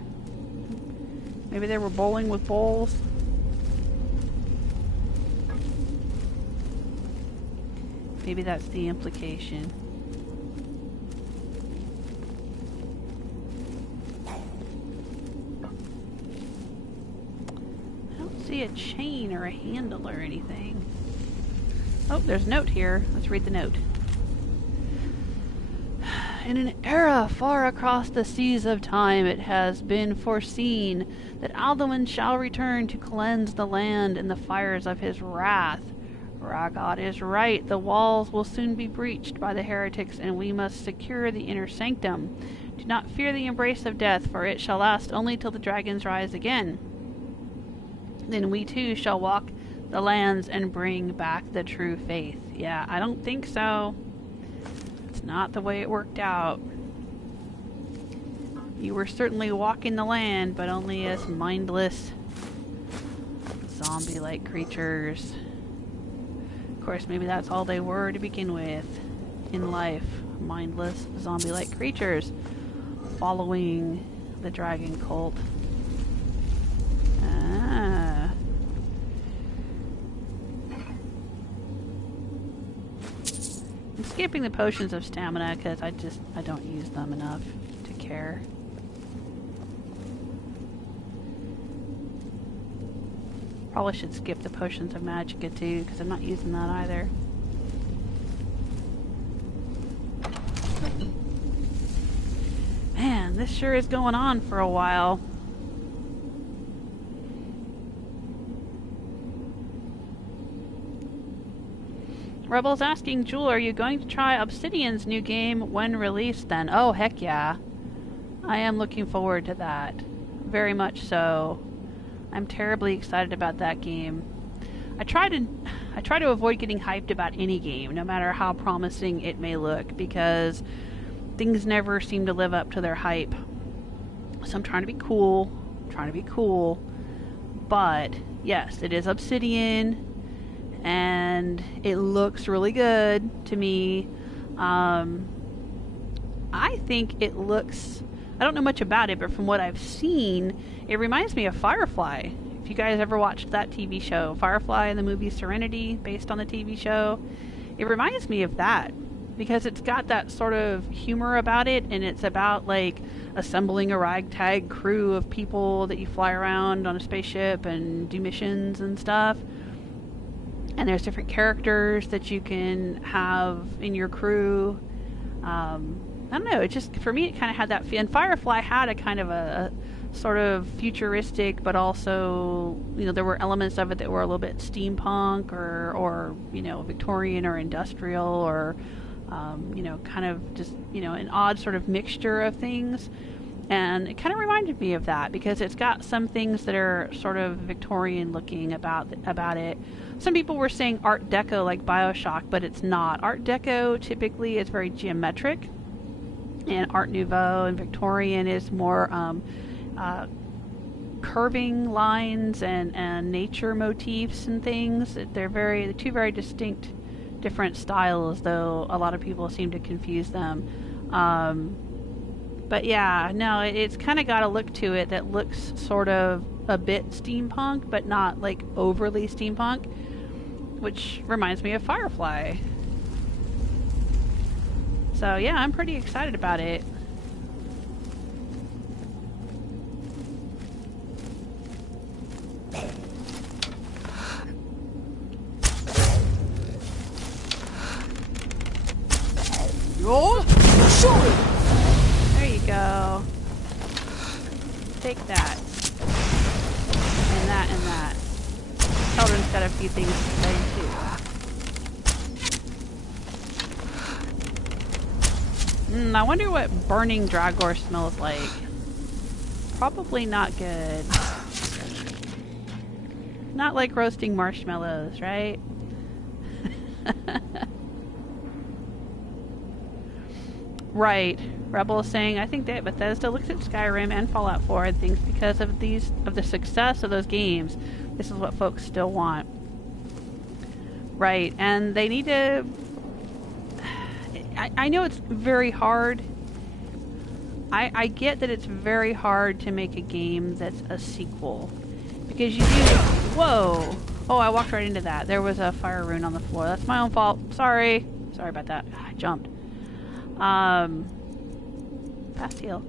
Maybe they were bowling with bowls. Maybe that's the implication. I don't see a chain or a handle or anything. Oh, there's a note here. Let's read the note. In an era far across the seas of time, it has been foreseen that Alduin shall return to cleanse the land in the fires of his wrath. Rahgot is right. The walls will soon be breached by the heretics, and we must secure the inner sanctum. Do not fear the embrace of death, for it shall last only till the dragons rise again. Then we too shall walk the lands and bring back the true faith. Yeah, I don't think so. It's not the way it worked out. You were certainly walking the land, but only as mindless, zombie-like creatures. Of course, maybe that's all they were to begin with in life. Mindless, zombie-like creatures following the dragon cult. Ah. I'm skipping the potions of stamina because I don't use them enough to care. Probably should skip the potions of magicka too because I'm not using that either. this sure is going on for a while. Rebel's asking, Jewel, are you going to try Obsidian's new game when released then? Oh, heck yeah. I am looking forward to that. Very much so. I'm terribly excited about that game. I try to avoid getting hyped about any game, no matter how promising it may look, because things never seem to live up to their hype. So I'm trying to be cool. But, yes, it is Obsidian. And it looks really good to me. I think it looks... I don't know much about it, but from what I've seen, it reminds me of Firefly. If you guys ever watched that TV show, Firefly and the movie Serenity, based on the TV show, it reminds me of that. Because it's got that sort of humor about it, and it's about, like, assembling a ragtag crew of people that you fly around on a spaceship and do missions and stuff. And there's different characters that you can have in your crew. I don't know, it just, for me, it kind of had that feel. And Firefly had a kind of a sort of futuristic, but also, you know, there were elements of it that were a little bit steampunk or you know, Victorian or industrial or, you know, kind of just, you know, an odd sort of mixture of things. And it kind of reminded me of that because it's got some things that are sort of Victorian looking about it. Some people were saying Art Deco like Bioshock, but it's not. Art Deco typically is very geometric, and Art Nouveau and Victorian is more curving lines and nature motifs and things. They're two very distinct, different styles, though a lot of people seem to confuse them. But yeah, no, it's kind of got a look to it that looks sort of a bit steampunk, but not like overly steampunk, which reminds me of Firefly. So yeah, I'm pretty excited about it. There you go. Take that. And that and that. Children's got a few things to say too. I wonder what burning Dragor smells like. Probably not good. Not like roasting marshmallows, right? Right. Rebel is saying, I think that Bethesda looks at Skyrim and Fallout 4 and thinks because of the success of those games, this is what folks still want. Right. And they need to... I know it's very hard. I get that it's very hard to make a game that's a sequel. Because you do... Whoa! Oh, I walked right into that. There was a fire rune on the floor. That's my own fault. Sorry. Sorry about that. I jumped. Fast heal.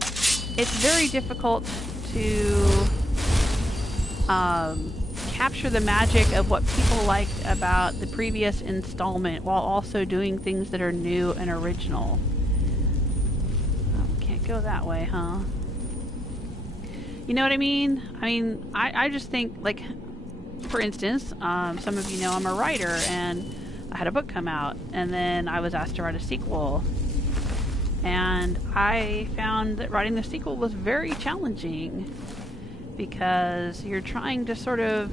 It's very difficult to capture the magic of what people liked about the previous installment while also doing things that are new and original. Oh, can't go that way, huh? You know what I mean? I just think, like, for instance, some of you know I'm a writer, and I had a book come out, and then I was asked to write a sequel. And I found that writing the sequel was very challenging because you're trying to sort of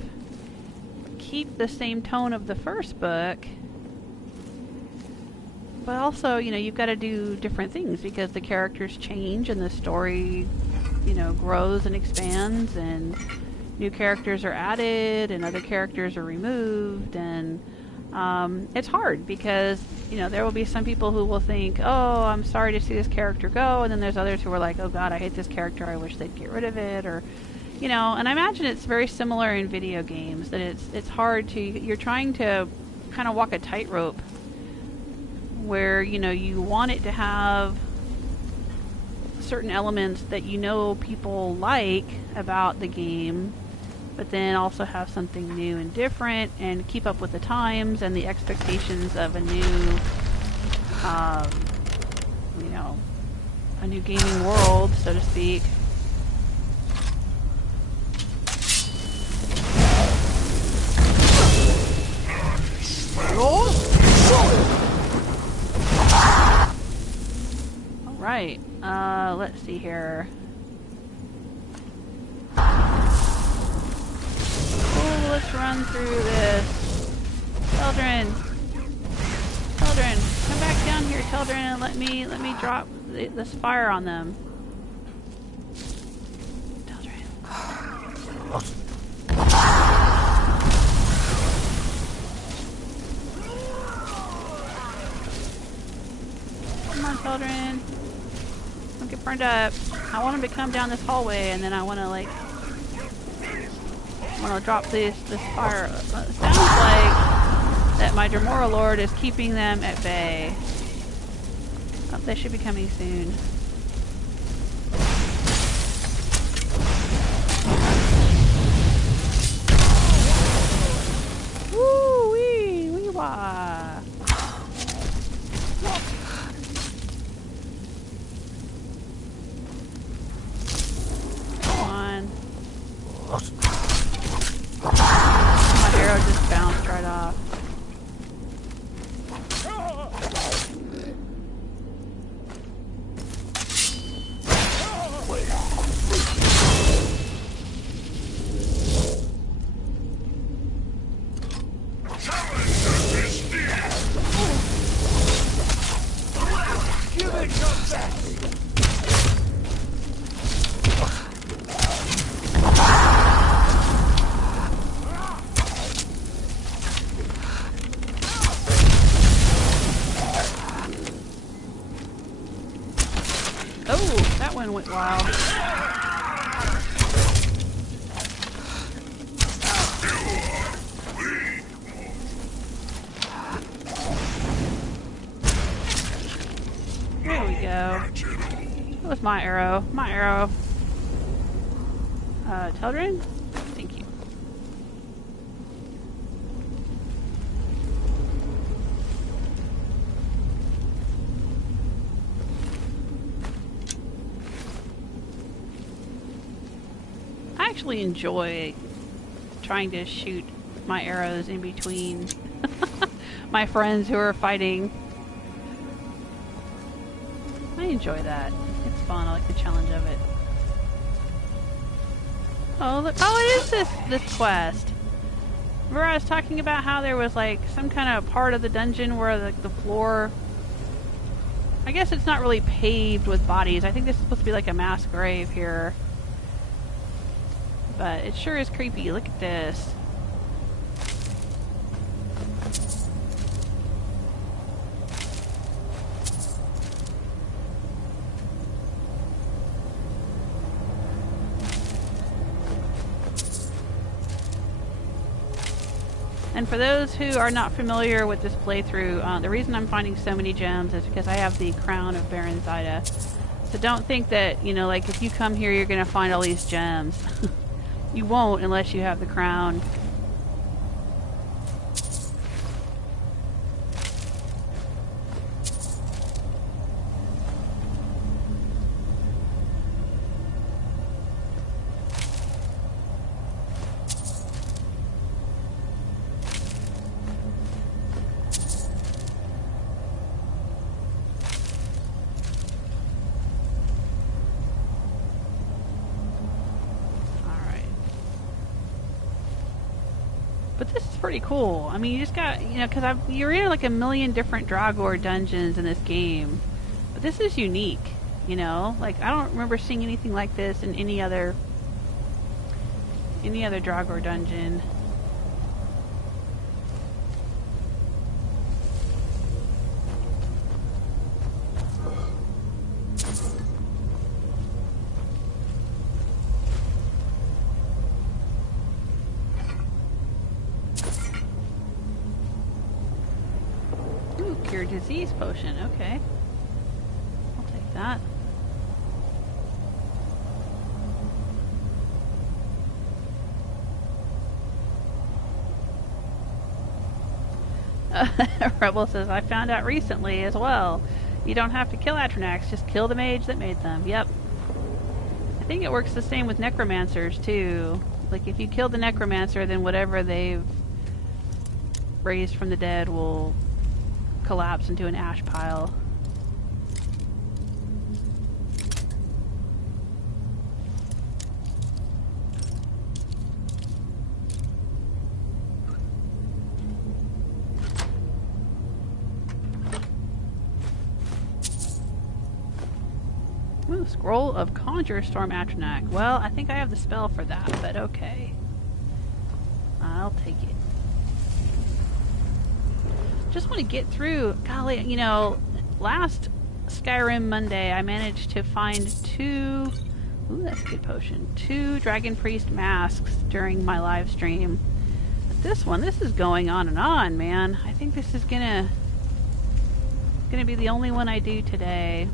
keep the same tone of the first book, but also, you know, you've got to do different things because the characters change and the story, you know, grows and expands, and new characters are added and other characters are removed, and it's hard because, you know, there will be some people who will think, oh, I'm sorry to see this character go, and then there's others who are like, oh god, I hate this character, I wish they'd get rid of it, or, you know, and I imagine it's very similar in video games, that it's hard to, you're trying to kind of walk a tightrope where, you know, you want it to have certain elements that you know people like about the game, but then also have something new and different and keep up with the times and the expectations of a new, you know, a new gaming world, so to speak. Alright, let's see here. Oh, let's run through this. Children! Children, come back down here, children, and let me drop this fire on them. Children. Come on, children. Don't get burned up. I want them to come down this hallway, and then I want to drop this fire. It sounds like that my Dremora Lord is keeping them at bay. Oh, they should be coming soon. Woo wee wee wah. Come on. My arrow just bounced right off. Oh, that one went wild. There we go. That was my arrow. My arrow. Children? Thank you. I actually enjoy trying to shoot my arrows in between my friends who are fighting. I enjoy that. It's fun. I like the challenge of it. Oh, look. Oh, it is this quest. Remember I was talking about how there was like some kind of part of the dungeon where the floor, I guess it's not really paved with bodies. I think this is supposed to be like a mass grave here. But it sure is creepy. Look at this. And for those who are not familiar with this playthrough, the reason I'm finding so many gems is because I have the Crown of Baron Zida. So don't think that, you know, like if you come here you're going to find all these gems. You won't unless you have the crown. But this is pretty cool. I mean, you just got, you know, because you're in like a million different Dragor dungeons in this game. But this is unique, you know? Like, I don't remember seeing anything like this in any other Dragor dungeon. Cure disease potion, okay. I'll take that. Rebel says, I found out recently as well. You don't have to kill Atronachs, just kill the mage that made them. Yep. I think it works the same with necromancers, too. Like, if you kill the necromancer, then whatever they've raised from the dead will collapse into an ash pile. Ooh, Scroll of Conjure Storm Atronach. Well, I think I have the spell for that, but okay. I'll take it. Just want to get through. Golly, you know, last Skyrim Monday I managed to find 2... Ooh, that's a good potion. 2 Dragon Priest masks during my live stream. But this one, this is going on, man. I think this is gonna be the only one I do today.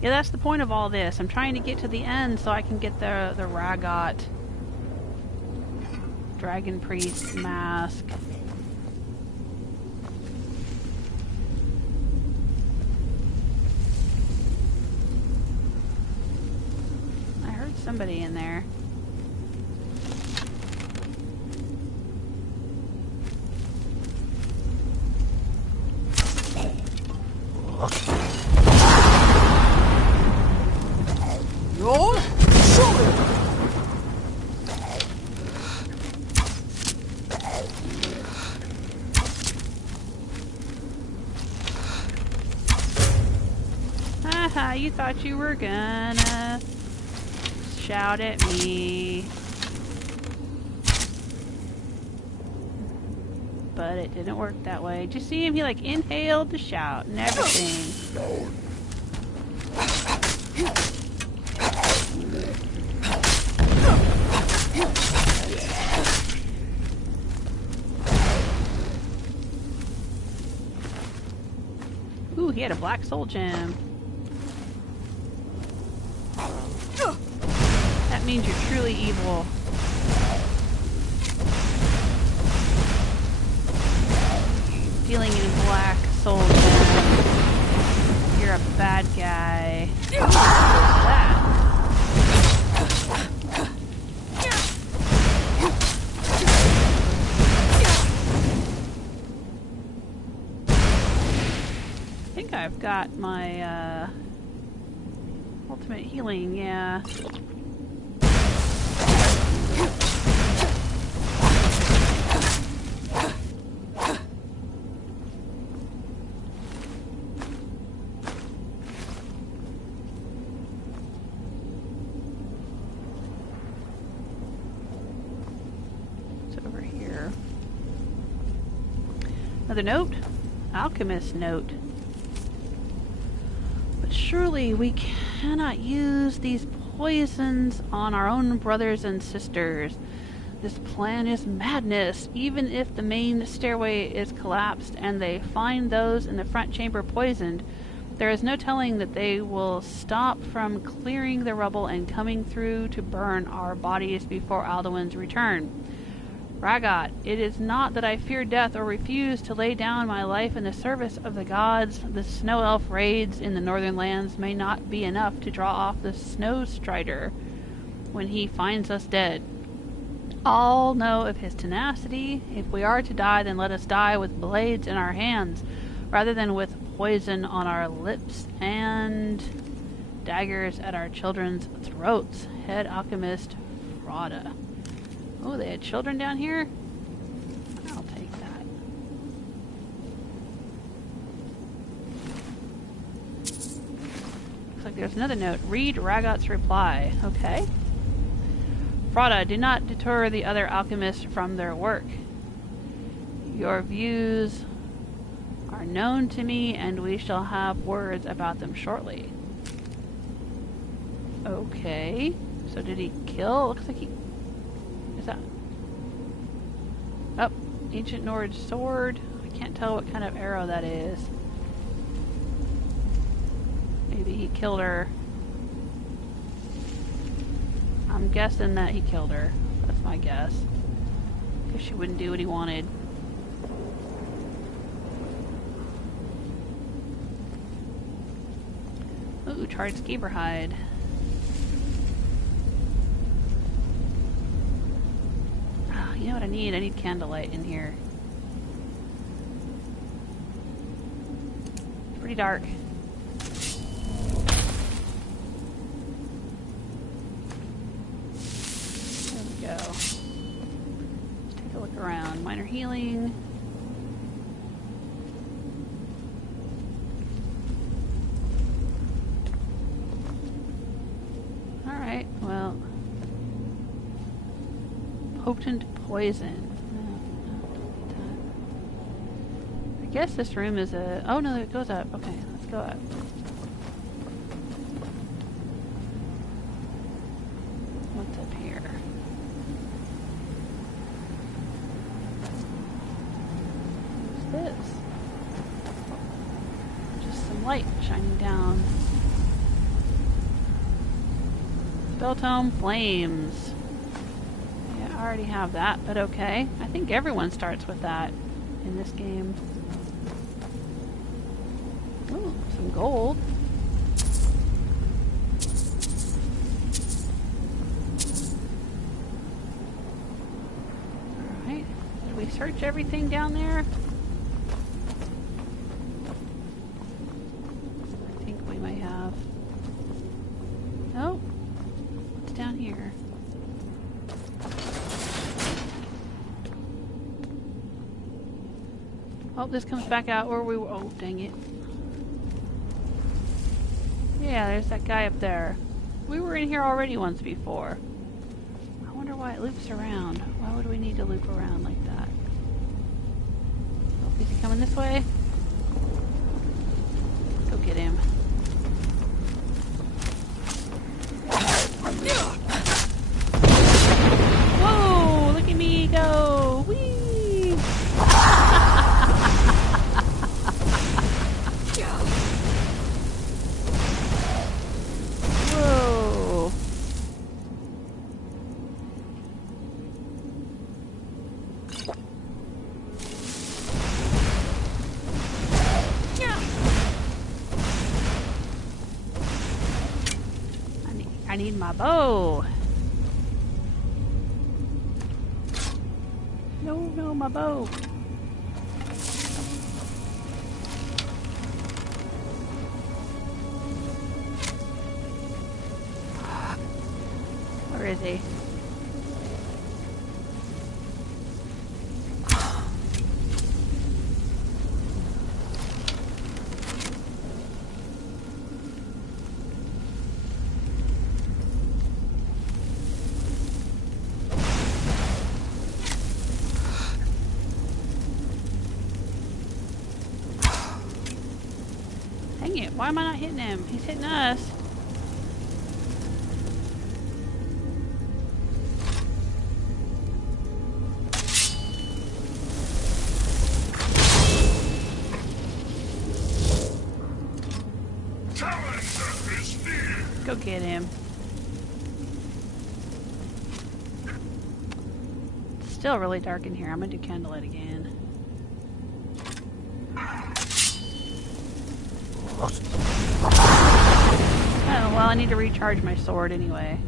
Yeah, that's the point of all this. I'm trying to get to the end so I can get the Rahgot Dragon Priest mask. I heard somebody in there. Haha, you thought you were gonna shout at me. But it didn't work that way. Did you see him? He like inhaled the shout and everything. Ooh, he had a black soul gem. That means you're truly evil. Dealing in black soul gem. You're a bad guy. What's that? I think I've got my ultimate healing, yeah. Another note? Alchemist note. But surely we cannot use these poisons on our own brothers and sisters. This plan is madness. Even if the main stairway is collapsed and they find those in the front chamber poisoned, there is no telling that they will stop from clearing the rubble and coming through to burn our bodies before Alduin's return. Rahgot, it is not that I fear death or refuse to lay down my life in the service of the gods. The snow elf raids in the northern lands may not be enough to draw off the Snow-Strider when he finds us dead. All know of his tenacity. If we are to die, then let us die with blades in our hands, rather than with poison on our lips and daggers at our children's throats. Head Alchemist Frauda. Oh, they had children down here? I'll take that. Looks like there's another note. Read Rahgot's reply. Okay. Frauda, do not deter the other alchemists from their work. Your views are known to me, and we shall have words about them shortly. Okay. So did he kill? Looks like he... Is that... Oh, ancient Nord sword. I can't tell what kind of arrow that is. Maybe he killed her. I'm guessing that he killed her. That's my guess. Because she wouldn't do what he wanted. Ooh, charred skeever hide. Oh, you know what I need? I need candlelight in here. Pretty dark. There we go. Let's take a look around. Minor healing. Alright, well. Potent poison. I guess this room is a... Oh no, it goes up. Okay, let's go up. What's up here? What's this? Just some light shining down. Spell tome flames. Yeah, I already have that, but okay. I think everyone starts with that in this game. Ooh, some gold. Alright. Did we search everything down there? I think we may have. Oh. What's down here? Oh, this comes back out where we were. Oh, dang it. Yeah, there's that guy up there. We were in here already once before. I wonder why it loops around. Why would we need to loop around like that? Oh, is he coming this way? Go get him. Whoa! Look at me go! Whee! I need my bow. No, my bow. Where is he? Dang it, why am I not hitting him? He's hitting us. Go get him. It's still really dark in here. I'm gonna do candlelight again. Oh, well, I need to recharge my sword anyway.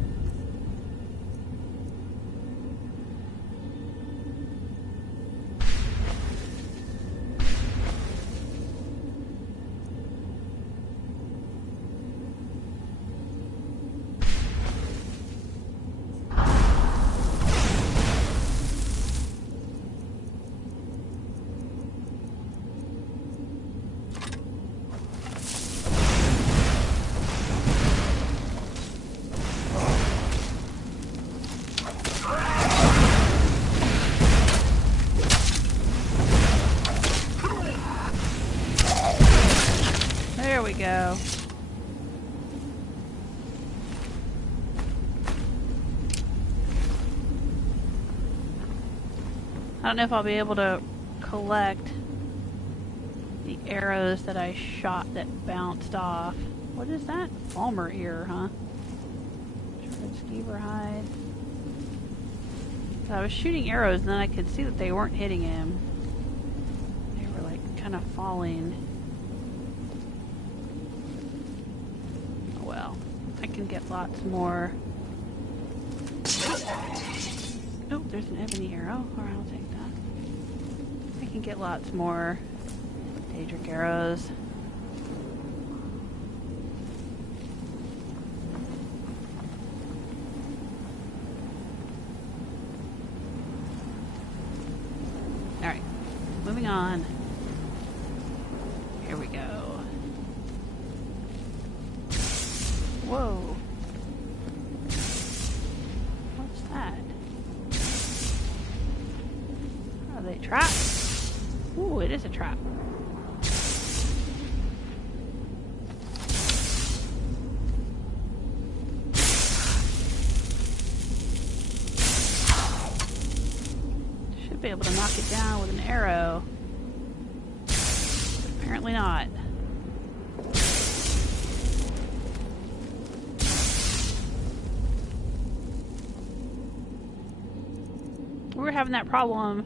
There we go. I don't know if I'll be able to collect the arrows that I shot that bounced off. What is that? Valmir ear, huh? Skeever hide. I was shooting arrows and then I could see that they weren't hitting him. They were like kind of falling. well. I can get lots more. Oh, there's an ebony arrow. Alright, I'll take that. I can get lots more Daedric arrows. Alright, moving on. Here we go. Whoa. What's that? Are they traps? Ooh, it is a trap. Should be able to knock it down with an arrow. Apparently not. We were having that problem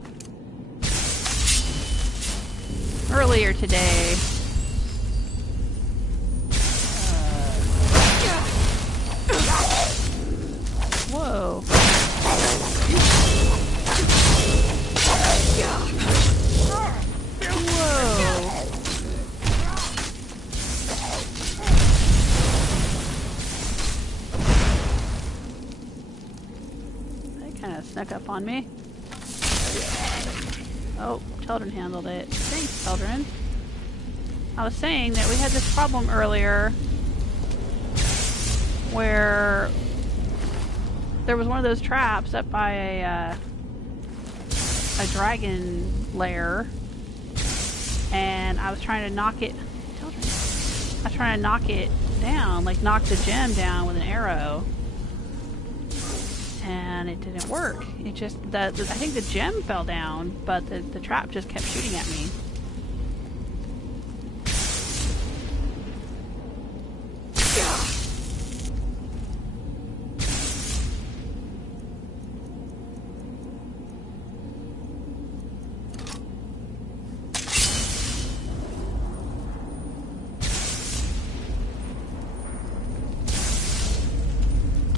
earlier today. Whoa. Kind of snuck up on me. Oh, children handled it. Thanks, children. I was saying that we had this problem earlier where there was one of those traps up by a dragon lair, and I was trying to knock it. Children. I was trying to knock it down, like knock the gem down with an arrow. And it didn't work. It just, I think the gem fell down, but the trap just kept shooting at me.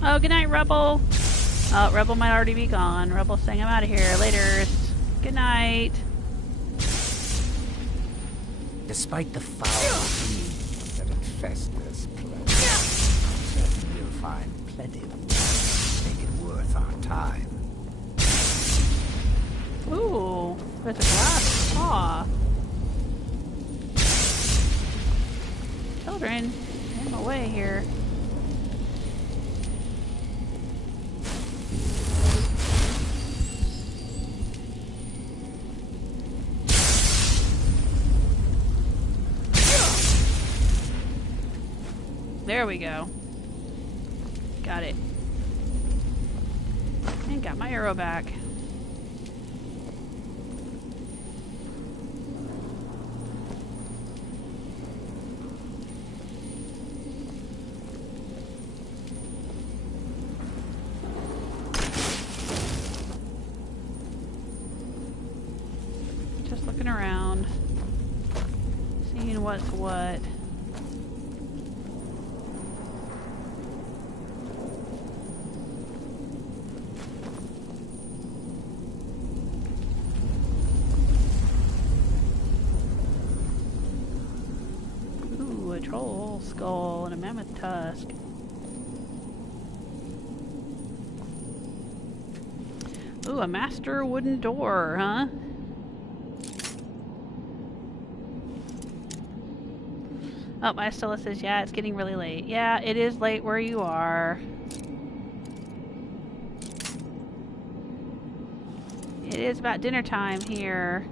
Oh, good night, Rebel. Oh, Rebel might already be gone. Rebel's saying I'm out of here. Later. Good night. Despite the foul fiends that infest this place, I'm certain we'll find plenty of ways to make it worth our time. Ooh, there's a glass paw. Children, get in my way here. There we go. Got it. And got my arrow back. Just looking around. Seeing what's what. Troll skull and a mammoth tusk. Ooh, a master wooden door, huh? Oh, my Stella says, yeah, it's getting really late. Yeah, it is late where you are. It is about dinner time here.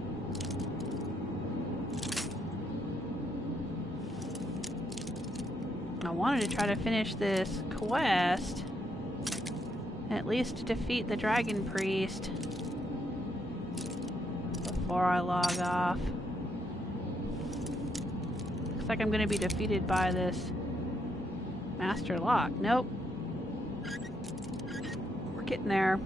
I wanted to try to finish this quest, at least defeat the Dragon Priest before I log off. Looks like I'm going to be defeated by this Master Lock. Nope. We're getting there.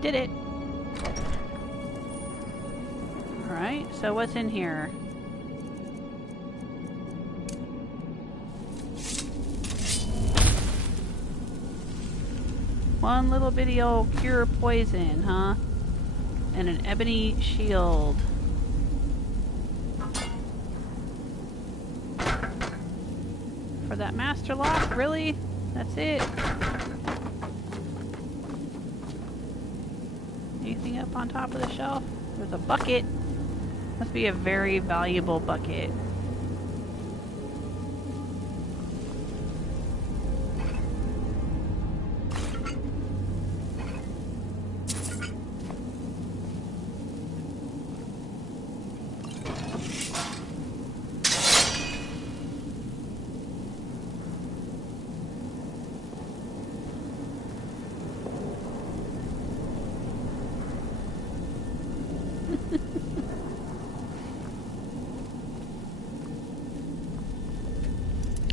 Did it! Alright, so what's in here? One little bitty old cure poison, huh? And an ebony shield. For that master lock? Really? That's it? Anything up on top of the shelf? There's a bucket. Must be a very valuable bucket.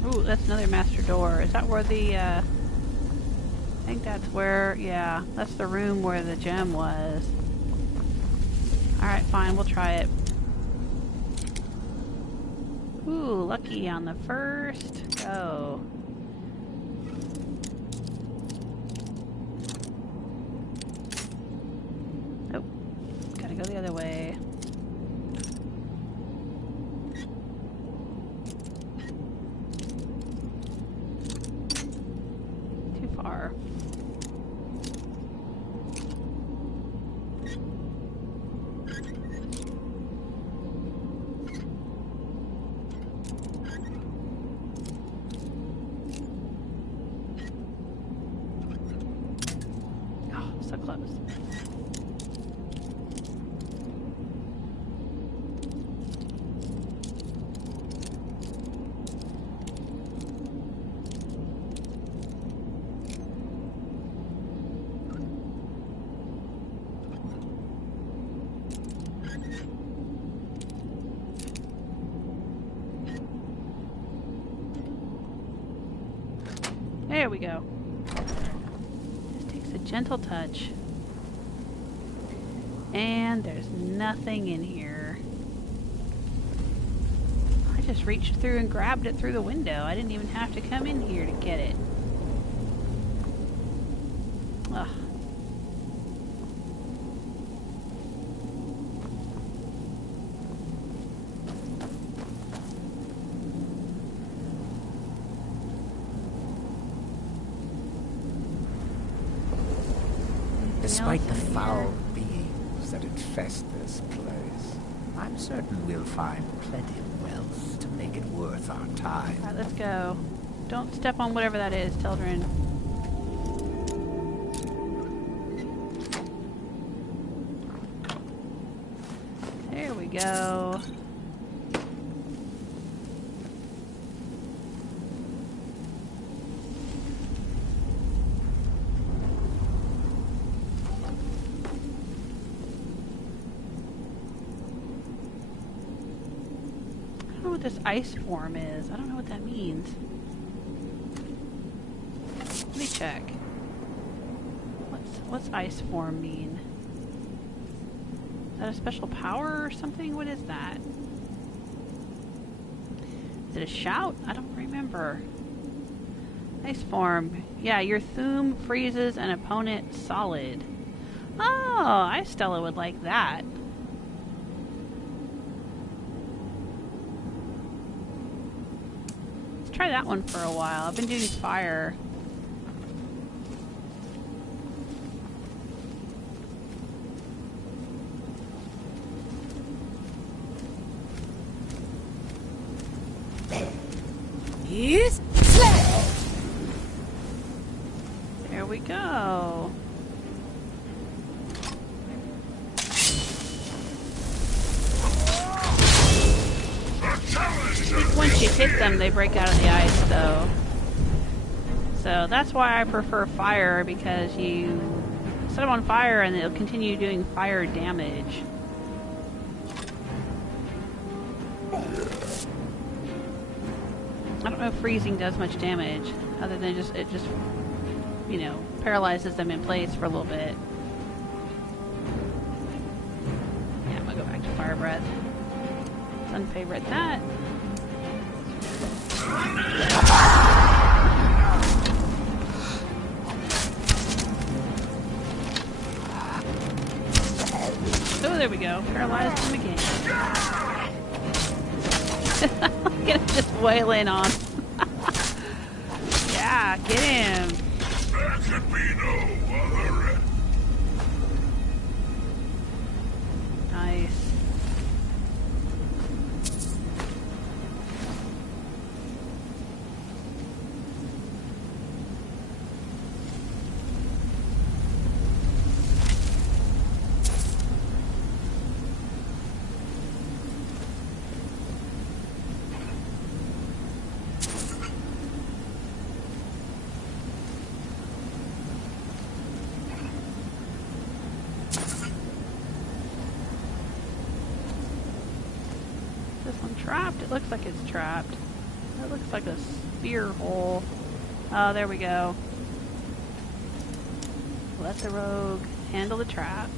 Ooh, that's another master door. Is that where the, I think that's where, yeah, that's the room where the gem was. Alright, fine, we'll try it. Ooh, lucky on the first go. Oh, gotta go the other way. Too far. Oh, so close. There we go. Just takes a gentle touch. And there's nothing in here. I just reached through and grabbed it through the window. I didn't even have to come in here to get it. Ugh. Despite the foul beings that infest this place, I'm certain we'll find plenty of wealth to make it worth our time. Alright, let's go. Don't step on whatever that is, children. There we go. I don't know what this ice form is. I don't know what that means. Let me check. What's ice form mean? Is that a special power or something? What is that? Is it a shout? I don't remember. Ice form. Yeah, your Thum freezes an opponent solid. Oh, Ice Stella would like that. Let's try that one for a while. I've been doing fire. Yes. There we go. I think once you hit them, they break out of the ice, though. So that's why I prefer fire, because you set them on fire and they'll continue doing fire damage. I don't know if freezing does much damage, other than it just, you know, paralyzes them in place for a little bit. go back to fire breath. Let's unfavorite that. Oh, there we go. Paralyzed him again. I'm gonna just wail in on. Yeah, get him. There could be no other end. Nice. Trapped? It looks like it's trapped. That looks like a spear hole. Oh, there we go. Let the rogue handle the traps.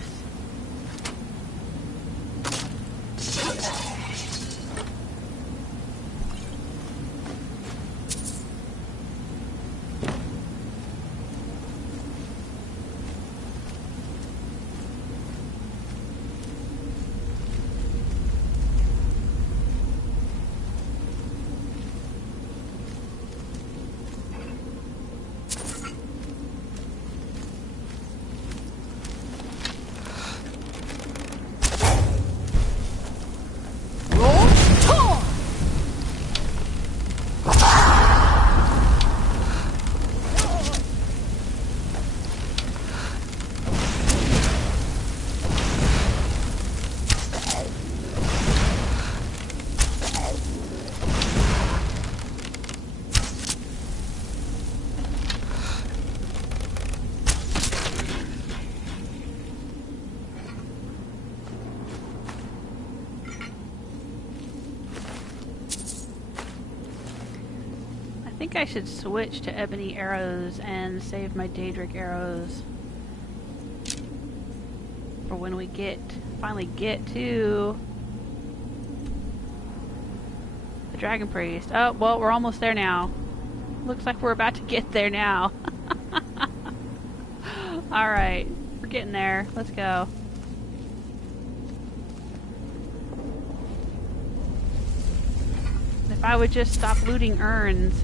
I think I should switch to ebony arrows and save my Daedric arrows for when we finally get to the Dragon Priest. Oh, well, we're almost there now. Looks like we're about to get there now. Alright, we're getting there. Let's go. If I would just stop looting urns.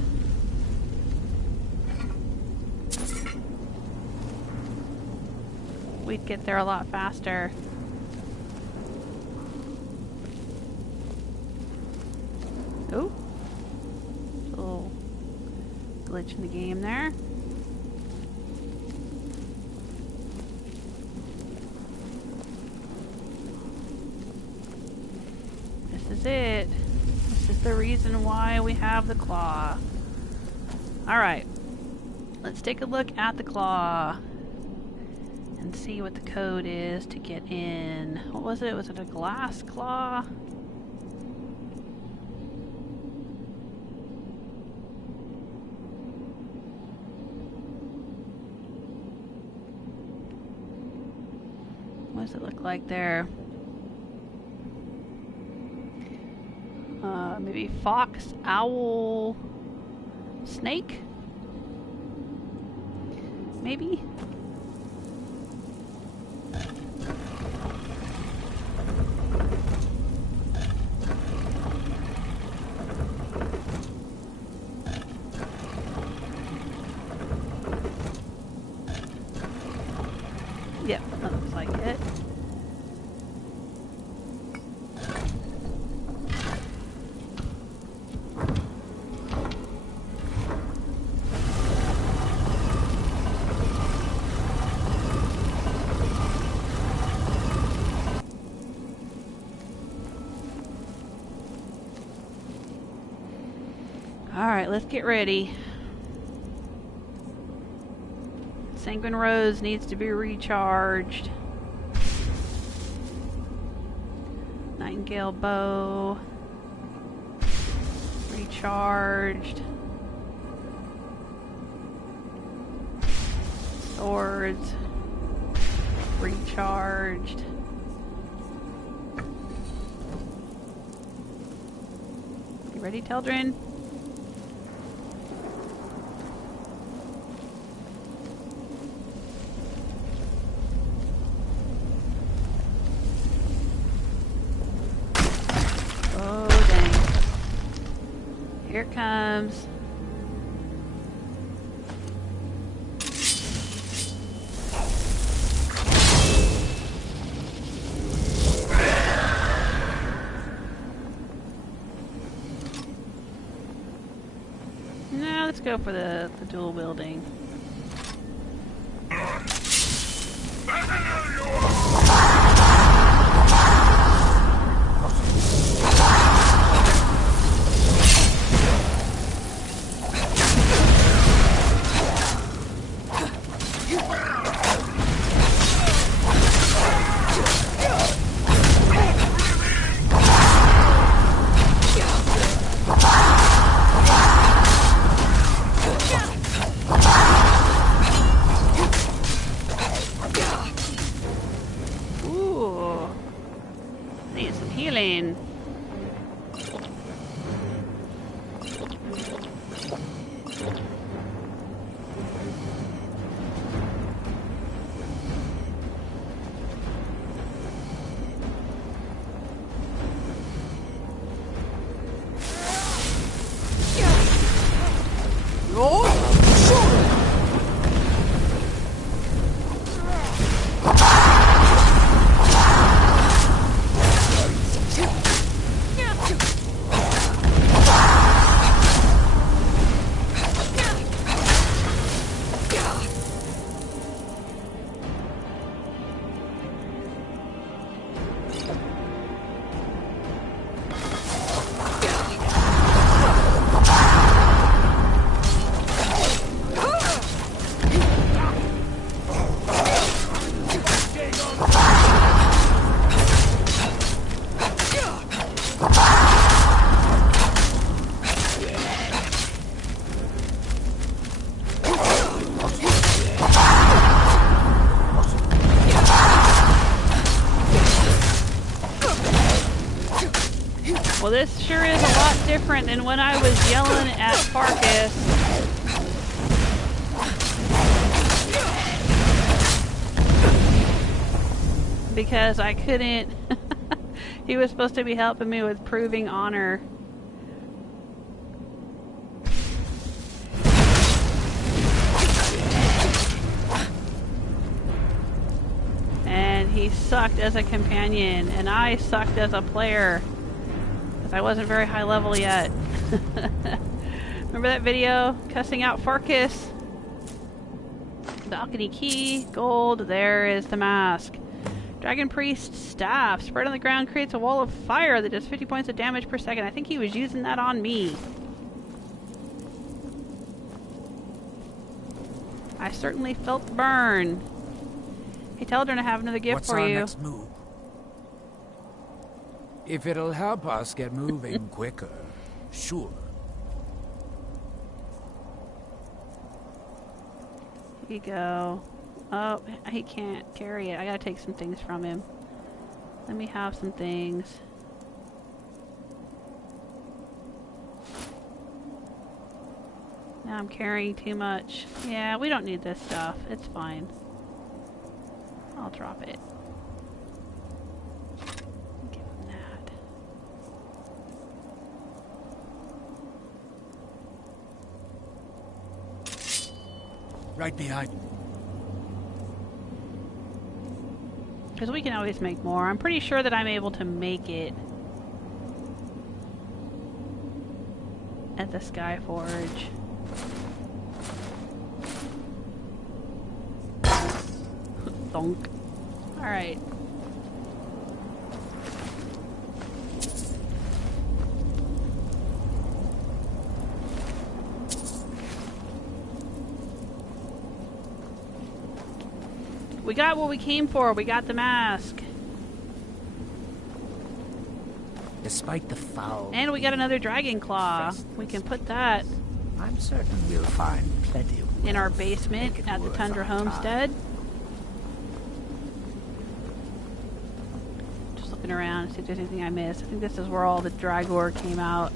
We'd get there a lot faster. Oh. A little glitch in the game there. This is it. This is the reason why we have the claw. Alright. Let's take a look at the claw. And see what the code is to get in. What was it? Was it a glass claw? What does it look like there? Maybe fox, owl, snake? Maybe? Yep, that looks like it. Alright, let's get ready. Sanguine Rose needs to be recharged. Nightingale Bow. Recharged. Swords. Recharged. ready, Teldrin? Oh, dang. Here it comes. No, let's go for the dual wielding. Well, this sure is a lot different than when I was yelling at Farkas. Because I couldn't... He was supposed to be helping me with proving honor. And he sucked as a companion, and I sucked as a player. I wasn't very high level yet. Remember that video? Cussing out Farkas? Balcony key, gold, there is the mask. Dragon Priest staff, spread on the ground creates a wall of fire that does 50 points of damage per second. I think he was using that on me. I certainly felt the burn. Hey, Teldrin, I have another gift for you. What's our next move? If it'll help us get moving quicker, sure. Here you go. Oh, he can't carry it. I gotta take some things from him. Let me have some things. Now I'm carrying too much. Yeah, we don't need this stuff. It's fine. I'll drop it. Give him that. Right behind you. Because we can always make more. I'm pretty sure that I'm able to make it at the Sky Forge. Thunk. Alright. We got what we came for. We got the mask. Despite the foul... And we got another dragon claw. We can put that I'm certain we'll find plenty of in our basement at the Tundra Homestead. Just looking around, see if there's anything I missed. I think this is where all the Dragor came out.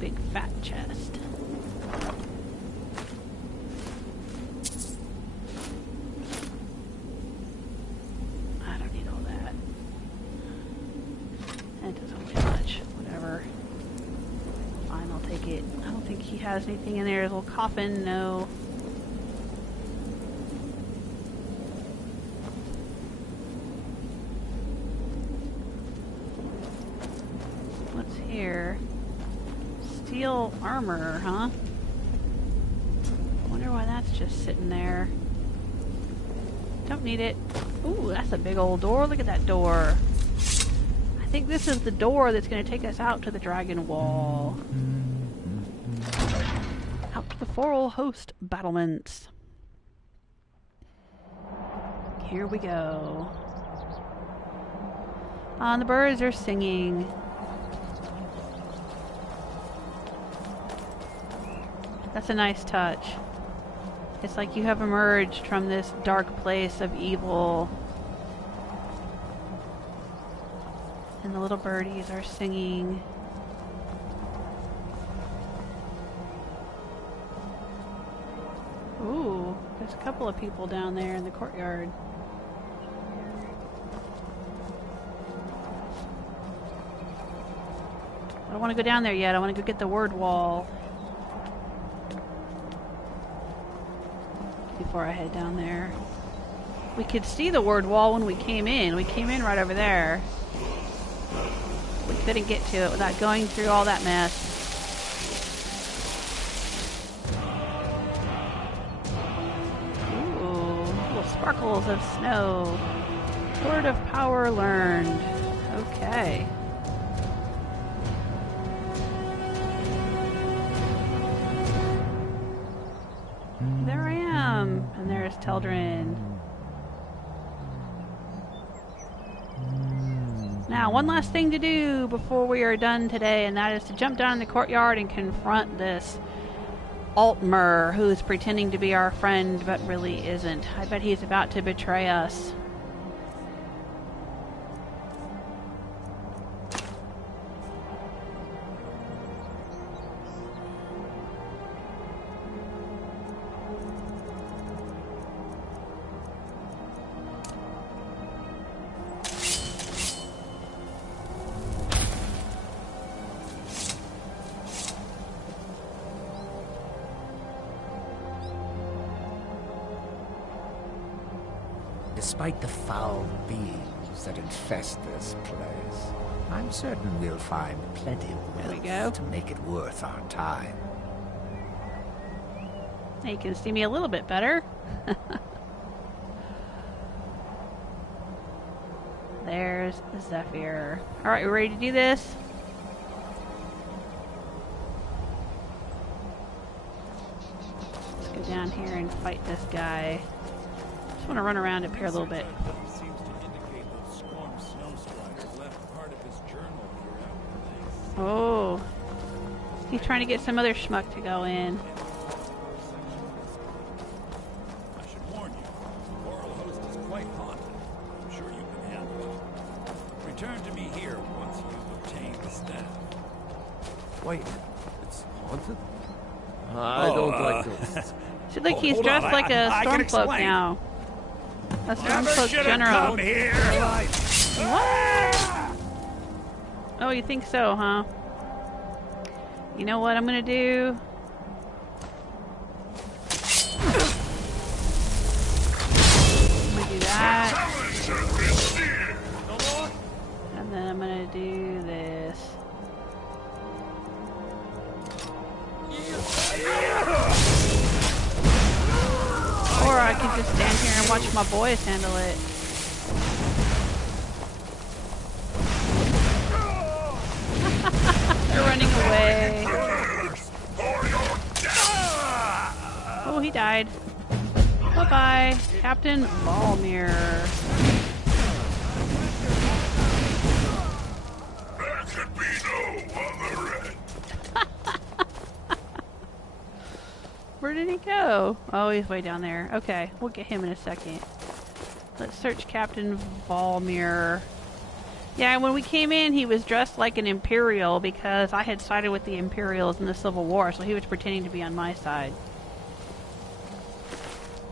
Big fat chest. I don't need all that. That doesn't weigh much. Whatever. Fine, I'll take it. I don't think he has anything in there. His little coffin, no. What's here? Steel armor, huh? Wonder why that's just sitting there. Don't need it. Ooh, that's a big old door. Look at that door. I think this is the door that's going to take us out to the Dragon Wall. Out to the Forelhost battlements. Here we go. The birds are singing. That's a nice touch. It's like you have emerged from this dark place of evil. And the little birdies are singing. Ooh, there's a couple of people down there in the courtyard. I don't want to go down there yet. I want to go get the word wall before I head down there. We could see the word wall when we came in. We came in right over there. We couldn't get to it without going through all that mess. Ooh, little sparkles of snow. Sword of power learned. Okay. There I am. And there's Teldrin. Now, one last thing to do before we are done today, and that is to jump down in the courtyard and confront this Altmer, who's pretending to be our friend, but really isn't. I bet he's about to betray us. Despite the foul beings that infest this place, I'm certain we'll find plenty of wealth to make it worth our time. Now you can see me a little bit better. There's Zephyr. Alright, we ready to do this? Let's go down here and fight this guy. Just want to run around up here a little bit. Seems to indicate that Skorm Snow-Strider left part of his journal here. Oh. He's trying to get some other schmuck to go in. I should warn you, Forelhost is quite haunted. I'm sure you can handle it. Return to me here once you've obtained the staff. Wait, it's haunted? I don't like this. So look, he's dressed like a Stormcloak now. A Stormcloak general. What? Oh, you think so, huh? You know what I'm gonna do? I'm gonna do that. And then I'm gonna do this. Or I could just stand here and watch my boys handle it. They're running away. Oh, he died. Bye-bye, Captain Valmir. There could be no other end. Where did he go? Oh, he's way down there. Okay, we'll get him in a second. Let's search Captain Valmir. Yeah, when we came in, he was dressed like an Imperial because I had sided with the Imperials in the Civil War, so he was pretending to be on my side.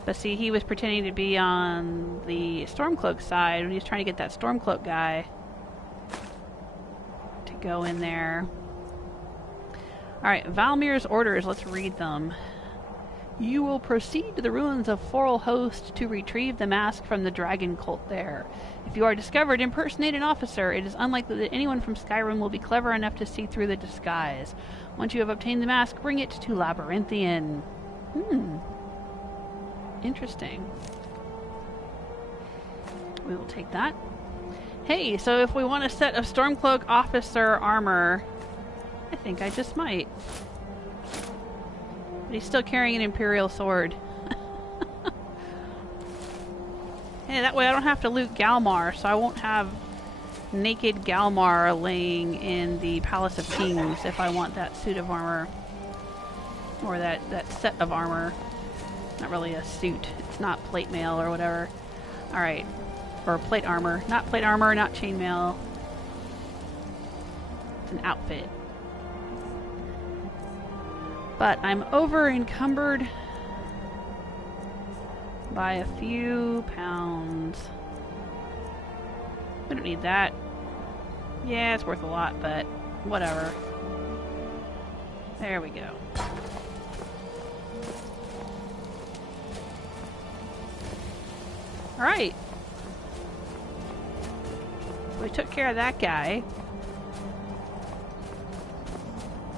But see, he was pretending to be on the Stormcloak side when he was trying to get that Stormcloak guy to go in there. Alright, Valmir's orders, let's read them. You will proceed to the ruins of Forelhost to retrieve the mask from the dragon cult there. If you are discovered, impersonate an officer. It is unlikely that anyone from Skyrim will be clever enough to see through the disguise. Once you have obtained the mask, bring it to Labyrinthian. Interesting. We will take that. Hey, so if we want a set of Stormcloak officer armor, I think I just might. But he's still carrying an Imperial sword. Hey, that way I don't have to loot Galmar, so I won't have naked Galmar laying in the Palace of Kings if I want that suit of armor. Or that set of armor. Not really a suit. It's not plate mail or whatever. Alright. Or plate armor. Not plate armor, not chainmail. It's an outfit. But I'm over encumbered by a few pounds. We don't need that. Yeah, it's worth a lot, but whatever. There we go. Alright. We took care of that guy.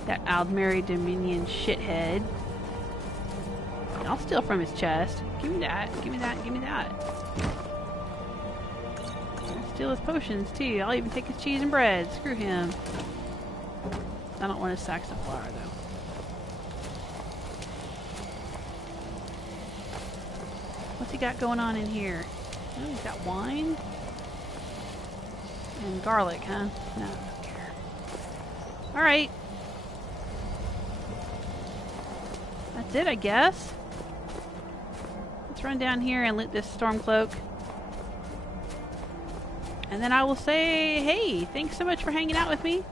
That Aldmeri Dominion shithead. I'll steal from his chest. Give me that. Give me that. Give me that. I'll steal his potions too. I'll even take his cheese and bread. Screw him. I don't want his sacks of flour though. What's he got going on in here? Oh, he's got wine and garlic, huh? No, I don't care. All right. That's it, I guess. Let's run down here and loot this Stormcloak. And then I will say, hey, thanks so much for hanging out with me.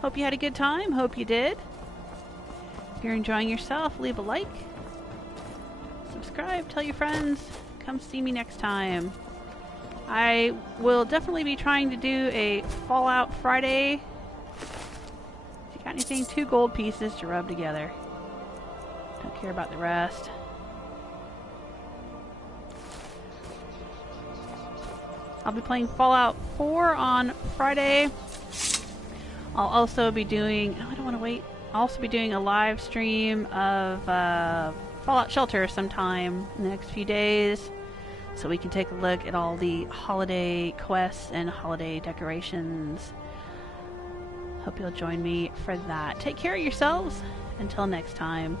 Hope you had a good time. Hope you did. If you're enjoying yourself, leave a like. Subscribe, tell your friends. Come see me next time. I will definitely be trying to do a Fallout Friday. If you got anything, 2 gold pieces to rub together. Don't care about the rest. I'll be playing Fallout 4 on Friday. I'll also be doing... Oh, I don't want to wait. I'll also be doing a live stream of Fallout Shelter sometime in the next few days. So we can take a look at all the holiday quests and holiday decorations. Hope you'll join me for that. Take care of yourselves. Until next time.